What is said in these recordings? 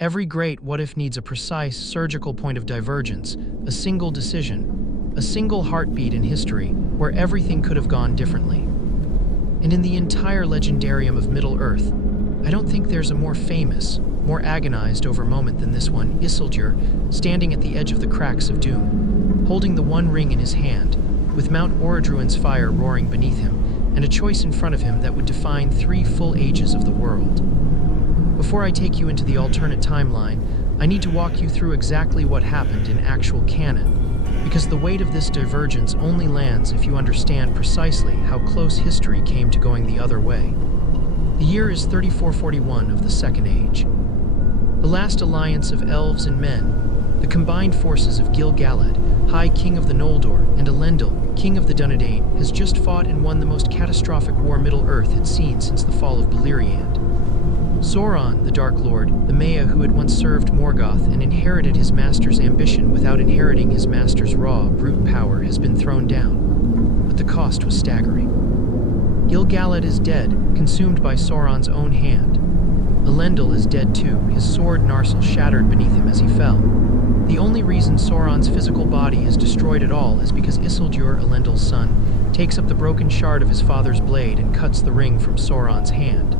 Every great what-if needs a precise, surgical point of divergence, a single decision, a single heartbeat in history where everything could have gone differently. And in the entire legendarium of Middle-earth, I don't think there's a more famous, more agonized-over moment than this one. Isildur, standing at the edge of the cracks of doom, holding the One Ring in his hand, with Mount Orodruin's fire roaring beneath him, and a choice in front of him that would define 3 full ages of the world. Before I take you into the alternate timeline, I need to walk you through exactly what happened in actual canon, because the weight of this divergence only lands if you understand precisely how close history came to going the other way. The year is 3441 of the Second Age. The last alliance of elves and men, the combined forces of Gil-galad, High King of the Noldor, and Elendil, King of the Dúnedain, has just fought and won the most catastrophic war Middle-earth had seen since the fall of Beleriand. Sauron, the Dark Lord, the Maya who had once served Morgoth and inherited his master's ambition without inheriting his master's raw, brute power, has been thrown down. But the cost was staggering. Gil-galad is dead, consumed by Sauron's own hand. Elendil is dead too, his sword Narsil shattered beneath him as he fell. The only reason Sauron's physical body is destroyed at all is because Isildur, Elendil's son, takes up the broken shard of his father's blade and cuts the ring from Sauron's hand.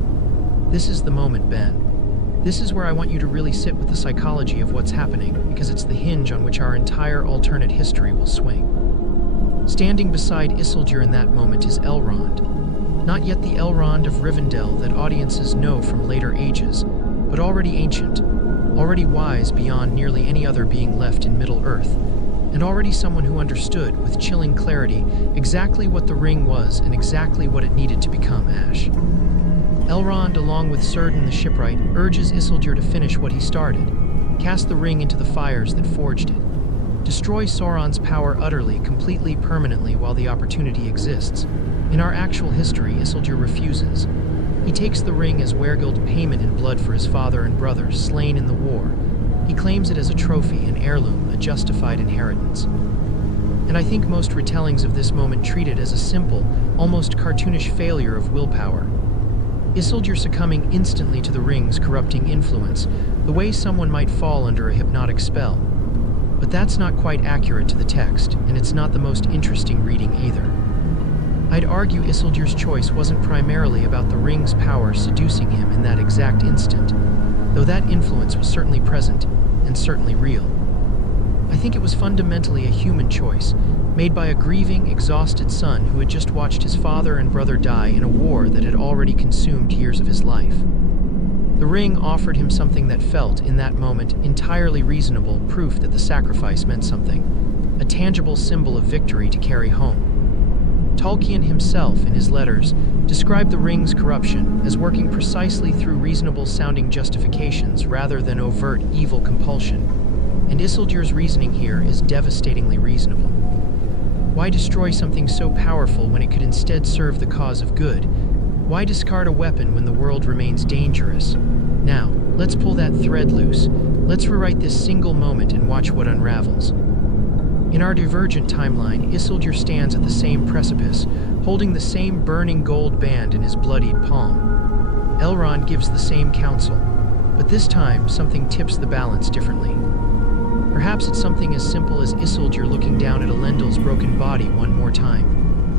This is the moment, Ben. This is where I want you to really sit with the psychology of what's happening, because it's the hinge on which our entire alternate history will swing. Standing beside Isildur in that moment is Elrond. Not yet the Elrond of Rivendell that audiences know from later ages, but already ancient, already wise beyond nearly any other being left in Middle-earth, and already someone who understood, with chilling clarity, exactly what the ring was and exactly what it needed to become. Ash. Elrond, along with Círdan the shipwright, urges Isildur to finish what he started, cast the ring into the fires that forged it, destroy Sauron's power utterly, completely, permanently while the opportunity exists. In our actual history, Isildur refuses. He takes the ring as Wergild payment in blood for his father and brothers slain in the war. He claims it as a trophy, an heirloom, a justified inheritance. And I think most retellings of this moment treat it as a simple, almost cartoonish failure of willpower. Isildur succumbing instantly to the ring's corrupting influence, the way someone might fall under a hypnotic spell. But that's not quite accurate to the text, and it's not the most interesting reading either. I'd argue Isildur's choice wasn't primarily about the ring's power seducing him in that exact instant, though that influence was certainly present and certainly real. I think it was fundamentally a human choice, made by a grieving, exhausted son who had just watched his father and brother die in a war that had already consumed years of his life. The ring offered him something that felt, in that moment, entirely reasonable, proof that the sacrifice meant something, a tangible symbol of victory to carry home. Tolkien himself, in his letters, described the ring's corruption as working precisely through reasonable-sounding justifications rather than overt evil compulsion, and Isildur's reasoning here is devastatingly reasonable. Why destroy something so powerful when it could instead serve the cause of good? Why discard a weapon when the world remains dangerous? Now, let's pull that thread loose. Let's rewrite this single moment and watch what unravels. In our divergent timeline, Isildur stands at the same precipice, holding the same burning gold band in his bloodied palm. Elrond gives the same counsel, but this time something tips the balance differently. Perhaps it's something as simple as Isildur looking down at Elendil's broken body one more time,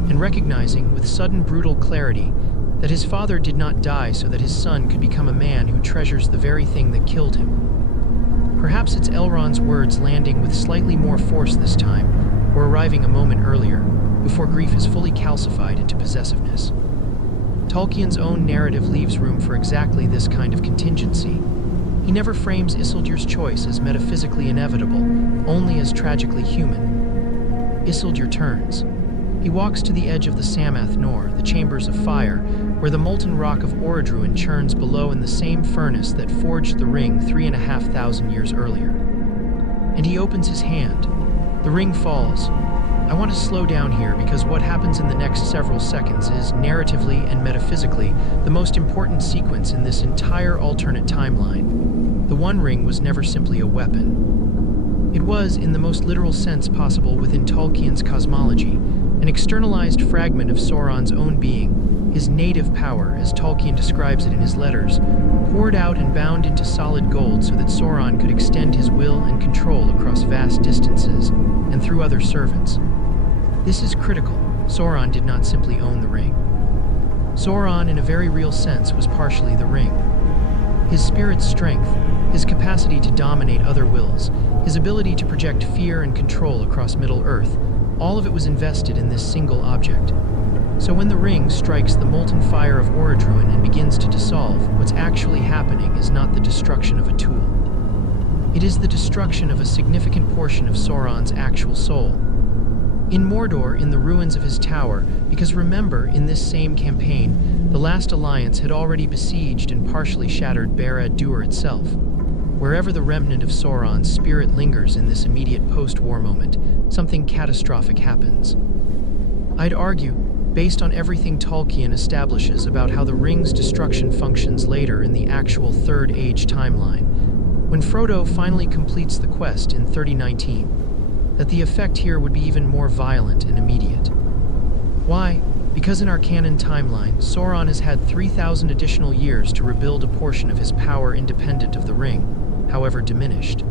and recognizing, with sudden brutal clarity, that his father did not die so that his son could become a man who treasures the very thing that killed him. Perhaps it's Elrond's words landing with slightly more force this time, or arriving a moment earlier, before grief is fully calcified into possessiveness. Tolkien's own narrative leaves room for exactly this kind of contingency. He never frames Isildur's choice as metaphysically inevitable, only as tragically human. Isildur turns. He walks to the edge of the Samath Nor, the chambers of fire, where the molten rock of Orodruin churns below in the same furnace that forged the ring 3,500 years earlier. And he opens his hand. The ring falls. I want to slow down here because what happens in the next several seconds is, narratively and metaphysically, the most important sequence in this entire alternate timeline. The One Ring was never simply a weapon. It was, in the most literal sense possible within Tolkien's cosmology, an externalized fragment of Sauron's own being, his native power, as Tolkien describes it in his letters, poured out and bound into solid gold so that Sauron could extend his will and control across vast distances and through other servants. This is critical. Sauron did not simply own the ring. Sauron, in a very real sense, was partially the ring. His spirit's strength, his capacity to dominate other wills, his ability to project fear and control across Middle-earth, all of it was invested in this single object. So when the ring strikes the molten fire of Orodruin and begins to dissolve, what's actually happening is not the destruction of a tool. It is the destruction of a significant portion of Sauron's actual soul. In Mordor, in the ruins of his tower, because remember, in this same campaign, the last alliance had already besieged and partially shattered Barad-dûr itself. Wherever the remnant of Sauron's spirit lingers in this immediate post-war moment, something catastrophic happens. I'd argue, based on everything Tolkien establishes about how the ring's destruction functions later in the actual Third Age timeline, when Frodo finally completes the quest in 3019, that the effect here would be even more violent and immediate. Why? Because in our canon timeline, Sauron has had 3,000 additional years to rebuild a portion of his power independent of the ring, however diminished.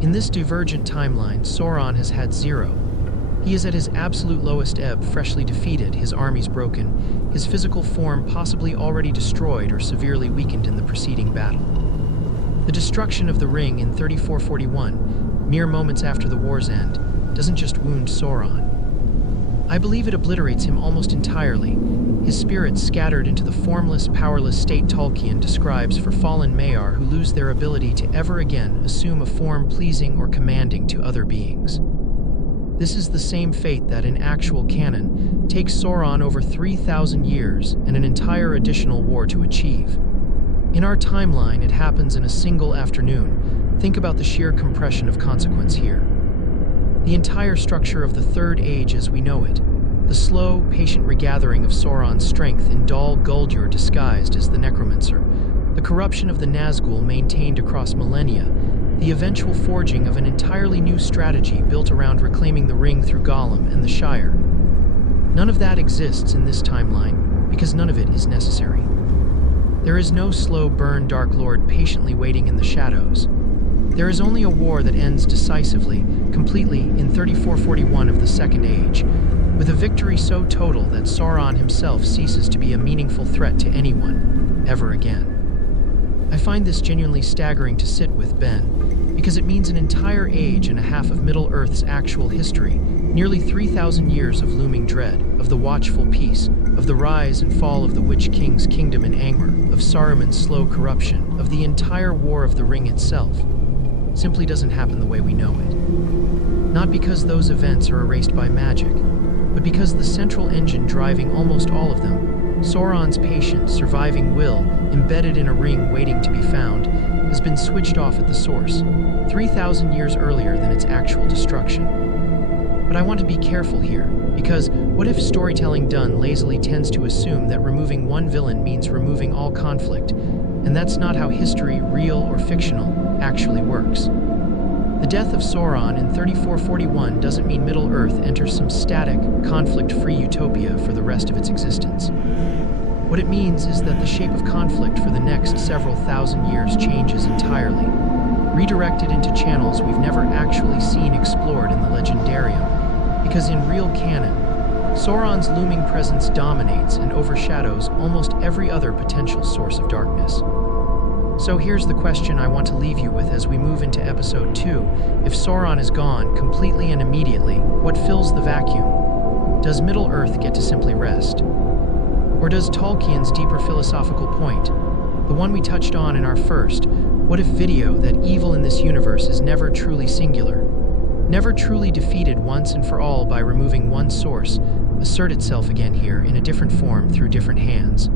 In this divergent timeline, Sauron has had 0. He is at his absolute lowest ebb, freshly defeated, his armies broken, his physical form possibly already destroyed or severely weakened in the preceding battle. The destruction of the ring in 3441, mere moments after the war's end, doesn't just wound Sauron. I believe it obliterates him almost entirely, his spirit scattered into the formless, powerless state Tolkien describes for fallen Maiar who lose their ability to ever again assume a form pleasing or commanding to other beings. This is the same fate that, in actual canon, takes Sauron over 3,000 years and an entire additional war to achieve. In our timeline, it happens in a single afternoon. Think about the sheer compression of consequence here. The entire structure of the Third Age as we know it, the slow, patient regathering of Sauron's strength in Dol Guldur disguised as the Necromancer, the corruption of the Nazgûl maintained across millennia, the eventual forging of an entirely new strategy built around reclaiming the ring through Gollum and the Shire. None of that exists in this timeline, because none of it is necessary. There is no slow burn Dark Lord patiently waiting in the shadows. There is only a war that ends decisively, completely, in 3441 of the Second Age, with a victory so total that Sauron himself ceases to be a meaningful threat to anyone, ever again. I find this genuinely staggering to sit with, Ben, because it means an entire age and a half of Middle-earth's actual history, nearly 3,000 years of looming dread, of the watchful peace, of the rise and fall of the Witch-King's kingdom in Angmar, of Saruman's slow corruption, of the entire War of the Ring itself, simply doesn't happen the way we know it. Not because those events are erased by magic, but because the central engine driving almost all of them, Sauron's patient, surviving will, embedded in a ring waiting to be found, has been switched off at the source, 3,000 years earlier than its actual destruction. But I want to be careful here, because what if storytelling done lazily tends to assume that removing one villain means removing all conflict, and that's not how history, real or fictional, actually works. The death of Sauron in 3441 doesn't mean Middle-earth enters some static, conflict-free utopia for the rest of its existence. What it means is that the shape of conflict for the next several thousand years changes entirely, redirected into channels we've never actually seen explored in the legendarium, because in real canon, Sauron's looming presence dominates and overshadows almost every other potential source of darkness. So here's the question I want to leave you with as we move into Episode 2. If Sauron is gone, completely and immediately, what fills the vacuum? Does Middle-earth get to simply rest? Or does Tolkien's deeper philosophical point, the one we touched on in our first, what if video, that evil in this universe is never truly singular, never truly defeated once and for all by removing one source, assert itself again here in a different form through different hands?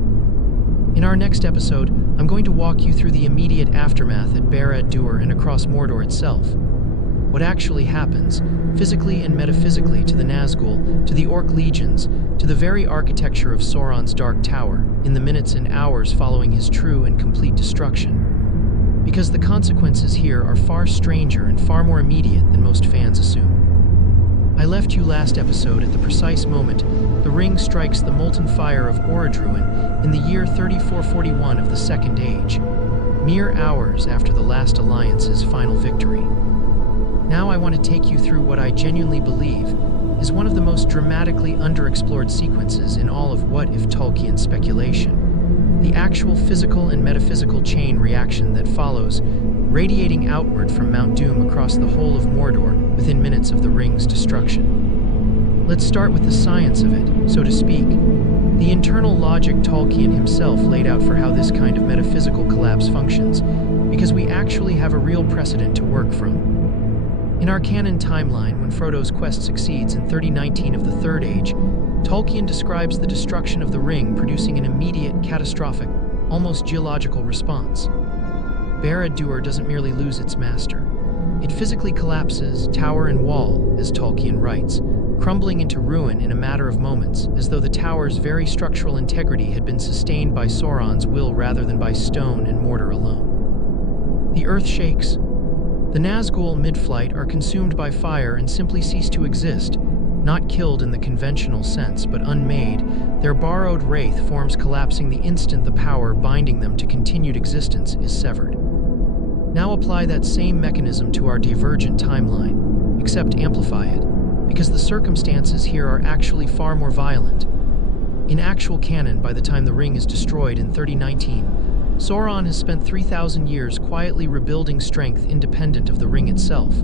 In our next episode, I'm going to walk you through the immediate aftermath at Barad-dûr and across Mordor itself. What actually happens, physically and metaphysically, to the Nazgûl, to the Orc legions, to the very architecture of Sauron's Dark Tower, in the minutes and hours following his true and complete destruction. Because the consequences here are far stranger and far more immediate than most fans assume. I left you last episode at the precise moment the ring strikes the molten fire of Orodruin in the year 3441 of the Second Age, mere hours after the last Alliance's final victory. Now I want to take you through what I genuinely believe is one of the most dramatically underexplored sequences in all of What If Tolkien speculation. The actual physical and metaphysical chain reaction that follows, radiating outward from Mount Doom across the whole of Mordor within minutes of the ring's destruction. Let's start with the science of it, so to speak, the internal logic Tolkien himself laid out for how this kind of metaphysical collapse functions, because we actually have a real precedent to work from. In our canon timeline, when Frodo's quest succeeds in 3019 of the Third Age, Tolkien describes the destruction of the ring producing an immediate, catastrophic, almost geological response. Barad-dûr doesn't merely lose its master. It physically collapses, tower and wall, as Tolkien writes, crumbling into ruin in a matter of moments, as though the tower's very structural integrity had been sustained by Sauron's will rather than by stone and mortar alone. The earth shakes. The Nazgûl mid-flight are consumed by fire and simply cease to exist, not killed in the conventional sense, but unmade. Their borrowed wraith forms collapsing the instant the power binding them to continued existence is severed. Now apply that same mechanism to our divergent timeline, except amplify it, because the circumstances here are actually far more violent. In actual canon, by the time the ring is destroyed in 3019, Sauron has spent 3,000 years quietly rebuilding strength independent of the ring itself,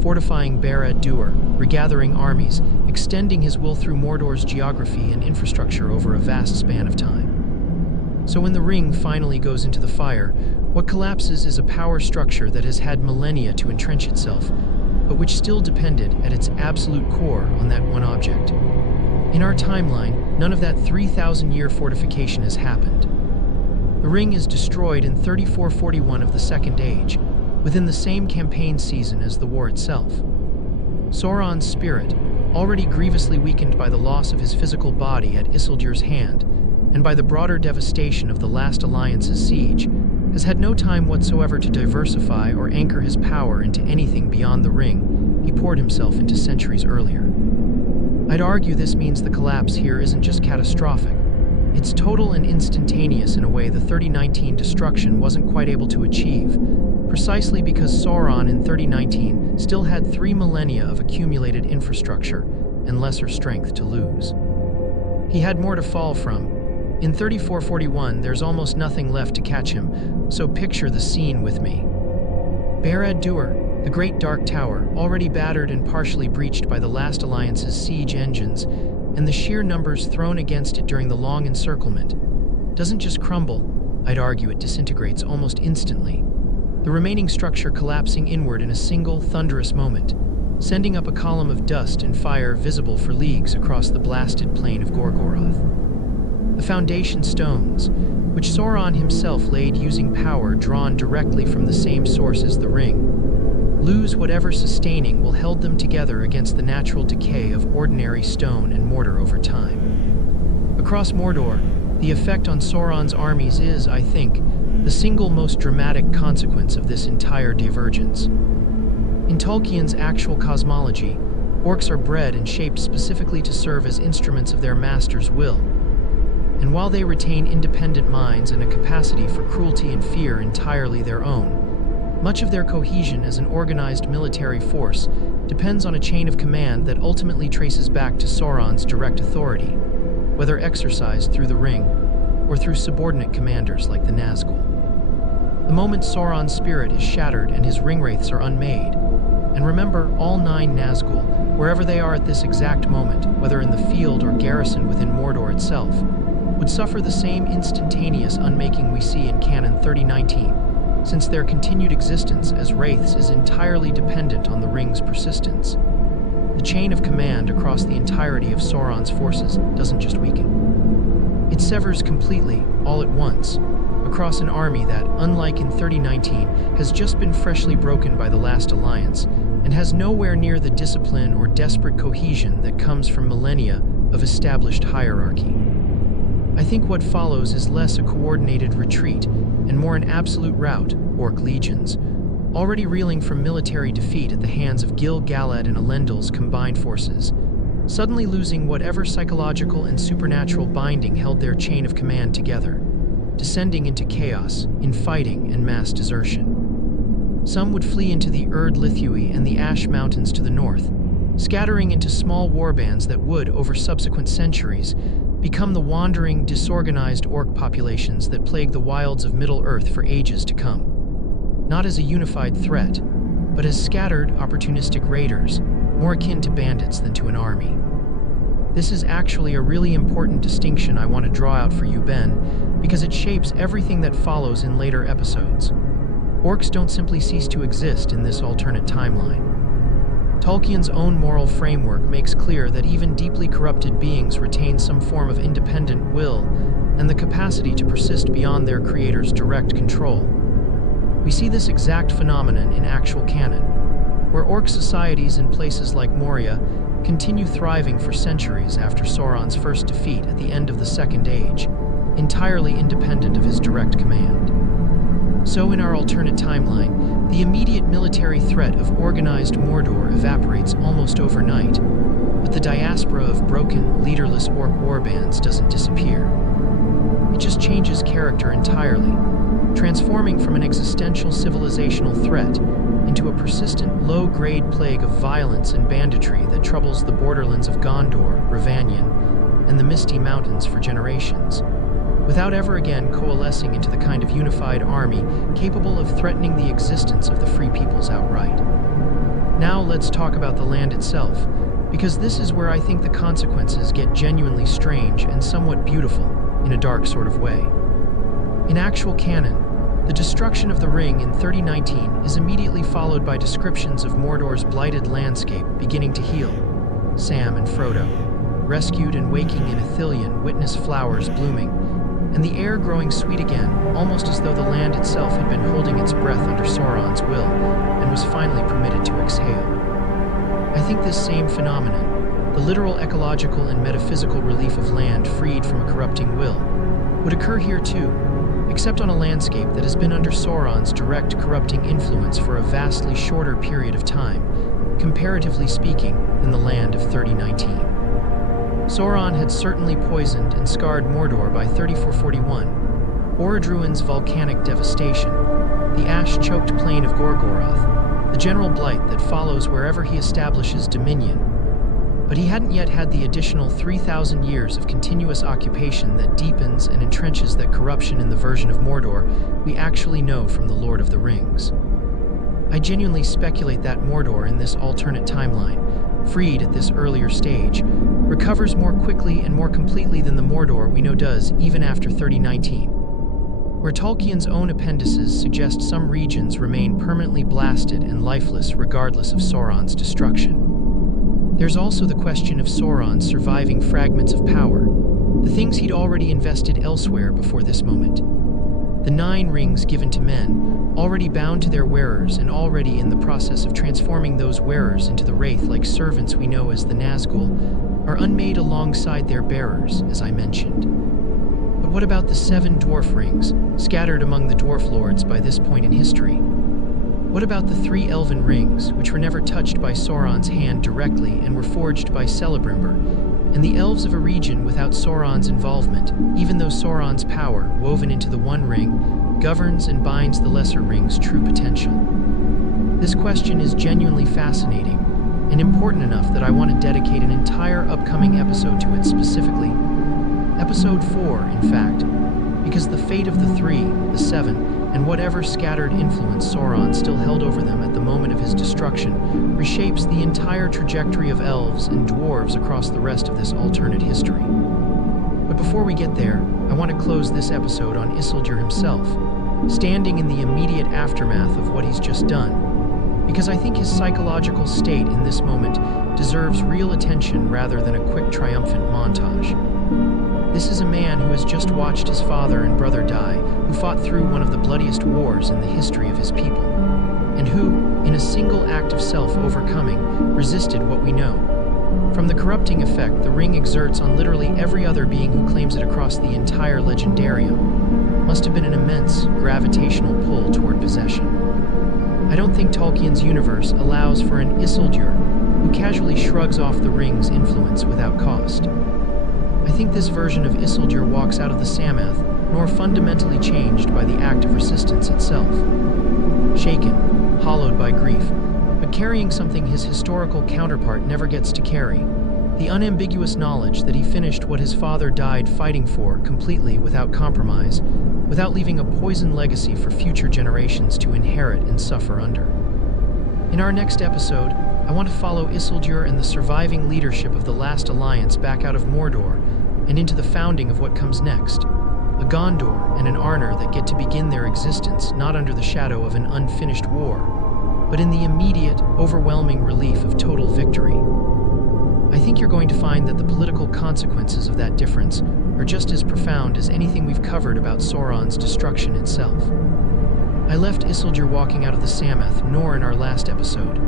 fortifying Barad-dûr, regathering armies, extending his will through Mordor's geography and infrastructure over a vast span of time. So when the ring finally goes into the fire, what collapses is a power structure that has had millennia to entrench itself, but which still depended at its absolute core on that one object. In our timeline, none of that 3,000-year fortification has happened. The ring is destroyed in 3441 of the Second Age, within the same campaign season as the war itself. Sauron's spirit, already grievously weakened by the loss of his physical body at Isildur's hand, and by the broader devastation of the last Alliance's siege, has had no time whatsoever to diversify or anchor his power into anything beyond the ring he poured himself into centuries earlier. I'd argue this means the collapse here isn't just catastrophic. It's total and instantaneous in a way the 3019 destruction wasn't quite able to achieve, precisely because Sauron in 3019 still had 3 millennia of accumulated infrastructure and lesser strength to lose. He had more to fall from. In 3441, there's almost nothing left to catch him, so picture the scene with me. Barad-dûr, the Great Dark Tower, already battered and partially breached by the last Alliance's siege engines, and the sheer numbers thrown against it during the long encirclement, doesn't just crumble, I'd argue it disintegrates almost instantly, the remaining structure collapsing inward in a single, thunderous moment, sending up a column of dust and fire visible for leagues across the blasted plain of Gorgoroth. The foundation stones, which Sauron himself laid using power drawn directly from the same source as the ring, lose whatever sustaining will held them together against the natural decay of ordinary stone and mortar over time. Across Mordor, the effect on Sauron's armies is, I think, the single most dramatic consequence of this entire divergence. In Tolkien's actual cosmology, orcs are bred and shaped specifically to serve as instruments of their master's will. And while they retain independent minds and a capacity for cruelty and fear entirely their own, much of their cohesion as an organized military force depends on a chain of command that ultimately traces back to Sauron's direct authority, whether exercised through the ring or through subordinate commanders like the Nazgûl. The moment Sauron's spirit is shattered and his ringwraiths are unmade, and remember, all 9 Nazgûl, wherever they are at this exact moment, whether in the field or garrisoned within Mordor itself, would suffer the same instantaneous unmaking we see in Canon 3019, since their continued existence as wraiths is entirely dependent on the ring's persistence. The chain of command across the entirety of Sauron's forces doesn't just weaken. It severs completely, all at once, across an army that, unlike in 3019, has just been freshly broken by the last alliance, and has nowhere near the discipline or desperate cohesion that comes from millennia of established hierarchy. I think what follows is less a coordinated retreat and more an absolute rout, orc legions, already reeling from military defeat at the hands of Gil-galad and Elendil's combined forces, suddenly losing whatever psychological and supernatural binding held their chain of command together, descending into chaos, infighting, and mass desertion. Some would flee into the Erd-Lithui and the Ash Mountains to the north, scattering into small warbands that would, over subsequent centuries, become the wandering, disorganized orc populations that plague the wilds of Middle-earth for ages to come. Not as a unified threat, but as scattered, opportunistic raiders, more akin to bandits than to an army. This is actually a really important distinction I want to draw out for you, Ben, because it shapes everything that follows in later episodes. Orcs don't simply cease to exist in this alternate timeline. Tolkien's own moral framework makes clear that even deeply corrupted beings retain some form of independent will and the capacity to persist beyond their creator's direct control. We see this exact phenomenon in actual canon, where orc societies in places like Moria continue thriving for centuries after Sauron's first defeat at the end of the Second Age, entirely independent of his direct command. So in our alternate timeline, the immediate military threat of organized Mordor evaporates almost overnight, but the diaspora of broken, leaderless orc warbands doesn't disappear. It just changes character entirely, transforming from an existential civilizational threat into a persistent, low-grade plague of violence and banditry that troubles the borderlands of Gondor, Rivendell, and the Misty Mountains for generations, without ever again coalescing into the kind of unified army capable of threatening the existence of the free peoples outright. Now let's talk about the land itself, because this is where I think the consequences get genuinely strange and somewhat beautiful, in a dark sort of way. In actual canon, the destruction of the ring in 3019 is immediately followed by descriptions of Mordor's blighted landscape beginning to heal. Sam and Frodo, rescued and waking in Ithilien, witness flowers blooming, and the air growing sweet again, almost as though the land itself had been holding its breath under Sauron's will and was finally permitted to exhale. I think this same phenomenon, the literal ecological and metaphysical relief of land freed from a corrupting will, would occur here too, except on a landscape that has been under Sauron's direct corrupting influence for a vastly shorter period of time, comparatively speaking, than the land of 3019. Sauron had certainly poisoned and scarred Mordor by 3441, Orodruin's volcanic devastation, the ash-choked plain of Gorgoroth, the general blight that follows wherever he establishes dominion. But he hadn't yet had the additional 3,000 years of continuous occupation that deepens and entrenches that corruption in the version of Mordor we actually know from the Lord of the Rings. I genuinely speculate that Mordor in this alternate timeline, freed at this earlier stage, recovers more quickly and more completely than the Mordor we know does even after 3019, where Tolkien's own appendices suggest some regions remain permanently blasted and lifeless regardless of Sauron's destruction. There's also the question of Sauron's surviving fragments of power, the things he'd already invested elsewhere before this moment. The 9 rings given to men, already bound to their wearers and already in the process of transforming those wearers into the wraith-like servants we know as the Nazgûl, are unmade alongside their bearers, as I mentioned. But what about the 7 dwarf rings, scattered among the dwarf lords by this point in history? What about the 3 elven rings, which were never touched by Sauron's hand directly and were forged by Celebrimbor, and the elves of a region without Sauron's involvement, even though Sauron's power, woven into the one ring, governs and binds the lesser ring's true potential? This question is genuinely fascinating, and important enough that I want to dedicate an entire upcoming episode to it specifically. Episode 4, in fact, because the fate of the 3, the 7, and whatever scattered influence Sauron still held over them at the moment of his destruction reshapes the entire trajectory of elves and dwarves across the rest of this alternate history. But before we get there, I want to close this episode on Isildur himself, standing in the immediate aftermath of what he's just done, because I think his psychological state in this moment deserves real attention rather than a quick triumphant montage. This is a man who has just watched his father and brother die, who fought through one of the bloodiest wars in the history of his people, and who, in a single act of self-overcoming, resisted what we know. From the corrupting effect the ring exerts on literally every other being who claims it across the entire legendarium, must have been an immense gravitational pull toward possession. I don't think Tolkien's universe allows for an Isildur who casually shrugs off the ring's influence without cost. I think this version of Isildur walks out of the Samath nor fundamentally changed by the act of resistance itself. Shaken, hollowed by grief, but carrying something his historical counterpart never gets to carry, the unambiguous knowledge that he finished what his father died fighting for completely without compromise, without leaving a poisoned legacy for future generations to inherit and suffer under. In our next episode, I want to follow Isildur and the surviving leadership of the Last Alliance back out of Mordor and into the founding of what comes next. A Gondor and an Arnor that get to begin their existence not under the shadow of an unfinished war, but in the immediate, overwhelming relief of total victory. I think you're going to find that the political consequences of that difference are just as profound as anything we've covered about Sauron's destruction itself. I left Isildur walking out of the Samath nor in our last episode,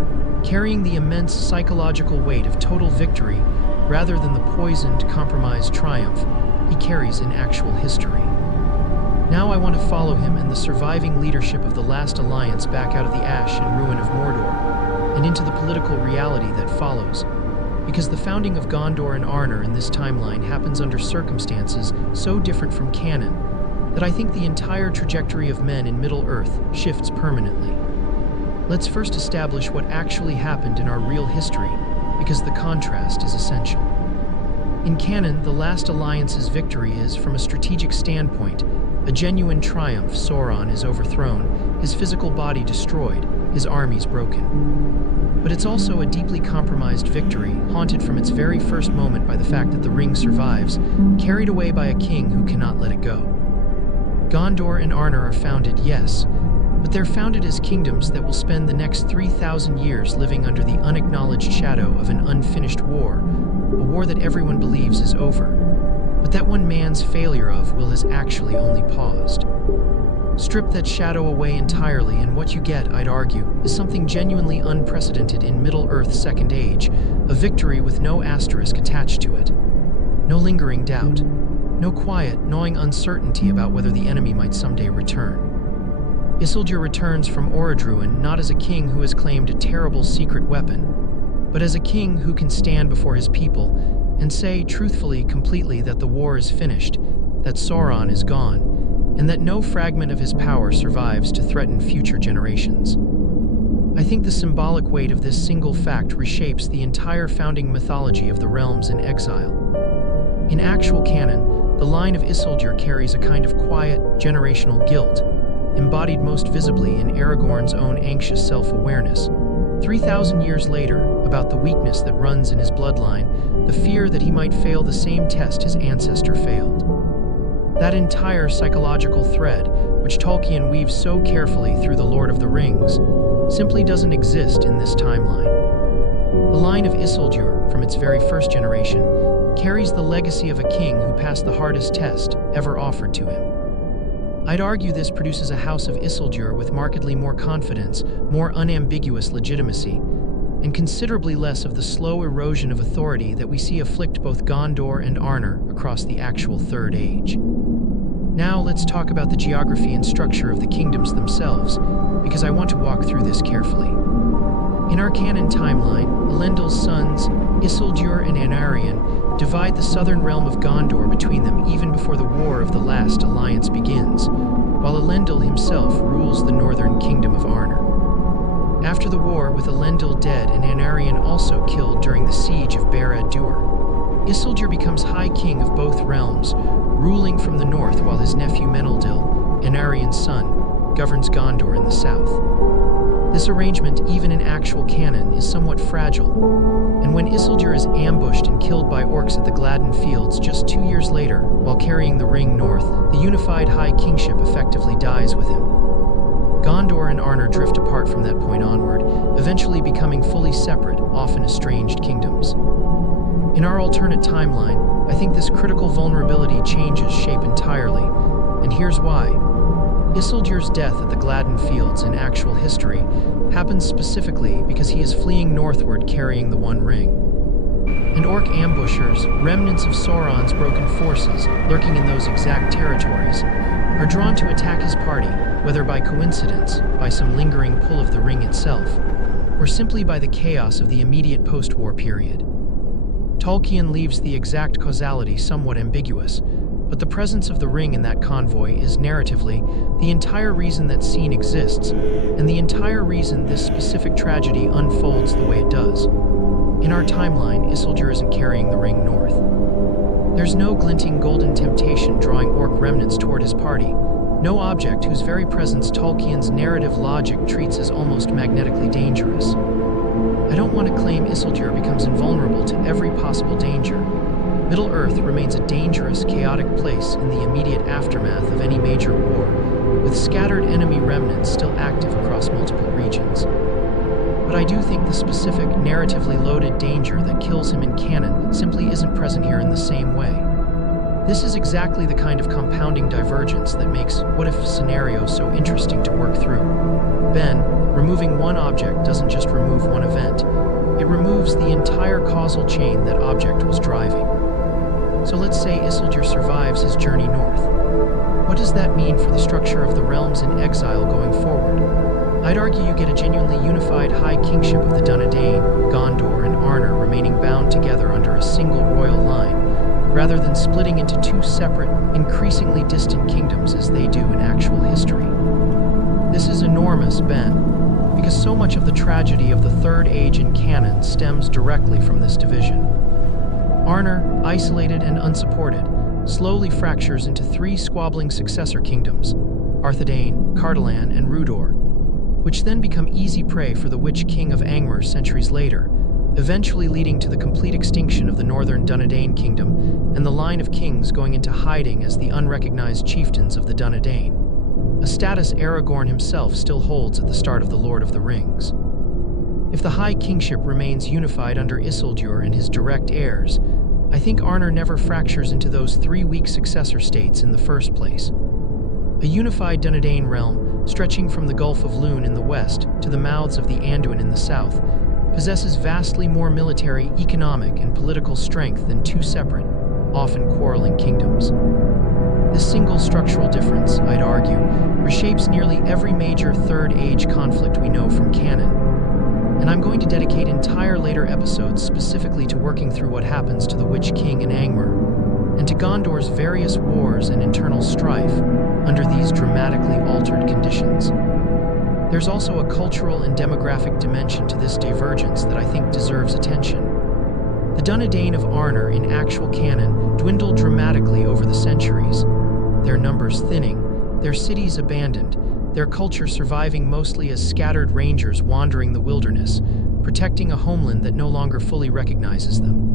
carrying the immense psychological weight of total victory rather than the poisoned, compromised triumph he carries in actual history. Now I want to follow him and the surviving leadership of the Last Alliance back out of the ash and ruin of Mordor and into the political reality that follows, because the founding of Gondor and Arnor in this timeline happens under circumstances so different from canon that I think the entire trajectory of men in Middle-earth shifts permanently. Let's first establish what actually happened in our real history, because the contrast is essential. In canon, the Last Alliance's victory is, from a strategic standpoint, a genuine triumph. Sauron is overthrown, his physical body destroyed, his armies broken. But it's also a deeply compromised victory, haunted from its very first moment by the fact that the ring survives, carried away by a king who cannot let it go. Gondor and Arnor are founded, yes, but they're founded as kingdoms that will spend the next 3,000 years living under the unacknowledged shadow of an unfinished war, a war that everyone believes is over, but that one man's failure of will has actually only paused. Strip that shadow away entirely, and what you get, I'd argue, is something genuinely unprecedented in Middle-earth's Second Age, a victory with no asterisk attached to it. No lingering doubt, no quiet, gnawing uncertainty about whether the enemy might someday return. Isildur returns from Orodruin not as a king who has claimed a terrible secret weapon, but as a king who can stand before his people and say truthfully, completely, that the war is finished, that Sauron is gone, and that no fragment of his power survives to threaten future generations. I think the symbolic weight of this single fact reshapes the entire founding mythology of the realms in exile. In actual canon, the line of Isildur carries a kind of quiet, generational guilt, embodied most visibly in Aragorn's own anxious self-awareness. 3,000 years later, about the weakness that runs in his bloodline, the fear that he might fail the same test his ancestor failed. That entire psychological thread, which Tolkien weaves so carefully through The Lord of the Rings, simply doesn't exist in this timeline. The line of Isildur, from its very first generation, carries the legacy of a king who passed the hardest test ever offered to him. I'd argue this produces a house of Isildur with markedly more confidence, more unambiguous legitimacy, and considerably less of the slow erosion of authority that we see afflict both Gondor and Arnor across the actual Third Age. Now let's talk about the geography and structure of the kingdoms themselves, because I want to walk through this carefully. In our canon timeline, Elendil's sons, Isildur and Anarion, divide the southern realm of Gondor between them even before the War of the Last Alliance begins, while Elendil himself rules the northern Kingdom of Arnor. After the war, with Elendil dead and Anarion also killed during the siege of Barad-dûr, Isildur becomes High King of both realms, ruling from the north while his nephew Meneldyl, Anarion's son, governs Gondor in the south. This arrangement, even in actual canon, is somewhat fragile, and when Isildur is ambushed and killed by orcs at the Gladden Fields just 2 years later, while carrying the ring north, the unified High Kingship effectively dies with him. Gondor and Arnor drift apart from that point onward, eventually becoming fully separate, often estranged kingdoms. In our alternate timeline, I think this critical vulnerability changes shape entirely, and here's why. Isildur's death at the Gladden Fields in actual history happens specifically because he is fleeing northward carrying the One Ring. and orc ambushers, remnants of Sauron's broken forces lurking in those exact territories, are drawn to attack his party, whether by coincidence, by some lingering pull of the ring itself, or simply by the chaos of the immediate post-war period. Tolkien leaves the exact causality somewhat ambiguous, but the presence of the ring in that convoy is narratively the entire reason that scene exists, and the entire reason this specific tragedy unfolds the way it does. In our timeline, Isildur isn't carrying the ring north. There's no glinting golden temptation drawing orc remnants toward his party, no object whose very presence Tolkien's narrative logic treats as almost magnetically dangerous. I don't want to claim Isildur becomes invulnerable to every possible danger. Middle-earth remains a dangerous, chaotic place in the immediate aftermath of any major war, with scattered enemy remnants still active across multiple regions. But I do think the specific, narratively loaded danger that kills him in canon simply isn't present here in the same way. This is exactly the kind of compounding divergence that makes what-if scenarios so interesting to work through. Ben, removing one object doesn't just remove one event, it removes the entire causal chain that object was driving. So let's say Isildur survives his journey north. What does that mean for the structure of the realms in exile going forward? I'd argue you get a genuinely unified high kingship of the Dúnedain, Gondor, and Arnor remaining bound together under a single royal line, rather than splitting into two separate, increasingly distant kingdoms as they do in actual history. This is enormous, Ben, because so much of the tragedy of the Third Age in canon stems directly from this division. Arnor, isolated and unsupported, slowly fractures into three squabbling successor kingdoms, Arthedain, Cardolan, and Rhudaur, which then become easy prey for the Witch-King of Angmar centuries later, eventually leading to the complete extinction of the northern Dúnedain kingdom and the line of kings going into hiding as the unrecognized chieftains of the Dúnedain, a status Aragorn himself still holds at the start of The Lord of the Rings. If the High Kingship remains unified under Isildur and his direct heirs, I think Arnor never fractures into those three weak successor states in the first place. A unified Dúnedain realm, stretching from the Gulf of Lune in the west to the mouths of the Anduin in the south, possesses vastly more military, economic, and political strength than two separate, often quarreling kingdoms. This single structural difference, I'd argue, reshapes nearly every major Third Age conflict we know from canon, and I'm going to dedicate entire later episodes specifically to working through what happens to the Witch-King in Angmar, and to Gondor's various wars and internal strife under these dramatically altered conditions. There's also a cultural and demographic dimension to this divergence that I think deserves attention. The Dúnedain of Arnor in actual canon dwindled dramatically over the centuries, their numbers thinning, their cities abandoned, their culture surviving mostly as scattered rangers wandering the wilderness, protecting a homeland that no longer fully recognizes them.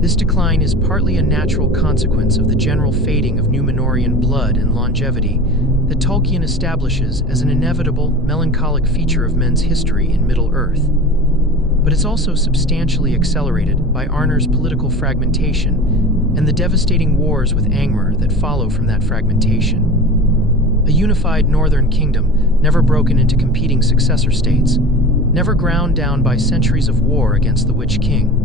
This decline is partly a natural consequence of the general fading of Númenórean blood and longevity that Tolkien establishes as an inevitable, melancholic feature of men's history in Middle-earth. But it's also substantially accelerated by Arnor's political fragmentation and the devastating wars with Angmar that follow from that fragmentation. A unified northern kingdom, never broken into competing successor states, never ground down by centuries of war against the Witch-King,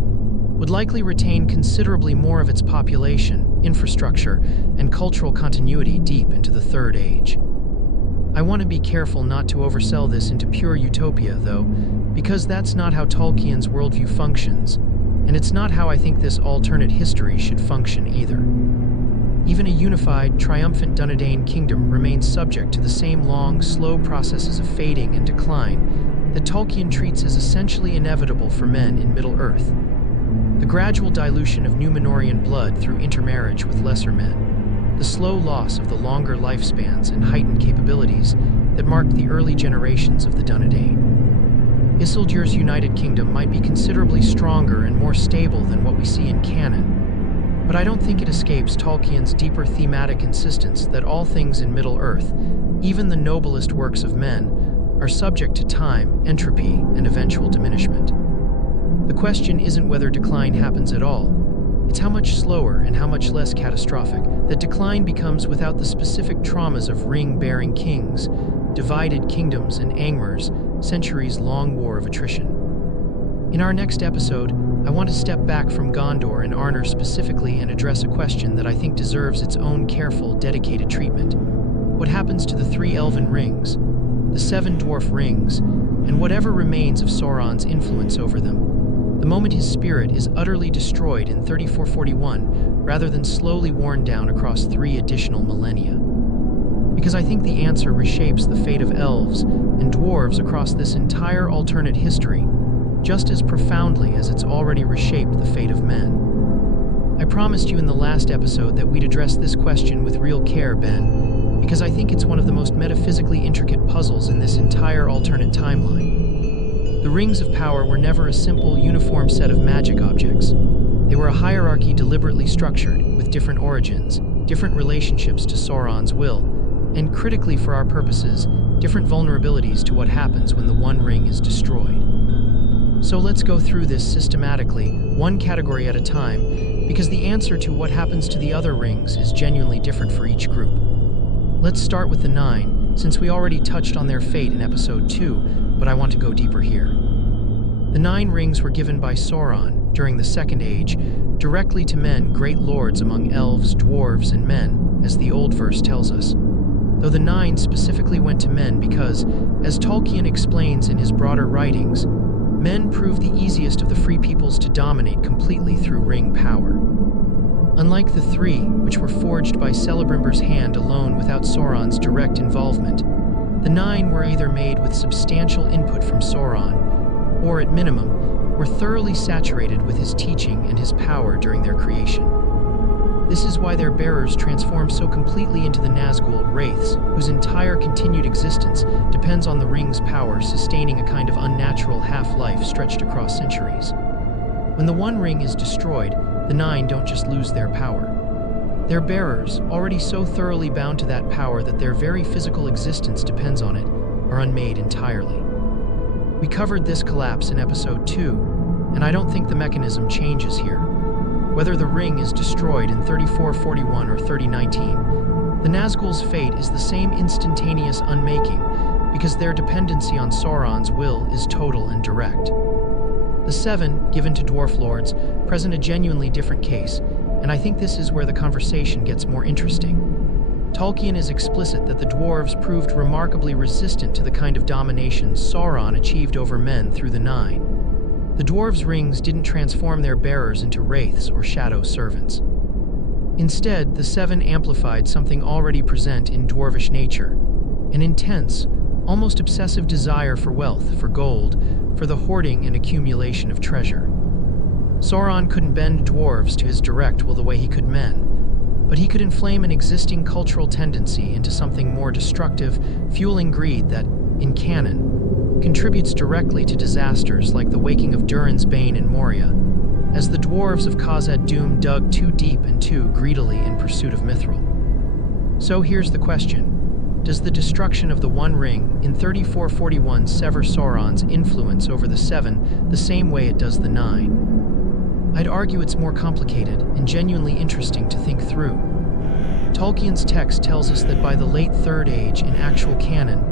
would likely retain considerably more of its population, infrastructure, and cultural continuity deep into the Third Age. I want to be careful not to oversell this into pure utopia, though, because that's not how Tolkien's worldview functions, and it's not how I think this alternate history should function either. Even a unified, triumphant Dúnedain kingdom remains subject to the same long, slow processes of fading and decline that Tolkien treats as essentially inevitable for men in Middle-earth. The gradual dilution of Númenórean blood through intermarriage with lesser men, the slow loss of the longer lifespans and heightened capabilities that marked the early generations of the Dúnedain. Isildur's united kingdom might be considerably stronger and more stable than what we see in canon, but I don't think it escapes Tolkien's deeper thematic insistence that all things in Middle-earth, even the noblest works of men, are subject to time, entropy, and eventual diminishment. The question isn't whether decline happens at all, it's how much slower and how much less catastrophic that decline becomes without the specific traumas of ring-bearing kings, divided kingdoms, and Angmar's centuries-long war of attrition. In our next episode, I want to step back from Gondor and Arnor specifically and address a question that I think deserves its own careful, dedicated treatment. What happens to the 3 elven rings, the 7 dwarf rings, and whatever remains of Sauron's influence over them, the moment his spirit is utterly destroyed in 3441, rather than slowly worn down across 3 additional millennia? Because I think the answer reshapes the fate of elves and dwarves across this entire alternate history, just as profoundly as it's already reshaped the fate of men. I promised you in the last episode that we'd address this question with real care, Ben, because I think it's one of the most metaphysically intricate puzzles in this entire alternate timeline. The Rings of Power were never a simple, uniform set of magic objects. They were a hierarchy deliberately structured, with different origins, different relationships to Sauron's will, and critically for our purposes, different vulnerabilities to what happens when the One Ring is destroyed. So let's go through this systematically, one category at a time, because the answer to what happens to the other rings is genuinely different for each group. Let's start with the 9, since we already touched on their fate in episode 2, but I want to go deeper here. The 9 rings were given by Sauron, during the Second Age, directly to men great lords among elves, dwarves, and men, as the Old Verse tells us. Though the 9 specifically went to men because, as Tolkien explains in his broader writings, men proved the easiest of the free peoples to dominate completely through ring power. Unlike the 3, which were forged by Celebrimbor's hand alone without Sauron's direct involvement, the 9 were either made with substantial input from Sauron, or at minimum, were thoroughly saturated with his teaching and his power during their creation. This is why their bearers transform so completely into the Nazgûl wraiths, whose entire continued existence depends on the ring's power sustaining a kind of unnatural half-life stretched across centuries. When the One Ring is destroyed, the 9 don't just lose their power. Their bearers, already so thoroughly bound to that power that their very physical existence depends on it, are unmade entirely. We covered this collapse in episode 2, and I don't think the mechanism changes here. Whether the ring is destroyed in 3441 or 3019, the Nazgûl's fate is the same instantaneous unmaking because their dependency on Sauron's will is total and direct. The 7, given to dwarf lords, present a genuinely different case, and I think this is where the conversation gets more interesting. Tolkien is explicit that the dwarves proved remarkably resistant to the kind of domination Sauron achieved over men through the 9. The dwarves' rings didn't transform their bearers into wraiths or shadow servants. Instead, the 7 amplified something already present in dwarvish nature, an intense, almost obsessive desire for wealth, for gold, for the hoarding and accumulation of treasure. Sauron couldn't bend dwarves to his direct will the way he could men, but he could inflame an existing cultural tendency into something more destructive, fueling greed that, in canon, contributes directly to disasters like the waking of Durin's Bane in Moria, as the dwarves of Khazad-dûm dug too deep and too greedily in pursuit of Mithril. So here's the question. Does the destruction of the One Ring in 3441 sever Sauron's influence over the 7 the same way it does the 9? I'd argue it's more complicated and genuinely interesting to think through. Tolkien's text tells us that by the late Third Age in actual canon,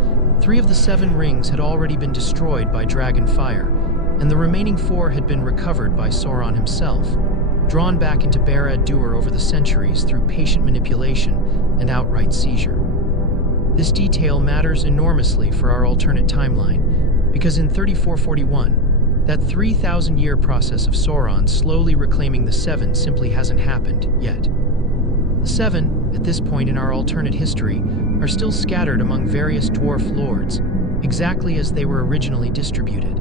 3 of the 7 rings had already been destroyed by dragon fire, and the remaining 4 had been recovered by Sauron himself, drawn back into Barad-dûr over the centuries through patient manipulation and outright seizure. This detail matters enormously for our alternate timeline, because in 3441, that 3,000-year process of Sauron slowly reclaiming the 7 simply hasn't happened yet. The 7, at this point in our alternate history, are still scattered among various dwarf lords, exactly as they were originally distributed.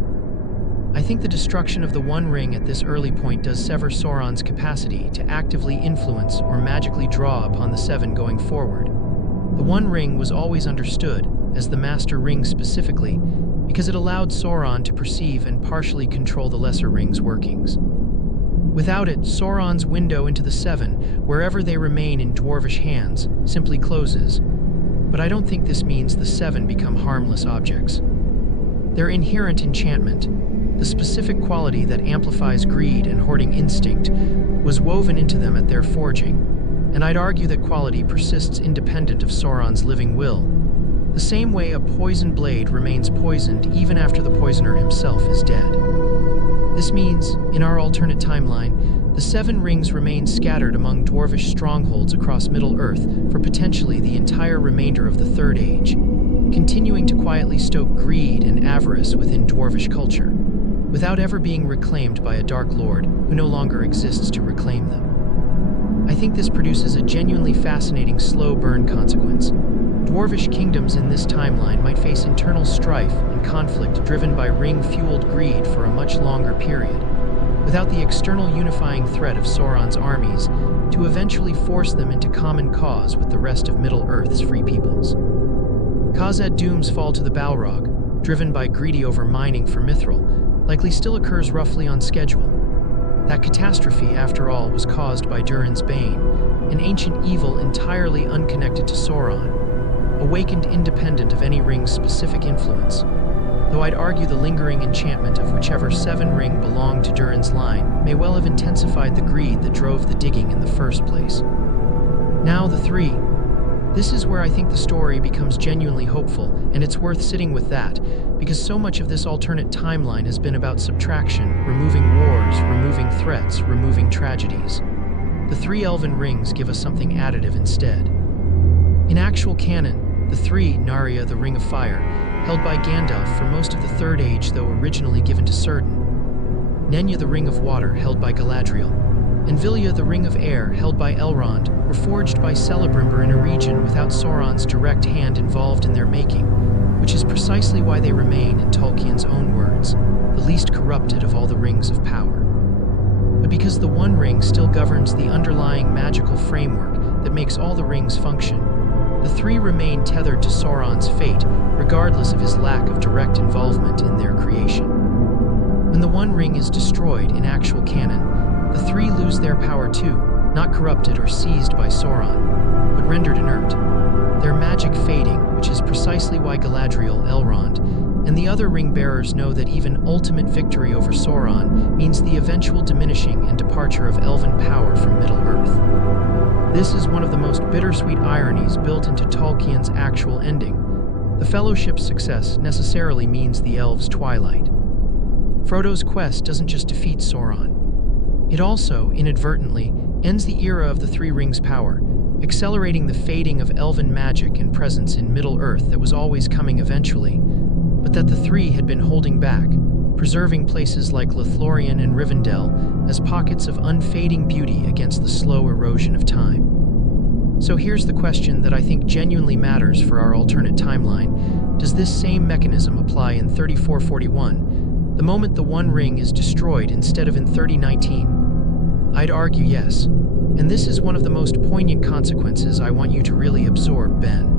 I think the destruction of the One Ring at this early point does sever Sauron's capacity to actively influence or magically draw upon the 7 going forward. The One Ring was always understood, as the Master Ring specifically, because it allowed Sauron to perceive and partially control the Lesser Ring's workings. Without it, Sauron's window into the 7, wherever they remain in dwarvish hands, simply closes. But I don't think this means the 7 become harmless objects. Their inherent enchantment, the specific quality that amplifies greed and hoarding instinct, was woven into them at their forging, and I'd argue that quality persists independent of Sauron's living will. the same way a poisoned blade remains poisoned even after the poisoner himself is dead. This means, in our alternate timeline, the seven rings remain scattered among dwarvish strongholds across Middle-earth for potentially the entire remainder of the Third Age, continuing to quietly stoke greed and avarice within dwarvish culture, without ever being reclaimed by a Dark Lord who no longer exists to reclaim them. I think this produces a genuinely fascinating slow burn consequence. Dwarvish kingdoms in this timeline might face internal strife and conflict driven by ring-fueled greed for a much longer period, without the external unifying threat of Sauron's armies to eventually force them into common cause with the rest of Middle-earth's free peoples. Khazad Dûm's fall to the Balrog, driven by greedy over-mining for Mithril, likely still occurs roughly on schedule. That catastrophe, after all, was caused by Durin's Bane, an ancient evil entirely unconnected to Sauron, awakened independent of any ring's specific influence, though I'd argue the lingering enchantment of whichever seven ring belonged to Durin's line may well have intensified the greed that drove the digging in the first place. Now the three. This is where I think the story becomes genuinely hopeful, and it's worth sitting with that, because so much of this alternate timeline has been about subtraction, removing wars, removing threats, removing tragedies. The three elven rings give us something additive instead. In actual canon, the three, Narya, the Ring of Fire, held by Gandalf for most of the Third Age, though originally given to Círdan; Nenya, the Ring of Water, held by Galadriel; and Vilya, the Ring of Air, held by Elrond, were forged by Celebrimbor in a region without Sauron's direct hand involved in their making, which is precisely why they remain, in Tolkien's own words, the least corrupted of all the rings of power. But because the One Ring still governs the underlying magical framework that makes all the rings function, the three remain tethered to Sauron's fate, regardless of his lack of direct involvement in their creation. When the One Ring is destroyed in actual canon, the three lose their power too, not corrupted or seized by Sauron, but rendered inert, their magic fading, which is precisely why Galadriel, Elrond, and the other ring-bearers know that even ultimate victory over Sauron means the eventual diminishing and departure of elven power from Middle-earth. This is one of the most bittersweet ironies built into Tolkien's actual ending. The Fellowship's success necessarily means the elves' twilight. Frodo's quest doesn't just defeat Sauron. It also, inadvertently, ends the era of the Three Rings' power, accelerating the fading of elven magic and presence in Middle-earth that was always coming eventually, but that the three had been holding back, preserving places like Lothlórien and Rivendell as pockets of unfading beauty against the slow erosion of time. So here's the question that I think genuinely matters for our alternate timeline. Does this same mechanism apply in 3441, the moment the One Ring is destroyed instead of in 3019? I'd argue yes, and this is one of the most poignant consequences I want you to really absorb, Ben.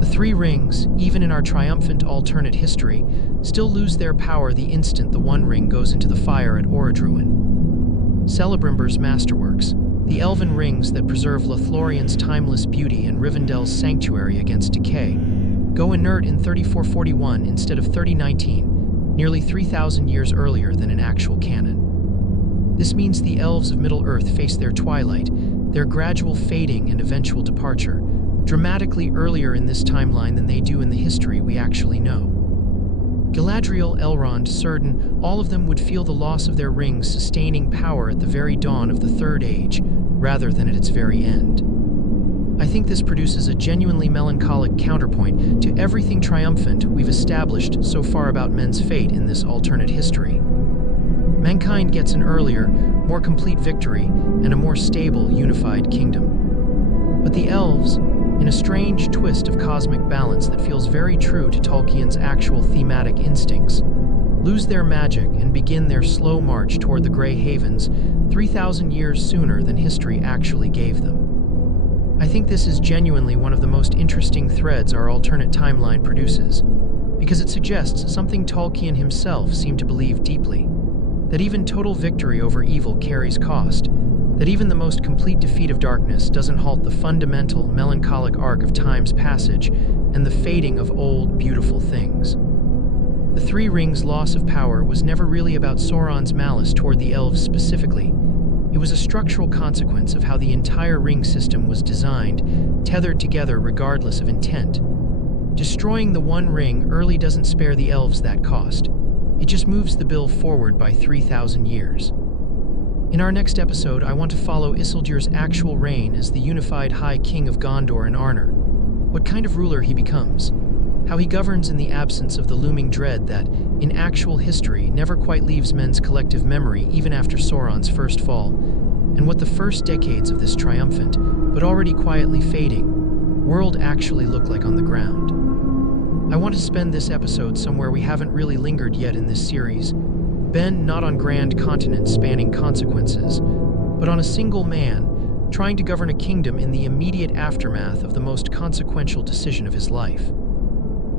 The Three Rings, even in our triumphant alternate history, still lose their power the instant the One Ring goes into the fire at Orodruin. Celebrimbor's masterworks, the elven rings that preserve Lothlórien's timeless beauty and Rivendell's sanctuary against decay, go inert in 3441 instead of 3019, nearly 3,000 years earlier than in actual canon. This means the elves of Middle-earth face their twilight, their gradual fading and eventual departure, dramatically earlier in this timeline than they do in the history we actually know. Galadriel, Elrond, Círdan, all of them would feel the loss of their rings sustaining power at the very dawn of the Third Age, rather than at its very end. I think this produces a genuinely melancholic counterpoint to everything triumphant we've established so far about men's fate in this alternate history. Mankind gets an earlier, more complete victory and a more stable, unified kingdom. But the elves, in a strange twist of cosmic balance that feels very true to Tolkien's actual thematic instincts, lose their magic and begin their slow march toward the Grey Havens 3,000 years sooner than history actually gave them. I think this is genuinely one of the most interesting threads our alternate timeline produces, because it suggests something Tolkien himself seemed to believe deeply, that even total victory over evil carries cost, that even the most complete defeat of darkness doesn't halt the fundamental, melancholic arc of time's passage and the fading of old, beautiful things. The Three Rings' loss of power was never really about Sauron's malice toward the elves specifically. It was a structural consequence of how the entire ring system was designed, tethered together regardless of intent. Destroying the One Ring early doesn't spare the elves that cost. It just moves the bill forward by 3,000 years. In our next episode, I want to follow Isildur's actual reign as the unified High King of Gondor and Arnor. What kind of ruler he becomes, how he governs in the absence of the looming dread that, in actual history, never quite leaves men's collective memory even after Sauron's first fall, and what the first decades of this triumphant, but already quietly fading, world actually look like on the ground. I want to spend this episode somewhere we haven't really lingered yet in this series, bend not on grand continents spanning consequences, but on a single man trying to govern a kingdom in the immediate aftermath of the most consequential decision of his life.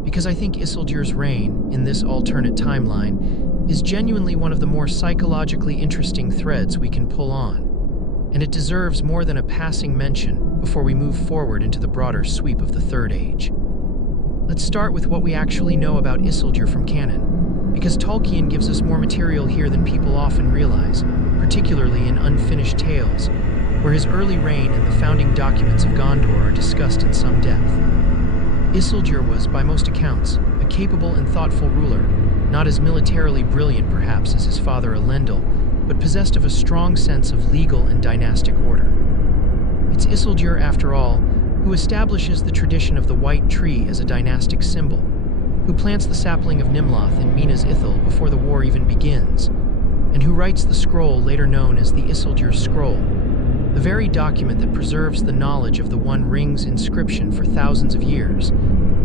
Because I think Isildur's reign, in this alternate timeline, is genuinely one of the more psychologically interesting threads we can pull on, and it deserves more than a passing mention before we move forward into the broader sweep of the Third Age. Let's start with what we actually know about Isildur from canon, because Tolkien gives us more material here than people often realize, particularly in unfinished tales, where his early reign and the founding documents of Gondor are discussed in some depth. Isildur was, by most accounts, a capable and thoughtful ruler, not as militarily brilliant perhaps as his father Elendil, but possessed of a strong sense of legal and dynastic order. It's Isildur, after all, who establishes the tradition of the white tree as a dynastic symbol, who plants the sapling of Nimloth in Minas Ithil before the war even begins, and who writes the scroll later known as the Isildur Scroll, the very document that preserves the knowledge of the One Ring's inscription for thousands of years,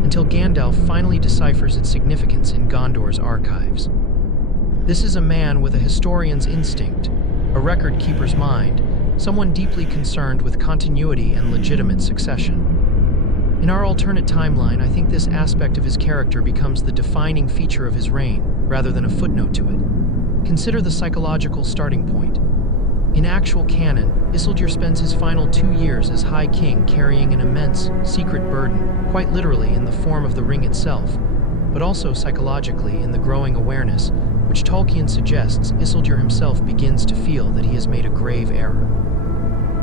until Gandalf finally deciphers its significance in Gondor's archives. This is a man with a historian's instinct, a record-keeper's mind, someone deeply concerned with continuity and legitimate succession. In our alternate timeline, I think this aspect of his character becomes the defining feature of his reign, rather than a footnote to it. Consider the psychological starting point. In actual canon, Isildur spends his final 2 years as High King carrying an immense, secret burden, quite literally in the form of the ring itself, but also psychologically in the growing awareness, which Tolkien suggests Isildur himself begins to feel that he has made a grave error.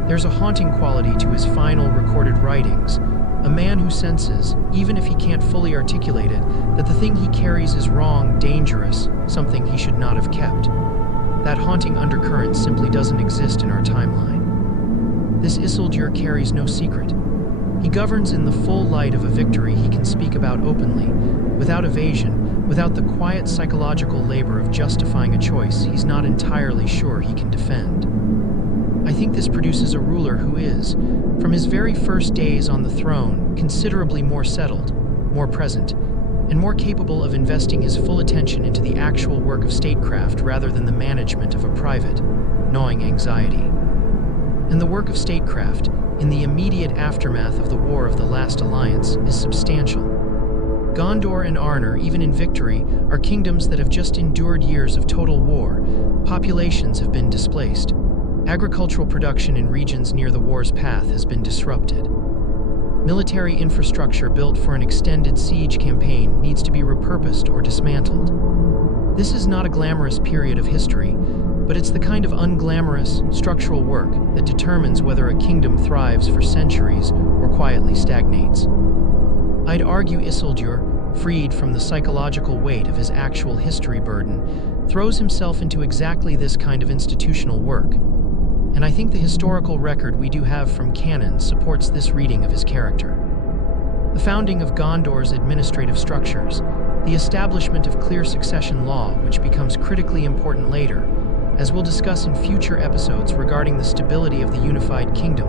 There's a haunting quality to his final recorded writings, a man who senses, even if he can't fully articulate it, that the thing he carries is wrong, dangerous, something he should not have kept. That haunting undercurrent simply doesn't exist in our timeline. This Isildur carries no secret. He governs in the full light of a victory he can speak about openly, without evasion, without the quiet psychological labor of justifying a choice he's not entirely sure he can defend. I think this produces a ruler who is, from his very first days on the throne, considerably more settled, more present, and more capable of investing his full attention into the actual work of statecraft rather than the management of a private, gnawing anxiety. And the work of statecraft, in the immediate aftermath of the War of the Last Alliance, is substantial. Gondor and Arnor, even in victory, are kingdoms that have just endured years of total war. Populations have been displaced. Agricultural production in regions near the war's path has been disrupted. Military infrastructure built for an extended siege campaign needs to be repurposed or dismantled. This is not a glamorous period of history, but it's the kind of unglamorous, structural work that determines whether a kingdom thrives for centuries or quietly stagnates. I'd argue Isildur, freed from the psychological weight of his actual history burden, throws himself into exactly this kind of institutional work. And I think the historical record we do have from canon supports this reading of his character. The founding of Gondor's administrative structures, the establishment of clear succession law, which becomes critically important later, as we'll discuss in future episodes regarding the stability of the unified kingdom,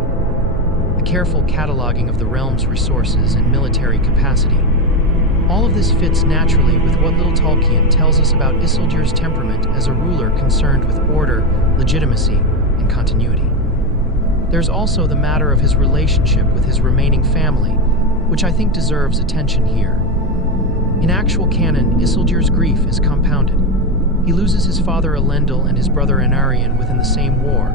the careful cataloging of the realm's resources and military capacity. All of this fits naturally with what little Tolkien tells us about Isildur's temperament as a ruler concerned with order, legitimacy, and continuity. There's also the matter of his relationship with his remaining family, which I think deserves attention here. In actual canon, Isildur's grief is compounded. He loses his father Elendil and his brother Anarion within the same war,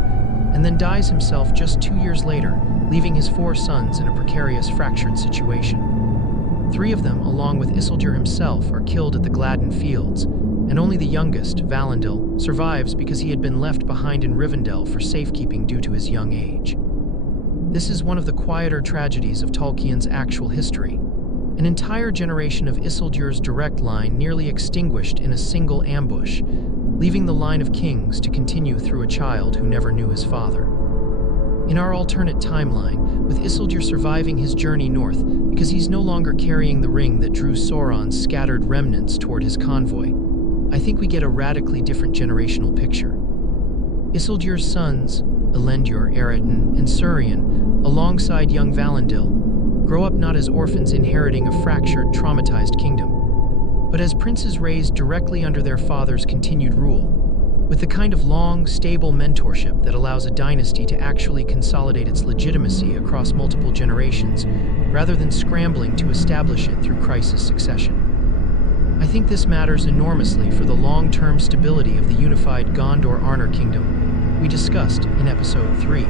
and then dies himself just 2 years later, leaving his 4 sons in a precarious, fractured situation. 3 of them, along with Isildur himself, are killed at the Gladden Fields, and only the youngest, Valinor, survives because he had been left behind in Rivendell for safekeeping due to his young age. This is one of the quieter tragedies of Tolkien's actual history. An entire generation of Isildur's direct line nearly extinguished in a single ambush, leaving the line of kings to continue through a child who never knew his father. In our alternate timeline, with Isildur surviving his journey north because he's no longer carrying the ring that drew Sauron's scattered remnants toward his convoy, I think we get a radically different generational picture. Isildur's sons, Elendil, Eredin, and Súrien, alongside young Valendil, grow up not as orphans inheriting a fractured, traumatized kingdom, but as princes raised directly under their father's continued rule, with the kind of long, stable mentorship that allows a dynasty to actually consolidate its legitimacy across multiple generations, rather than scrambling to establish it through crisis succession. I think this matters enormously for the long-term stability of the unified Gondor-Arnor kingdom we discussed in Episode 3.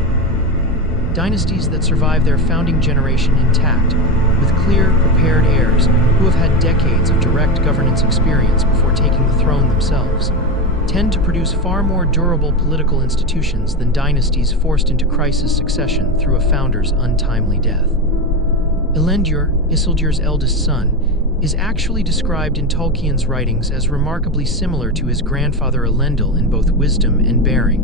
Dynasties that survive their founding generation intact, with clear, prepared heirs who have had decades of direct governance experience before taking the throne themselves, tend to produce far more durable political institutions than dynasties forced into crisis succession through a founder's untimely death. Elendil, Isildur's eldest son, is actually described in Tolkien's writings as remarkably similar to his grandfather Elendil in both wisdom and bearing.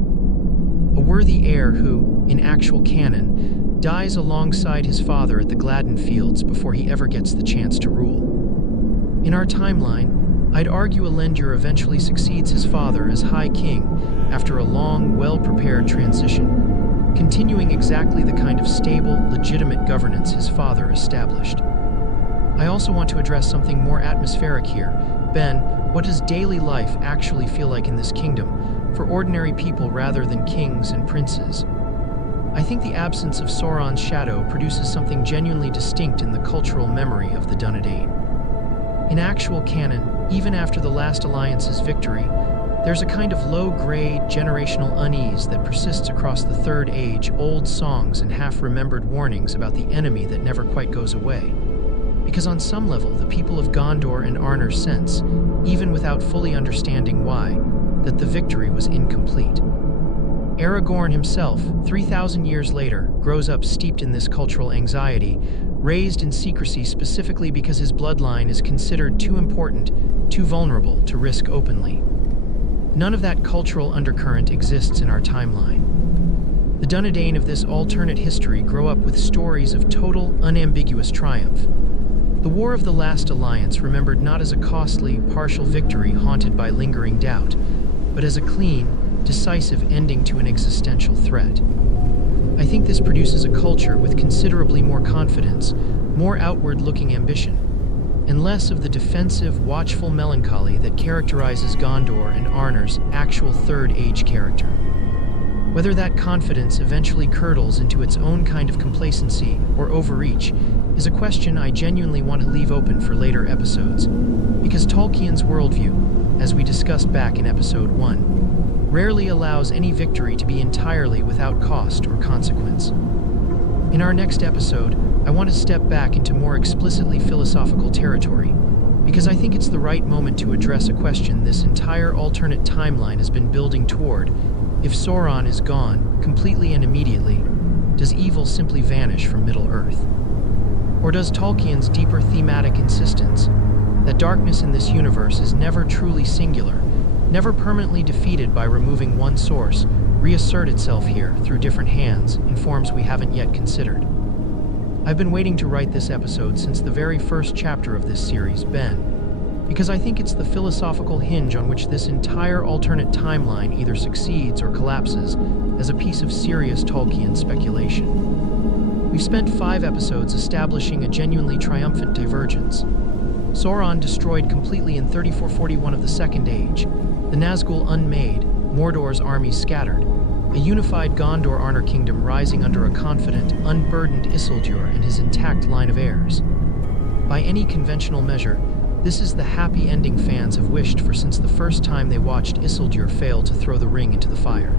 A worthy heir who, in actual canon, dies alongside his father at the Gladden Fields before he ever gets the chance to rule. In our timeline, I'd argue Elendil eventually succeeds his father as High King after a long, well-prepared transition, continuing exactly the kind of stable, legitimate governance his father established. I also want to address something more atmospheric here. Ben, what does daily life actually feel like in this kingdom, for ordinary people rather than kings and princes? I think the absence of Sauron's shadow produces something genuinely distinct in the cultural memory of the Dúnedain. In actual canon, even after the Last Alliance's victory, there's a kind of low-grade, generational unease that persists across the Third Age, old songs and half-remembered warnings about the enemy that never quite goes away. Because on some level, the people of Gondor and Arnor sense, even without fully understanding why, that the victory was incomplete. Aragorn himself, 3,000 years later, grows up steeped in this cultural anxiety, raised in secrecy specifically because his bloodline is considered too important, too vulnerable to risk openly. None of that cultural undercurrent exists in our timeline. The Dúnedain of this alternate history grow up with stories of total, unambiguous triumph. The War of the Last Alliance remembered not as a costly, partial victory haunted by lingering doubt, but as a clean, decisive ending to an existential threat. I think this produces a culture with considerably more confidence, more outward-looking ambition, and less of the defensive, watchful melancholy that characterizes Gondor and Arnor's actual Third Age character. Whether that confidence eventually curdles into its own kind of complacency or overreach is a question I genuinely want to leave open for later episodes, because Tolkien's worldview, as we discussed back in Episode 1, rarely allows any victory to be entirely without cost or consequence. In our next episode, I want to step back into more explicitly philosophical territory, because I think it's the right moment to address a question this entire alternate timeline has been building toward. If Sauron is gone, completely and immediately, does evil simply vanish from Middle-earth? Or does Tolkien's deeper thematic insistence that darkness in this universe is never truly singular, never permanently defeated by removing one source, reassert itself here through different hands in forms we haven't yet considered? I've been waiting to write this episode since the very first chapter of this series, Ben, because I think it's the philosophical hinge on which this entire alternate timeline either succeeds or collapses as a piece of serious Tolkien speculation. We've spent 5 episodes establishing a genuinely triumphant divergence. Sauron destroyed completely in 3441 of the Second Age, the Nazgûl unmade, Mordor's armies scattered, a unified Gondor-Arnor kingdom rising under a confident, unburdened Isildur and his intact line of heirs. By any conventional measure, this is the happy ending fans have wished for since the first time they watched Isildur fail to throw the ring into the fire.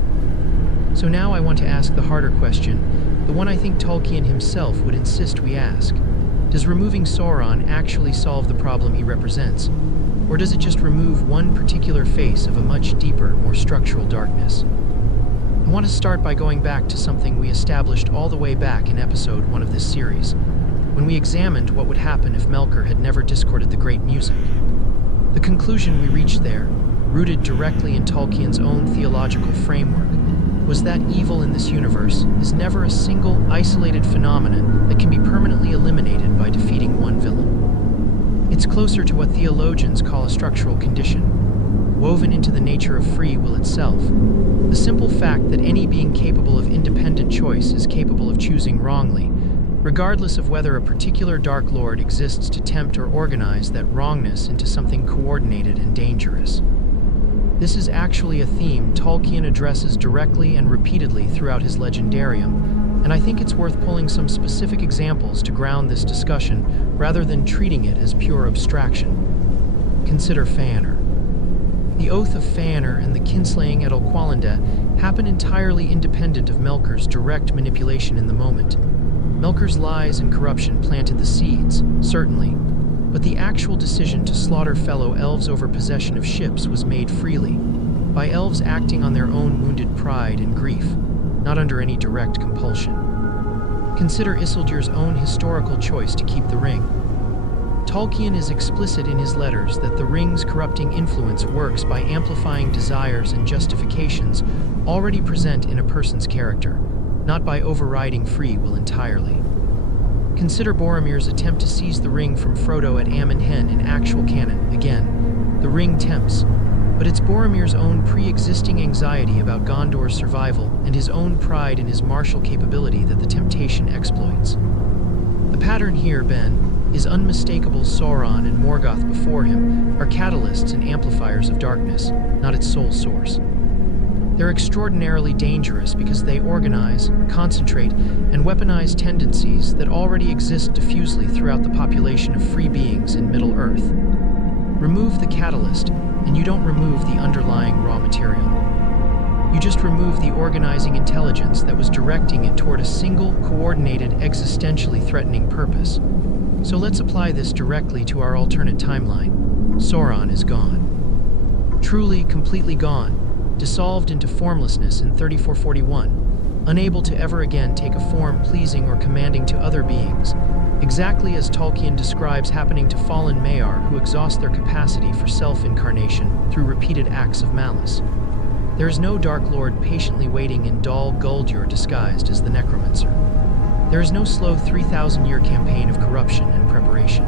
So now I want to ask the harder question, the one I think Tolkien himself would insist we ask. Does removing Sauron actually solve the problem he represents? Or does it just remove one particular face of a much deeper, more structural darkness? I want to start by going back to something we established all the way back in Episode 1 of this series. when we examined what would happen if Melkor had never discorded the great music. The conclusion we reached there, rooted directly in Tolkien's own theological framework, was that evil in this universe is never a single, isolated phenomenon that can be permanently eliminated by defeating one villain. It's closer to what theologians call a structural condition, woven into the nature of free will itself. The simple fact that any being capable of independent choice is capable of choosing wrongly, regardless of whether a particular Dark Lord exists to tempt or organize that wrongness into something coordinated and dangerous. This is actually a theme Tolkien addresses directly and repeatedly throughout his legendarium, and I think it's worth pulling some specific examples to ground this discussion rather than treating it as pure abstraction. Consider Fëanor. The Oath of Fëanor and the kinslaying at Olqualanda happen entirely independent of Melkor's direct manipulation in the moment. Melkor's lies and corruption planted the seeds, certainly, but the actual decision to slaughter fellow elves over possession of ships was made freely, by elves acting on their own wounded pride and grief, not under any direct compulsion. Consider Isildur's own historical choice to keep the ring. Tolkien is explicit in his letters that the ring's corrupting influence works by amplifying desires and justifications already present in a person's character, not by overriding free will entirely. Consider Boromir's attempt to seize the ring from Frodo at Amon Hen in actual canon. Again, the ring tempts, but it's Boromir's own pre-existing anxiety about Gondor's survival and his own pride in his martial capability that the temptation exploits. The pattern here, Ben, is unmistakable. Sauron and Morgoth before him are catalysts and amplifiers of darkness, not its sole source. They're extraordinarily dangerous because they organize, concentrate, and weaponize tendencies that already exist diffusely throughout the population of free beings in Middle-earth. Remove the catalyst, and you don't remove the underlying raw material. You just remove the organizing intelligence that was directing it toward a single, coordinated, existentially threatening purpose. So let's apply this directly to our alternate timeline. Sauron is gone. Truly, completely gone. Dissolved into formlessness in 3441, unable to ever again take a form pleasing or commanding to other beings, exactly as Tolkien describes happening to fallen Maiar who exhaust their capacity for self-incarnation through repeated acts of malice. There is no Dark Lord patiently waiting in Dol Guldur disguised as the Necromancer. There is no slow 3,000-year campaign of corruption and preparation.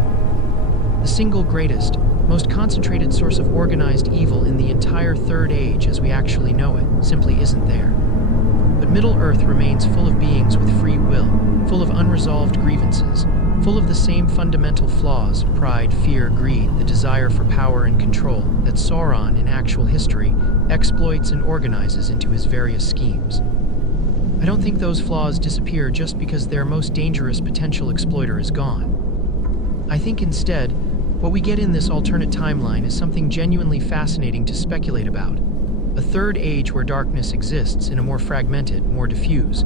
The single greatest, most concentrated source of organized evil in the entire Third Age as we actually know it simply isn't there. But Middle-earth remains full of beings with free will, full of unresolved grievances, full of the same fundamental flaws, pride, fear, greed, the desire for power and control, that Sauron, in actual history, exploits and organizes into his various schemes. I don't think those flaws disappear just because their most dangerous potential exploiter is gone. I think instead, what we get in this alternate timeline is something genuinely fascinating to speculate about. A third age where darkness exists in a more fragmented, more diffuse,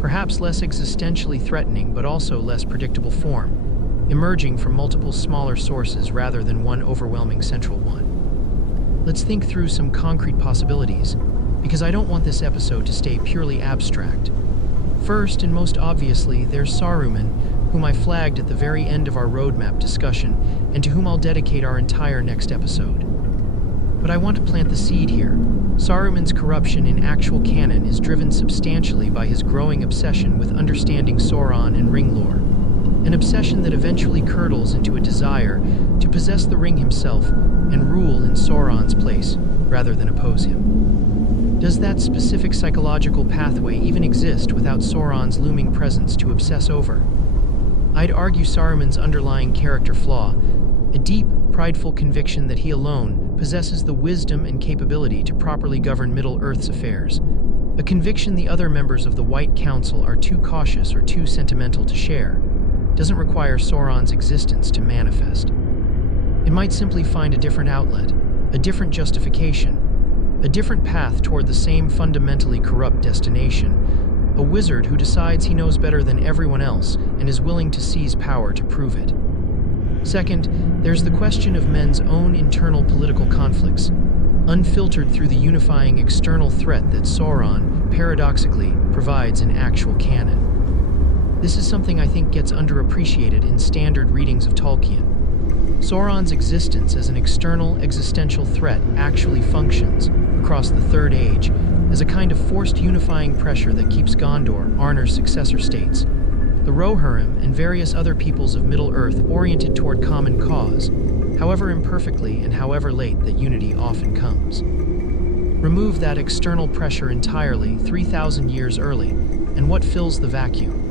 perhaps less existentially threatening but also less predictable form, emerging from multiple smaller sources rather than one overwhelming central one. Let's think through some concrete possibilities, because I don't want this episode to stay purely abstract. First, and most obviously, there's Saruman, whom I flagged at the very end of our roadmap discussion, and to whom I'll dedicate our entire next episode. But I want to plant the seed here. Saruman's corruption in actual canon is driven substantially by his growing obsession with understanding Sauron and ring lore, an obsession that eventually curdles into a desire to possess the ring himself and rule in Sauron's place rather than oppose him. Does that specific psychological pathway even exist without Sauron's looming presence to obsess over? I'd argue Saruman's underlying character flaw, a deep, prideful conviction that he alone possesses the wisdom and capability to properly govern Middle-earth's affairs, a conviction the other members of the White Council are too cautious or too sentimental to share, doesn't require Sauron's existence to manifest. It might simply find a different outlet, a different justification, a different path toward the same fundamentally corrupt destination, a wizard who decides he knows better than everyone else and is willing to seize power to prove it. Second, there's the question of men's own internal political conflicts, unfiltered through the unifying external threat that Sauron, paradoxically, provides in actual canon. This is something I think gets underappreciated in standard readings of Tolkien. Sauron's existence as an external existential threat actually functions, across the Third Age, as a kind of forced unifying pressure that keeps Gondor, Arnor's successor states, the Rohirrim, and various other peoples of Middle-earth oriented toward common cause, however imperfectly and however late that unity often comes. Remove that external pressure entirely 3,000 years early, and what fills the vacuum?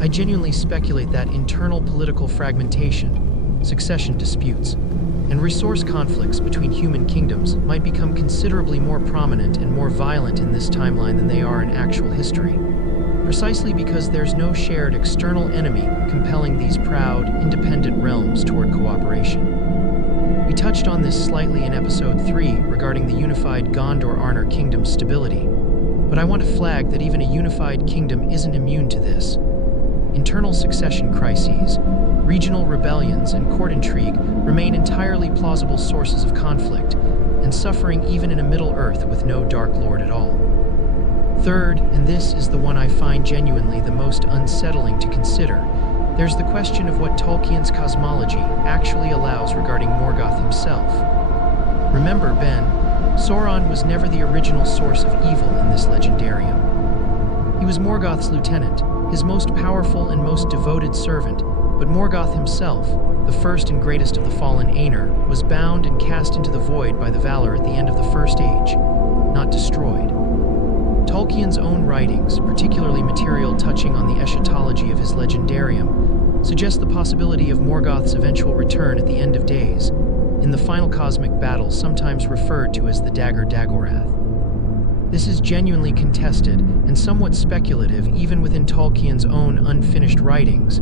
I genuinely speculate that internal political fragmentation, succession disputes, and resource conflicts between human kingdoms might become considerably more prominent and more violent in this timeline than they are in actual history, precisely because there's no shared external enemy compelling these proud, independent realms toward cooperation. We touched on this slightly in Episode 3 regarding the unified Gondor-Arnor kingdom's stability, but I want to flag that even a unified kingdom isn't immune to this. Internal succession crises, regional rebellions, and court intrigue remain entirely plausible sources of conflict and suffering even in a Middle-earth with no Dark Lord at all. Third, and this is the one I find genuinely the most unsettling to consider, there's the question of what Tolkien's cosmology actually allows regarding Morgoth himself. Remember, Ben, Sauron was never the original source of evil in this legendarium. He was Morgoth's lieutenant, his most powerful and most devoted servant, but Morgoth himself, the first and greatest of the fallen Ainur, was bound and cast into the void by the Valar at the end of the First Age, not destroyed. Tolkien's own writings, particularly material touching on the eschatology of his legendarium, suggest the possibility of Morgoth's eventual return at the end of days, in the final cosmic battle sometimes referred to as the Dagor Dagorath. This is genuinely contested and somewhat speculative even within Tolkien's own unfinished writings,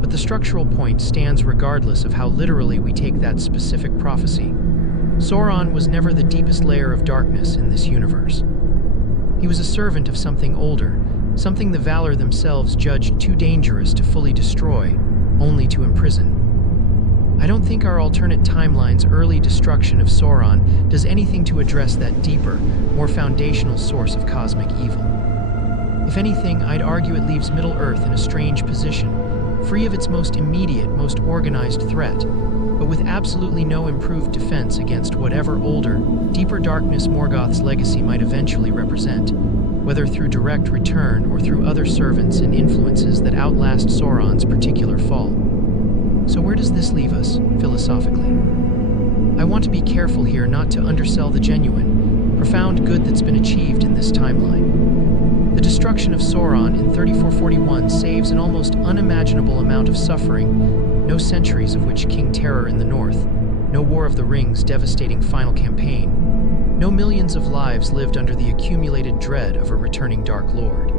but the structural point stands regardless of how literally we take that specific prophecy. Sauron was never the deepest layer of darkness in this universe. He was a servant of something older, something the Valar themselves judged too dangerous to fully destroy, only to imprison. I don't think our alternate timeline's early destruction of Sauron does anything to address that deeper, more foundational source of cosmic evil. If anything, I'd argue it leaves Middle-earth in a strange position, free of its most immediate, most organized threat, but with absolutely no improved defense against whatever older, deeper darkness Morgoth's legacy might eventually represent, whether through direct return or through other servants and influences that outlast Sauron's particular fall. So where does this leave us, philosophically? I want to be careful here not to undersell the genuine, profound good that's been achieved in this timeline. The destruction of Sauron in 3441 saves an almost unimaginable amount of suffering, no centuries of which King Terror in the north, no War of the Rings' devastating final campaign, no millions of lives lived under the accumulated dread of a returning Dark Lord.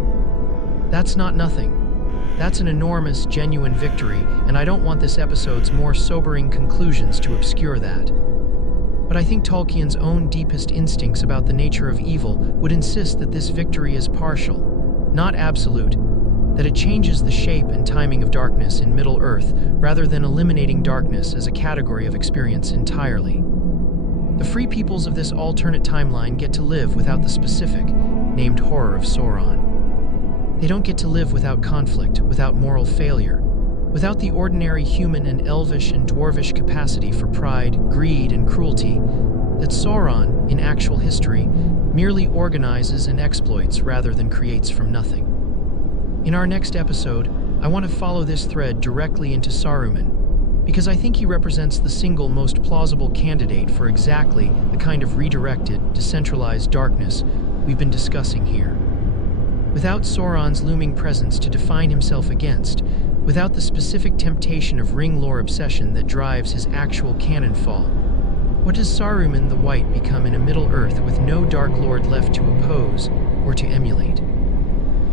That's not nothing. That's an enormous, genuine victory, and I don't want this episode's more sobering conclusions to obscure that. But I think Tolkien's own deepest instincts about the nature of evil would insist that this victory is partial, not absolute, that it changes the shape and timing of darkness in Middle-earth rather than eliminating darkness as a category of experience entirely. The free peoples of this alternate timeline get to live without the specific, named horror of Sauron. They don't get to live without conflict, without moral failure, without the ordinary human and elvish and dwarvish capacity for pride, greed, and cruelty that Sauron, in actual history, merely organizes and exploits rather than creates from nothing. In our next episode, I want to follow this thread directly into Saruman, because I think he represents the single most plausible candidate for exactly the kind of redirected, decentralized darkness we've been discussing here. Without Sauron's looming presence to define himself against, without the specific temptation of ring lore obsession that drives his actual canon fall, what does Saruman the White become in a Middle-earth with no Dark Lord left to oppose or to emulate?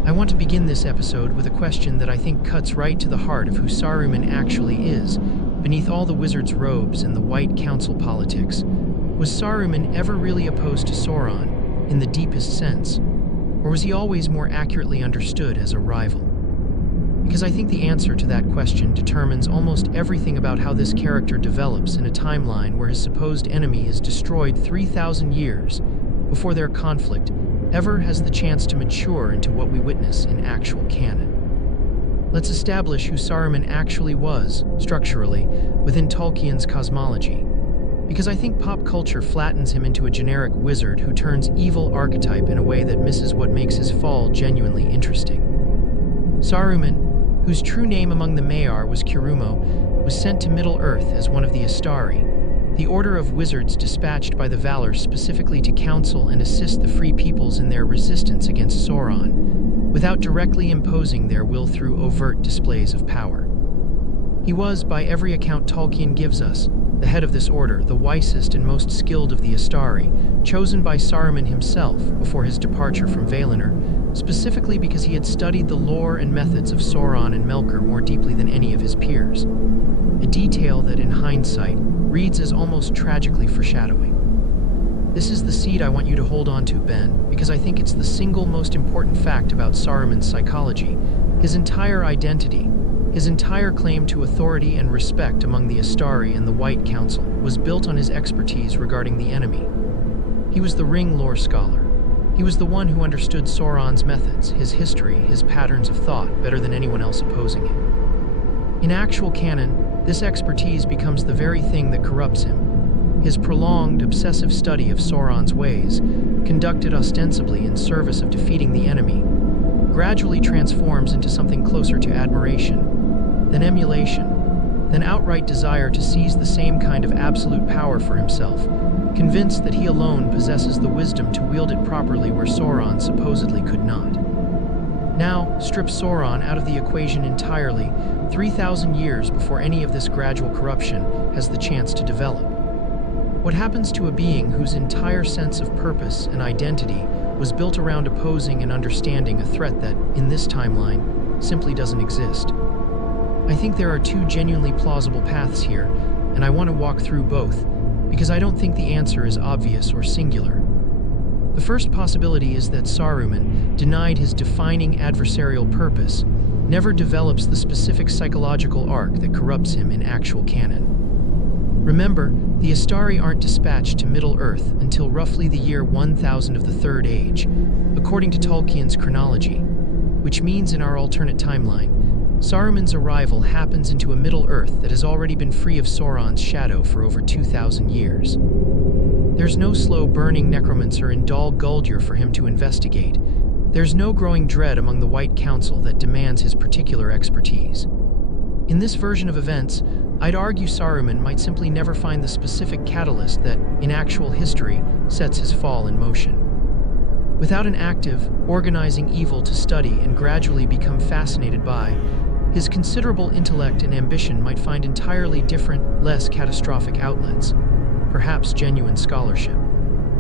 I want to begin this episode with a question that I think cuts right to the heart of who Saruman actually is, beneath all the wizard's robes and the White Council politics. Was Saruman ever really opposed to Sauron, in the deepest sense? Or was he always more accurately understood as a rival? Because I think the answer to that question determines almost everything about how this character develops in a timeline where his supposed enemy is destroyed 3,000 years before their conflict ever has the chance to mature into what we witness in actual canon. Let's establish who Saruman actually was, structurally, within Tolkien's cosmology. Because I think pop culture flattens him into a generic wizard who turns evil archetype in a way that misses what makes his fall genuinely interesting. Saruman, whose true name among the Maiar was Kirumo, was sent to Middle-earth as one of the Astari, the order of wizards dispatched by the Valar specifically to counsel and assist the Free Peoples in their resistance against Sauron, without directly imposing their will through overt displays of power. He was, by every account Tolkien gives us, the head of this order, the wisest and most skilled of the Astari, chosen by Saruman himself before his departure from Valinor, specifically because he had studied the lore and methods of Sauron and Melkor more deeply than any of his peers. A detail that, in hindsight, reads as almost tragically foreshadowing. This is the seed I want you to hold on to, Ben, because I think it's the single most important fact about Saruman's psychology, his entire identity. His entire claim to authority and respect among the Astari and the White Council was built on his expertise regarding the enemy. He was the ring lore scholar. He was the one who understood Sauron's methods, his history, his patterns of thought better than anyone else opposing him. In actual canon, this expertise becomes the very thing that corrupts him. His prolonged, obsessive study of Sauron's ways, conducted ostensibly in service of defeating the enemy, gradually transforms into something closer to admiration, then emulation, then outright desire to seize the same kind of absolute power for himself, convinced that he alone possesses the wisdom to wield it properly where Sauron supposedly could not. Now, strip Sauron out of the equation entirely, 3,000 years before any of this gradual corruption has the chance to develop. What happens to a being whose entire sense of purpose and identity was built around opposing and understanding a threat that, in this timeline, simply doesn't exist? I think there are two genuinely plausible paths here, and I want to walk through both, because I don't think the answer is obvious or singular. The first possibility is that Saruman, denied his defining adversarial purpose, never develops the specific psychological arc that corrupts him in actual canon. Remember, the Astari aren't dispatched to Middle-earth until roughly the year 1000 of the Third Age, according to Tolkien's chronology, which means in our alternate timeline, Saruman's arrival happens into a Middle-earth that has already been free of Sauron's shadow for over 2,000 years. There's no slow-burning necromancer in Dol Guldur for him to investigate. There's no growing dread among the White Council that demands his particular expertise. In this version of events, I'd argue Saruman might simply never find the specific catalyst that, in actual history, sets his fall in motion. Without an active, organizing evil to study and gradually become fascinated by, his considerable intellect and ambition might find entirely different, less catastrophic outlets. Perhaps genuine scholarship.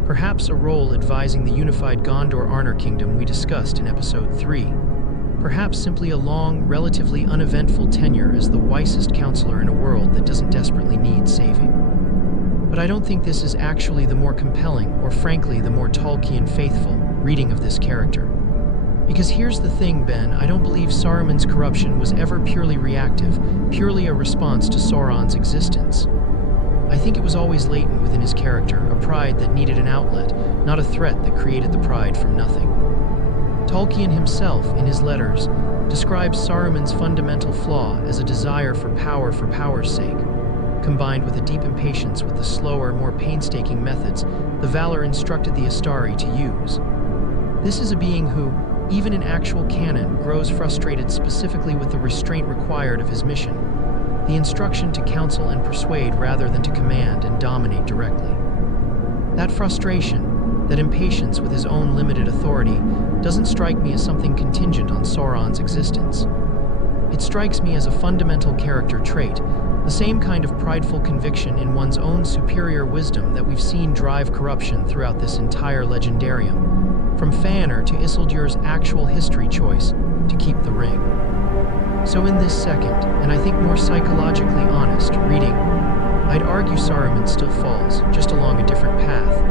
Perhaps a role advising the unified Gondor-Arnor kingdom we discussed in Episode 3. Perhaps simply a long, relatively uneventful tenure as the wisest counselor in a world that doesn't desperately need saving. But I don't think this is actually the more compelling, or frankly the more Tolkien-faithful, reading of this character. Because here's the thing, Ben, I don't believe Saruman's corruption was ever purely reactive, purely a response to Sauron's existence. I think it was always latent within his character, a pride that needed an outlet, not a threat that created the pride from nothing. Tolkien himself, in his letters, describes Saruman's fundamental flaw as a desire for power's sake, combined with a deep impatience with the slower, more painstaking methods the Valar instructed the Astari to use. This is a being who, even in actual canon, grows frustrated specifically with the restraint required of his mission, the instruction to counsel and persuade rather than to command and dominate directly. That frustration, that impatience with his own limited authority, doesn't strike me as something contingent on Sauron's existence. It strikes me as a fundamental character trait, the same kind of prideful conviction in one's own superior wisdom that we've seen drive corruption throughout this entire legendarium, from Fëanor to Isildur's actual history choice to keep the ring. So in this second, and I think more psychologically honest, reading, I'd argue Saruman still falls, just along a different path,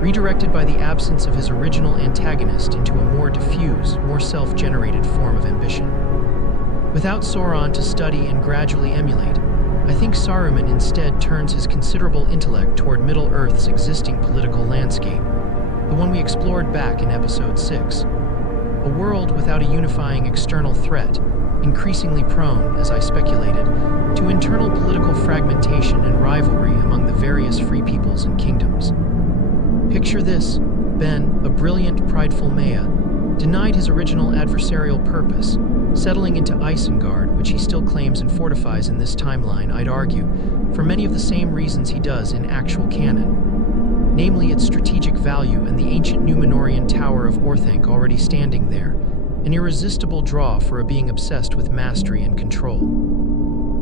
redirected by the absence of his original antagonist into a more diffuse, more self-generated form of ambition. Without Sauron to study and gradually emulate, I think Saruman instead turns his considerable intellect toward Middle-earth's existing political landscape, the one we explored back in Episode 6. A world without a unifying external threat, increasingly prone, as I speculated, to internal political fragmentation and rivalry among the various free peoples and kingdoms. Picture this: Ben, a brilliant, prideful Maya, denied his original adversarial purpose, settling into Isengard, which he still claims and fortifies in this timeline, I'd argue, for many of the same reasons he does in actual canon, namely its strategic value and the ancient Númenorian Tower of Orthanc already standing there, an irresistible draw for a being obsessed with mastery and control.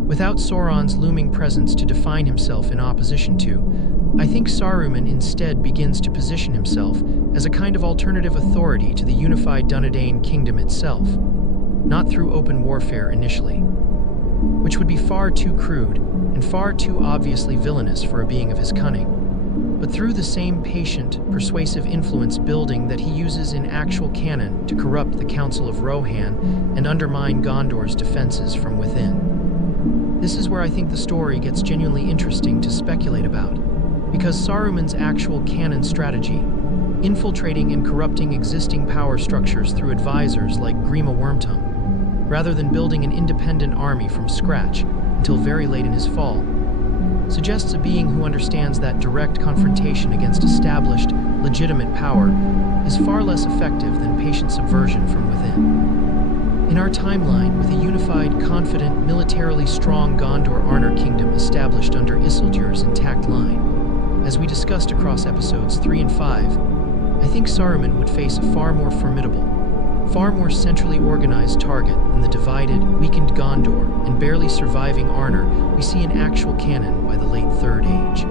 Without Sauron's looming presence to define himself in opposition to, I think Saruman instead begins to position himself as a kind of alternative authority to the unified Dúnedain kingdom itself, not through open warfare initially, which would be far too crude and far too obviously villainous for a being of his cunning, but through the same patient, persuasive influence building that he uses in actual canon to corrupt the Council of Rohan and undermine Gondor's defenses from within. This is where I think the story gets genuinely interesting to speculate about, because Saruman's actual canon strategy, infiltrating and corrupting existing power structures through advisors like Grima Wormtongue, rather than building an independent army from scratch until very late in his fall, suggests a being who understands that direct confrontation against established, legitimate power is far less effective than patient subversion from within. In our timeline, with a unified, confident, militarily strong Gondor-Arnor kingdom established under Isildur's intact line, as we discussed across episodes 3 and 5, I think Saruman would face a far more formidable, far more centrally organized target than the divided, weakened Gondor and barely surviving Arnor we see in actual canon by the late Third Age.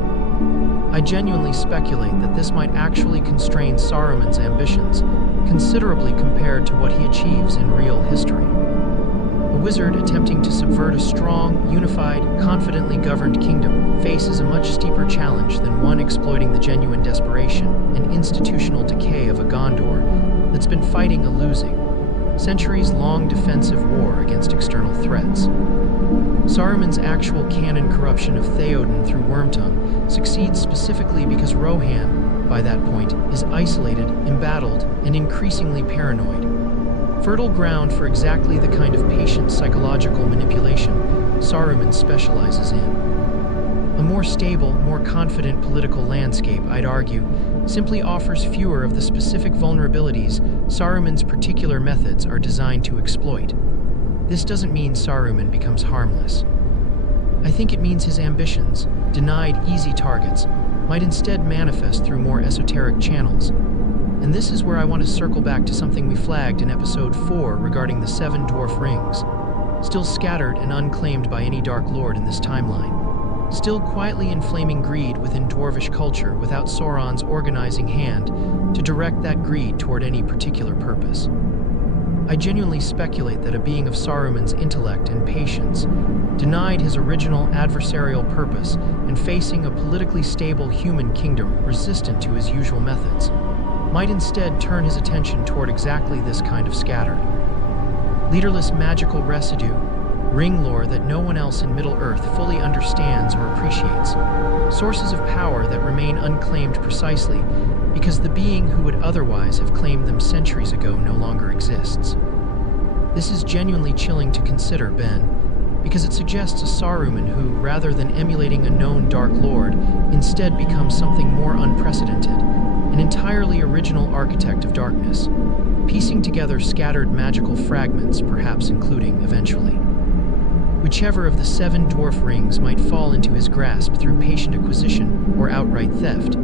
I genuinely speculate that this might actually constrain Saruman's ambitions considerably compared to what he achieves in real history. A wizard attempting to subvert a strong, unified, confidently governed kingdom faces a much steeper challenge than one exploiting the genuine desperation and institutional decay of a Gondor that's been fighting a losing, centuries-long defensive war against external threats. Saruman's actual canon corruption of Theoden through Wormtongue succeeds specifically because Rohan, by that point, is isolated, embattled, and increasingly paranoid. Fertile ground for exactly the kind of patient psychological manipulation Saruman specializes in. A more stable, more confident political landscape, I'd argue, simply offers fewer of the specific vulnerabilities Saruman's particular methods are designed to exploit. This doesn't mean Saruman becomes harmless. I think it means his ambitions, denied easy targets, might instead manifest through more esoteric channels. And this is where I want to circle back to something we flagged in episode 4 regarding the 7 dwarf rings, still scattered and unclaimed by any Dark Lord in this timeline, still quietly inflaming greed within dwarvish culture without Sauron's organizing hand to direct that greed toward any particular purpose. I genuinely speculate that a being of Saruman's intellect and patience, denied his original adversarial purpose and facing a politically stable human kingdom resistant to his usual methods, might instead turn his attention toward exactly this kind of scattered, leaderless magical residue, ring lore that no one else in Middle-earth fully understands or appreciates, sources of power that remain unclaimed precisely because the being who would otherwise have claimed them centuries ago no longer exists. This is genuinely chilling to consider, Ben, because it suggests a Saruman who, rather than emulating a known Dark Lord, instead becomes something more unprecedented, an entirely original architect of darkness, piecing together scattered magical fragments, perhaps including, eventually, whichever of the 7 dwarf rings might fall into his grasp through patient acquisition or outright theft,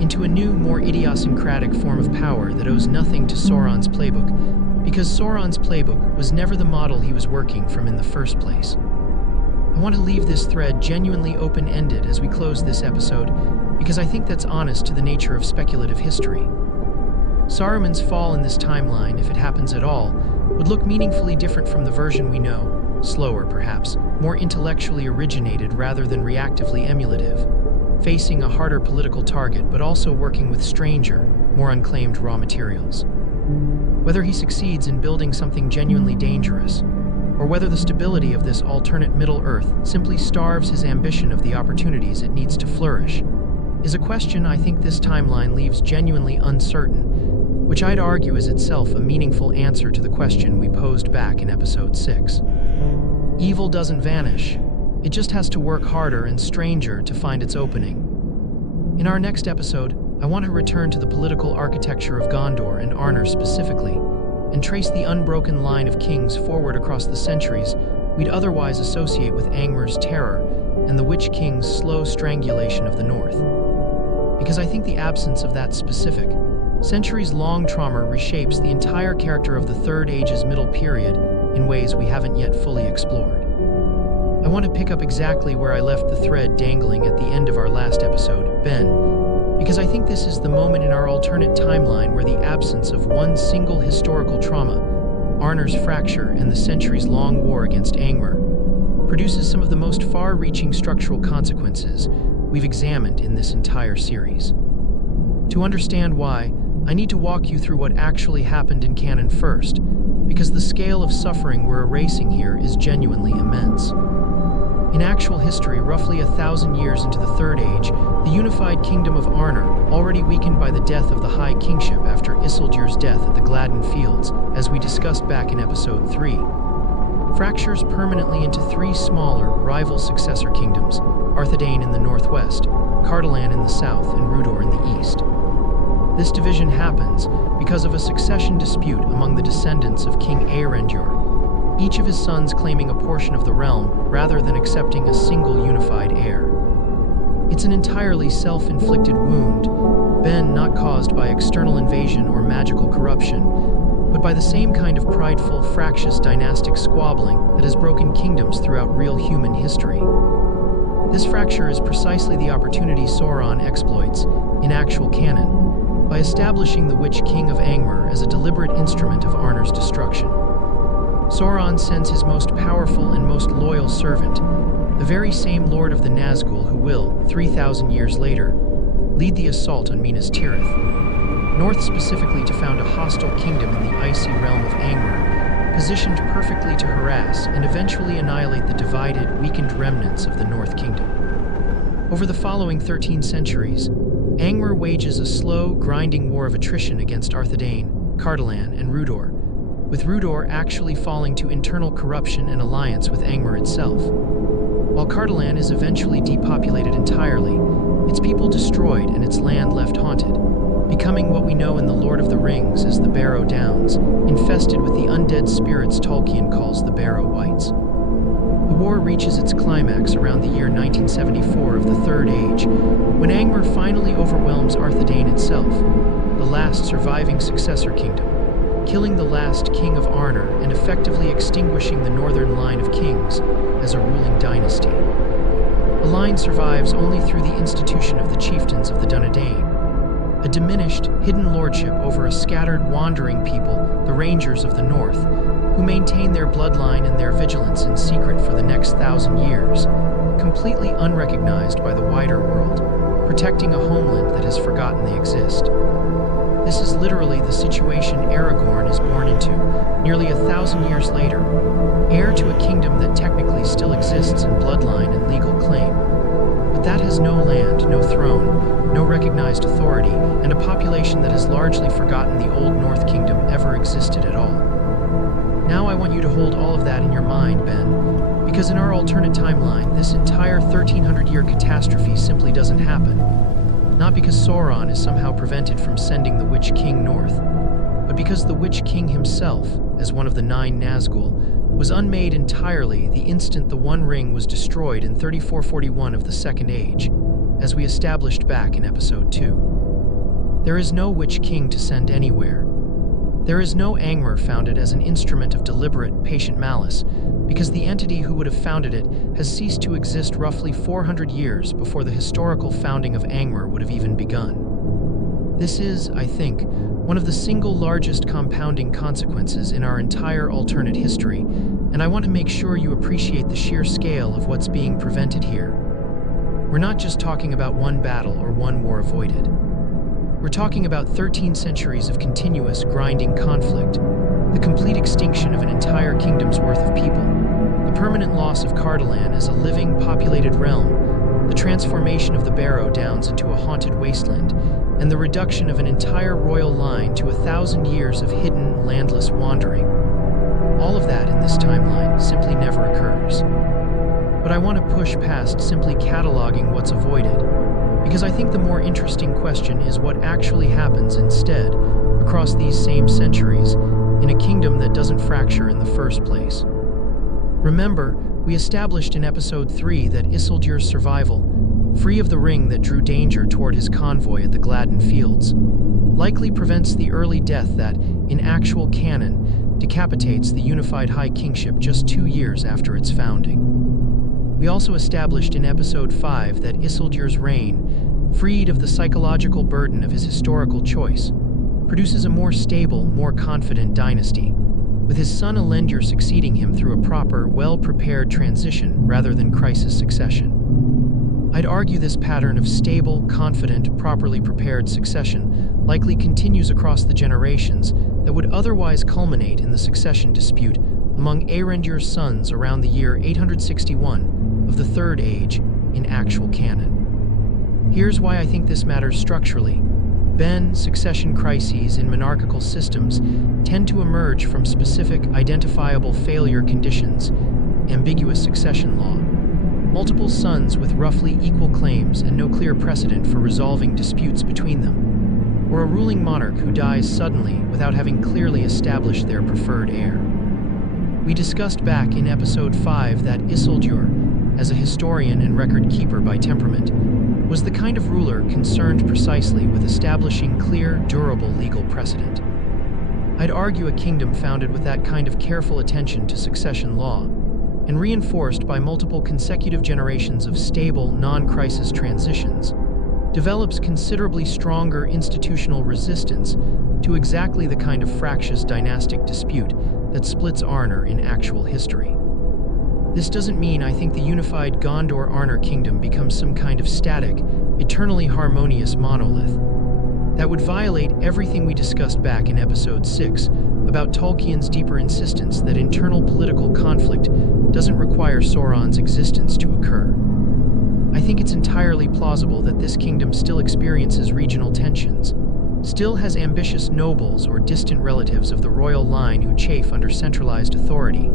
into a new, more idiosyncratic form of power that owes nothing to Sauron's playbook, because Sauron's playbook was never the model he was working from in the first place. I want to leave this thread genuinely open-ended as we close this episode, because I think that's honest to the nature of speculative history. Saruman's fall in this timeline, if it happens at all, would look meaningfully different from the version we know, slower perhaps, more intellectually originated rather than reactively emulative, facing a harder political target but also working with stranger, more unclaimed raw materials. Whether he succeeds in building something genuinely dangerous, or whether the stability of this alternate Middle-earth simply starves his ambition of the opportunities it needs to flourish, is a question I think this timeline leaves genuinely uncertain, which I'd argue is itself a meaningful answer to the question we posed back in episode 6. Evil doesn't vanish, it just has to work harder and stranger to find its opening. In our next episode, I want to return to the political architecture of Gondor and Arnor specifically, and trace the unbroken line of kings forward across the centuries we'd otherwise associate with Angmar's terror and the Witch King's slow strangulation of the North. Because I think the absence of that specific, centuries-long trauma reshapes the entire character of the Third Age's middle period in ways we haven't yet fully explored. I want to pick up exactly where I left the thread dangling at the end of our last episode, Ben, because I think this is the moment in our alternate timeline where the absence of one single historical trauma, Arnor's fracture and the centuries-long war against Angmar, produces some of the most far-reaching structural consequences we've examined in this entire series. To understand why, I need to walk you through what actually happened in canon first, because the scale of suffering we're erasing here is genuinely immense. In actual history, roughly 1,000 years into the Third Age, the unified Kingdom of Arnor, already weakened by the death of the High Kingship after Isildur's death at the Gladden Fields, as we discussed back in episode 3, fractures permanently into three smaller, rival successor kingdoms, Arthedain in the northwest, Cardolan in the south, and Rudor in the east. This division happens because of a succession dispute among the descendants of King Eärendil, each of his sons claiming a portion of the realm rather than accepting a single unified heir. It's an entirely self-inflicted wound, Ben, not caused by external invasion or magical corruption, but by the same kind of prideful, fractious dynastic squabbling that has broken kingdoms throughout real human history. This fracture is precisely the opportunity Sauron exploits, in actual canon, by establishing the Witch-King of Angmar as a deliberate instrument of Arnor's destruction. Sauron sends his most powerful and most loyal servant, the very same Lord of the Nazgûl who will, 3,000 years later, lead the assault on Minas Tirith, north specifically to found a hostile kingdom in the icy realm of Angmar, positioned perfectly to harass and eventually annihilate the divided, weakened remnants of the North Kingdom. Over the following 13 centuries, Angmar wages a slow, grinding war of attrition against Arthedain, Cardolan, and Rudor, with Rudor actually falling to internal corruption and alliance with Angmar itself. While Cardolan is eventually depopulated entirely, its people destroyed and its land left haunted, becoming what we know in The Lord of the Rings as the Barrow Downs, infested with the undead spirits Tolkien calls the Barrow Wights. The war reaches its climax around the year 1974 of the Third Age, when Angmar finally overwhelms Arthedain itself, the last surviving successor kingdom, killing the last king of Arnor and effectively extinguishing the northern line of kings as a ruling dynasty. The line survives only through the institution of the chieftains of the Dúnedain, a diminished, hidden lordship over a scattered, wandering people, the Rangers of the North, who maintain their bloodline and their vigilance in secret for the next 1,000 years, completely unrecognized by the wider world, protecting a homeland that has forgotten they exist. This is literally the situation Aragorn is born into, nearly 1,000 years later, heir to a kingdom that technically still exists in bloodline and legal claim, but that has no land, no throne, no recognized authority, and a population that has largely forgotten the old North Kingdom ever existed at all. Now I want you to hold all of that in your mind, Ben, because in our alternate timeline, this entire 1,300-year catastrophe simply doesn't happen. Not because Sauron is somehow prevented from sending the Witch King north, but because the Witch King himself, as one of the 9 Nazgûl, was unmade entirely the instant the One Ring was destroyed in 3441 of the Second Age, as we established back in episode 2. There is no Witch King to send anywhere. There is no Angmar founded as an instrument of deliberate, patient malice, because the entity who would have founded it has ceased to exist roughly 400 years before the historical founding of Angmar would have even begun. This is, I think, one of the single largest compounding consequences in our entire alternate history, and I want to make sure you appreciate the sheer scale of what's being prevented here. We're not just talking about one battle or one war avoided. We're talking about 13 centuries of continuous, grinding conflict, the complete extinction of an entire kingdom's worth of people, the permanent loss of Cardolan as a living, populated realm, the transformation of the Barrow Downs into a haunted wasteland, and the reduction of an entire royal line to 1,000 years of hidden, landless wandering. All of that in this timeline simply never occurs. But I want to push past simply cataloging what's avoided, because I think the more interesting question is what actually happens instead, across these same centuries, in a kingdom that doesn't fracture in the first place. Remember, we established in Episode 3 that Isildur's survival, free of the ring that drew danger toward his convoy at the Gladden Fields, likely prevents the early death that, in actual canon, decapitates the unified High Kingship just 2 years after its founding. We also established in Episode 5 that Isildur's reign, freed of the psychological burden of his historical choice, produces a more stable, more confident dynasty, with his son Elendil succeeding him through a proper, well-prepared transition rather than crisis succession. I'd argue this pattern of stable, confident, properly prepared succession likely continues across the generations that would otherwise culminate in the succession dispute among Eärendur's sons around the year 861 of the Third Age in actual canon. Here's why I think this matters structurally. Succession crises in monarchical systems tend to emerge from specific, identifiable failure conditions, ambiguous succession law, multiple sons with roughly equal claims and no clear precedent for resolving disputes between them, or a ruling monarch who dies suddenly without having clearly established their preferred heir. We discussed back in Episode 5 that Isildur, as a historian and record keeper by temperament, was the kind of ruler concerned precisely with establishing clear, durable legal precedent. I'd argue a kingdom founded with that kind of careful attention to succession law, and reinforced by multiple consecutive generations of stable, non-crisis transitions, develops considerably stronger institutional resistance to exactly the kind of fractious dynastic dispute that splits Arnor in actual history. This doesn't mean I think the unified Gondor-Arnor kingdom becomes some kind of static, eternally harmonious monolith. That would violate everything we discussed back in Episode 6 about Tolkien's deeper insistence that internal political conflict doesn't require Sauron's existence to occur. I think it's entirely plausible that this kingdom still experiences regional tensions, still has ambitious nobles or distant relatives of the royal line who chafe under centralized authority,